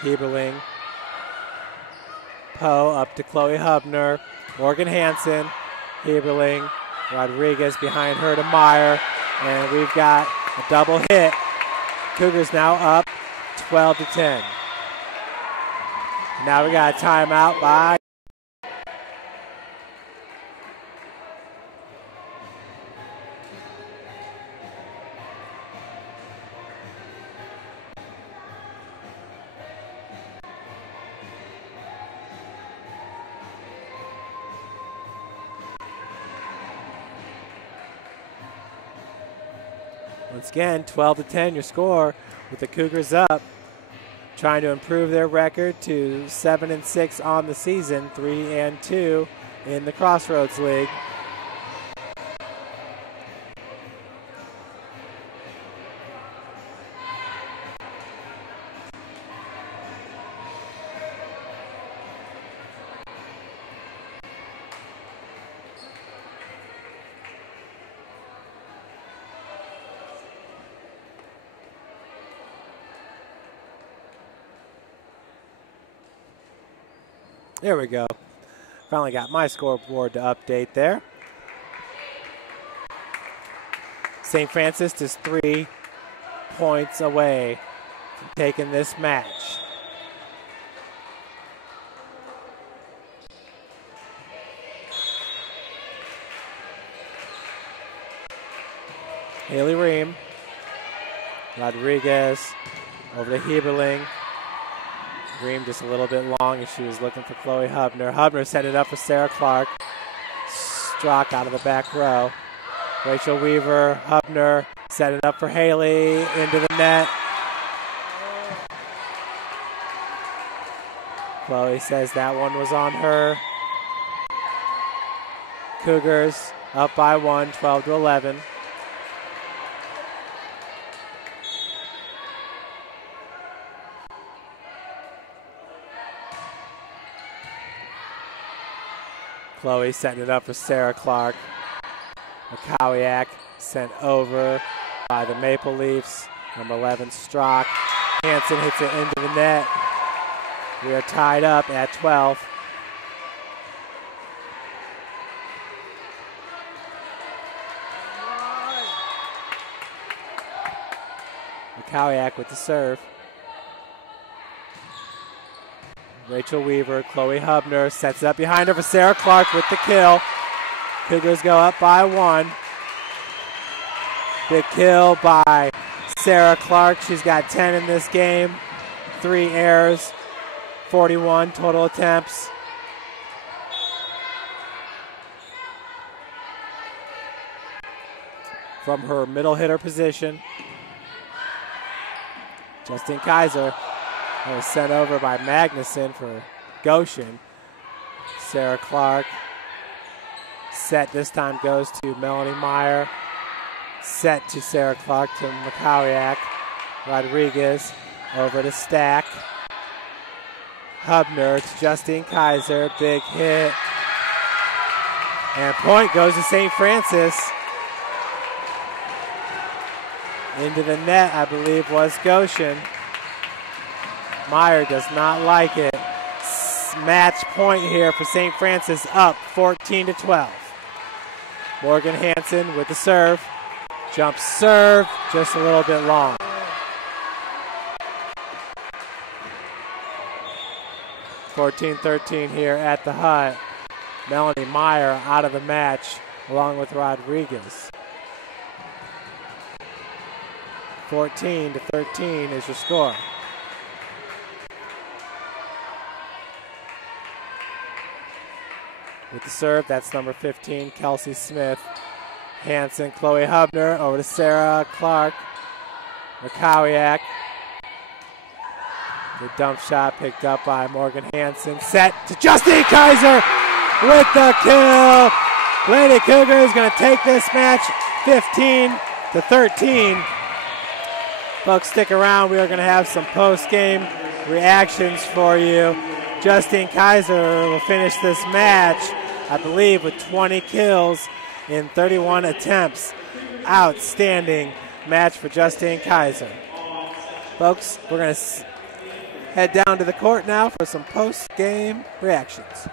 Heberling. Poe up to Chloe Hubner. Morgan Hansen. Heberling. Rodriguez behind her to Meyer. And we've got a double hit. Cougars now up 12-10. Now we got a timeout by once again, 12-10 your score with the Cougars up, trying to improve their record to 7-6 on the season, 3-2 in the Crossroads League. There we go. Finally got my scoreboard to update there. St. Francis is 3 points away from taking this match. Haley Ream. Rodriguez over to Heberling. Ream just a little bit long as she was looking for Chloe Hubner. Hubner set it up for Sarah Clark. Strock out of the back row. Rachel Weaver, Hubner set it up for Haley into the net. Chloe says that one was on her. Cougars up by 1, 12-11. Chloe setting it up for Sarah Clark. McCowiak sent over by the Maple Leafs. Number 11, Strock. Hansen hits it into the net. We are tied up at 12. McCowiak with the serve. Rachel Weaver, Chloe Hubner sets it up behind her for Sarah Clark with the kill. Cougars go up by 1. Big kill by Sarah Clark. She's got 10 in this game. 3 errors, 41 total attempts. From her middle hitter position. Justine Kaiser It was sent over by Magnuson for Goshen. Sarah Clark. Set this time goes to Melanie Meyer. Set to Sarah Clark to McCowiak. Rodriguez over to Stack. Hubner to Justine Kaiser. Big hit. And point goes to St. Francis. Into the net, I believe, was Goshen. Meyer does not like it. Match point here for St. Francis, up 14-12. Morgan Hansen with the serve. Jump serve, just a little bit long. (14-13) here at the Hut. Melanie Meyer out of the match along with Rodriguez. 14-13 is your score. With the serve, that's number 15, Kelsey Smith. Hansen, Chloe Hubner, over to Sarah Clark. McCowiak. The dump shot picked up by Morgan Hansen. Set to Justine Kaiser with the kill. Lady Cougars going to take this match 15-13. Folks, stick around. We are going to have some post-game reactions for you. Justine Kaiser will finish this match, I believe, with 20 kills in 31 attempts. Outstanding match for Justine Kaiser. Folks, we're going to head down to the court now for some post-game reactions.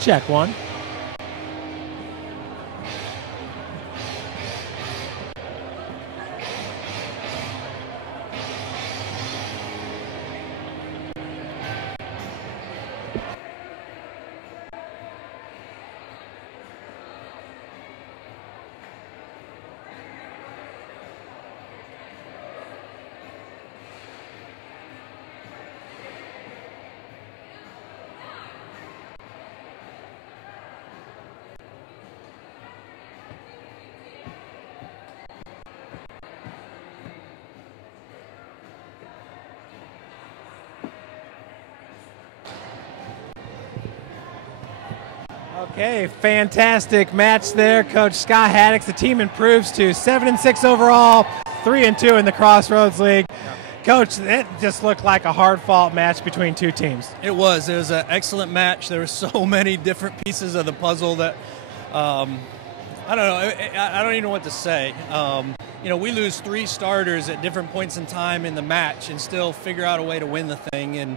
Check one. Okay, fantastic match there. Coach Scott Haddix, the team improves to 7-6 overall, 3-2 in the Crossroads League. Coach, it just looked like a hard-fought match between two teams. It was an excellent match. There were so many different pieces of the puzzle that, I don't know, I don't even know what to say. We lose 3 starters at different points in time in the match and still figure out a way to win the thing, and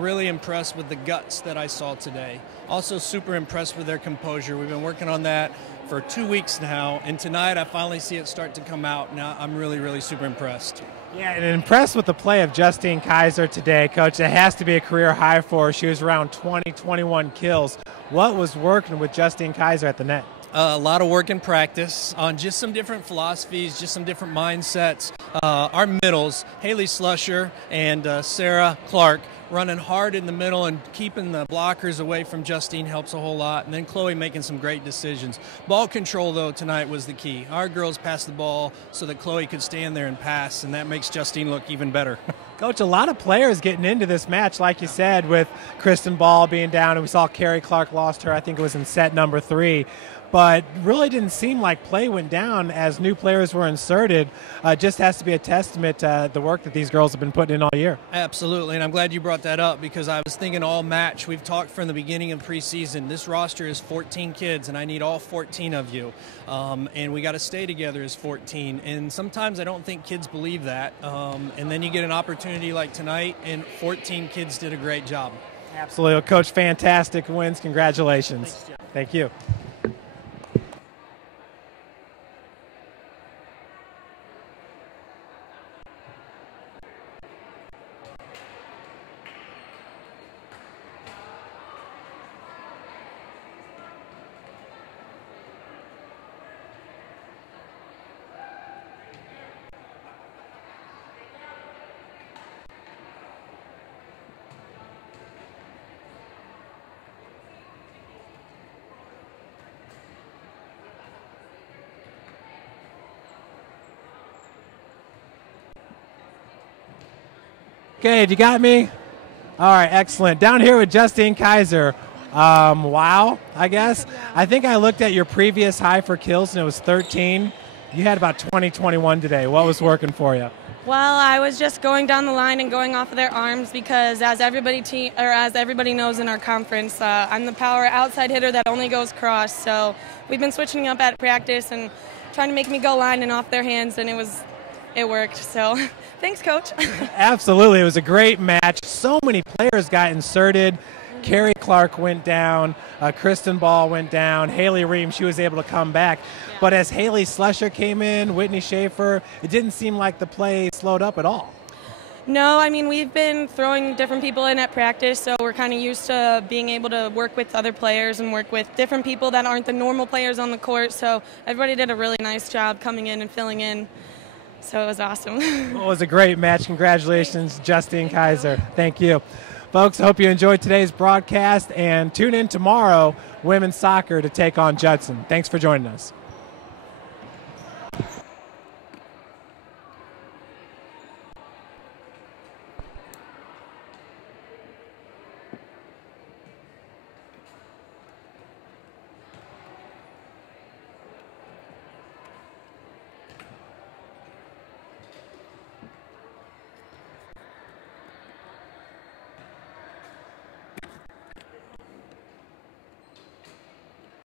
really impressed with the guts that I saw today. Also super impressed with their composure. We've been working on that for 2 weeks now, and tonight I finally see it start to come out. Now I'm really, really super impressed. Yeah, and impressed with the play of Justine Kaiser today, Coach. It has to be a career high for her. She was around 20, 21 kills. What was working with Justine Kaiser at the net? A lot of work in practice on just some different philosophies, just some different mindsets. Our middles, Haley Slusher and Sarah Clark, running hard in the middle and keeping the blockers away from Justine helps a whole lot. And then Chloe making some great decisions. Ball control, though, tonight was the key. Our girls passed the ball so that Chloe could stand there and pass, and that makes Justine look even better. Coach, a lot of players getting into this match, like you said, with Kristen Ball being down, and we saw Carrie Clark lost her, I think it was in set number 3. But really didn't seem like play went down as new players were inserted. Just has to be a testament to the work that these girls have been putting in all year. Absolutely, and I'm glad you brought that up because I was thinking all match. We've talked from the beginning of preseason. This roster is 14 kids, and I need all 14 of you. And we got to stay together as 14. And sometimes I don't think kids believe that. And then you get an opportunity like tonight, and 14 kids did a great job. Absolutely. Coach, fantastic wins. Congratulations. Thanks, Jeff. Thank you. Okay, have you got me? All right, excellent. Down here with Justine Kaiser. Wow, I guess. I think I looked at your previous high for kills, and it was 13. You had about 20, 21 today. What was working for you? Well, I was just going down the line and going off of their arms because, as everybody knows in our conference, I'm the power outside hitter that only goes cross. So we've been switching up at practice and trying to make me go line and off their hands, and it worked. So thanks, Coach. Absolutely. It was a great match. So many players got inserted. Carrie Clark went down. Kristen Ball went down. Haley Ream, she was able to come back. Yeah. But as Haley Slusher came in, Whitney Schaefer, it didn't seem like the play slowed up at all. No, I mean, we've been throwing different people in at practice, so we're kind of used to being able to work with other players and work with different people that aren't the normal players on the court. So everybody did a really nice job coming in and filling in. So it was awesome. Well, it was a great match. Congratulations, Justine Kaiser. Thank you. Folks, I hope you enjoyed today's broadcast, and tune in tomorrow, women's soccer, to take on Judson. Thanks for joining us.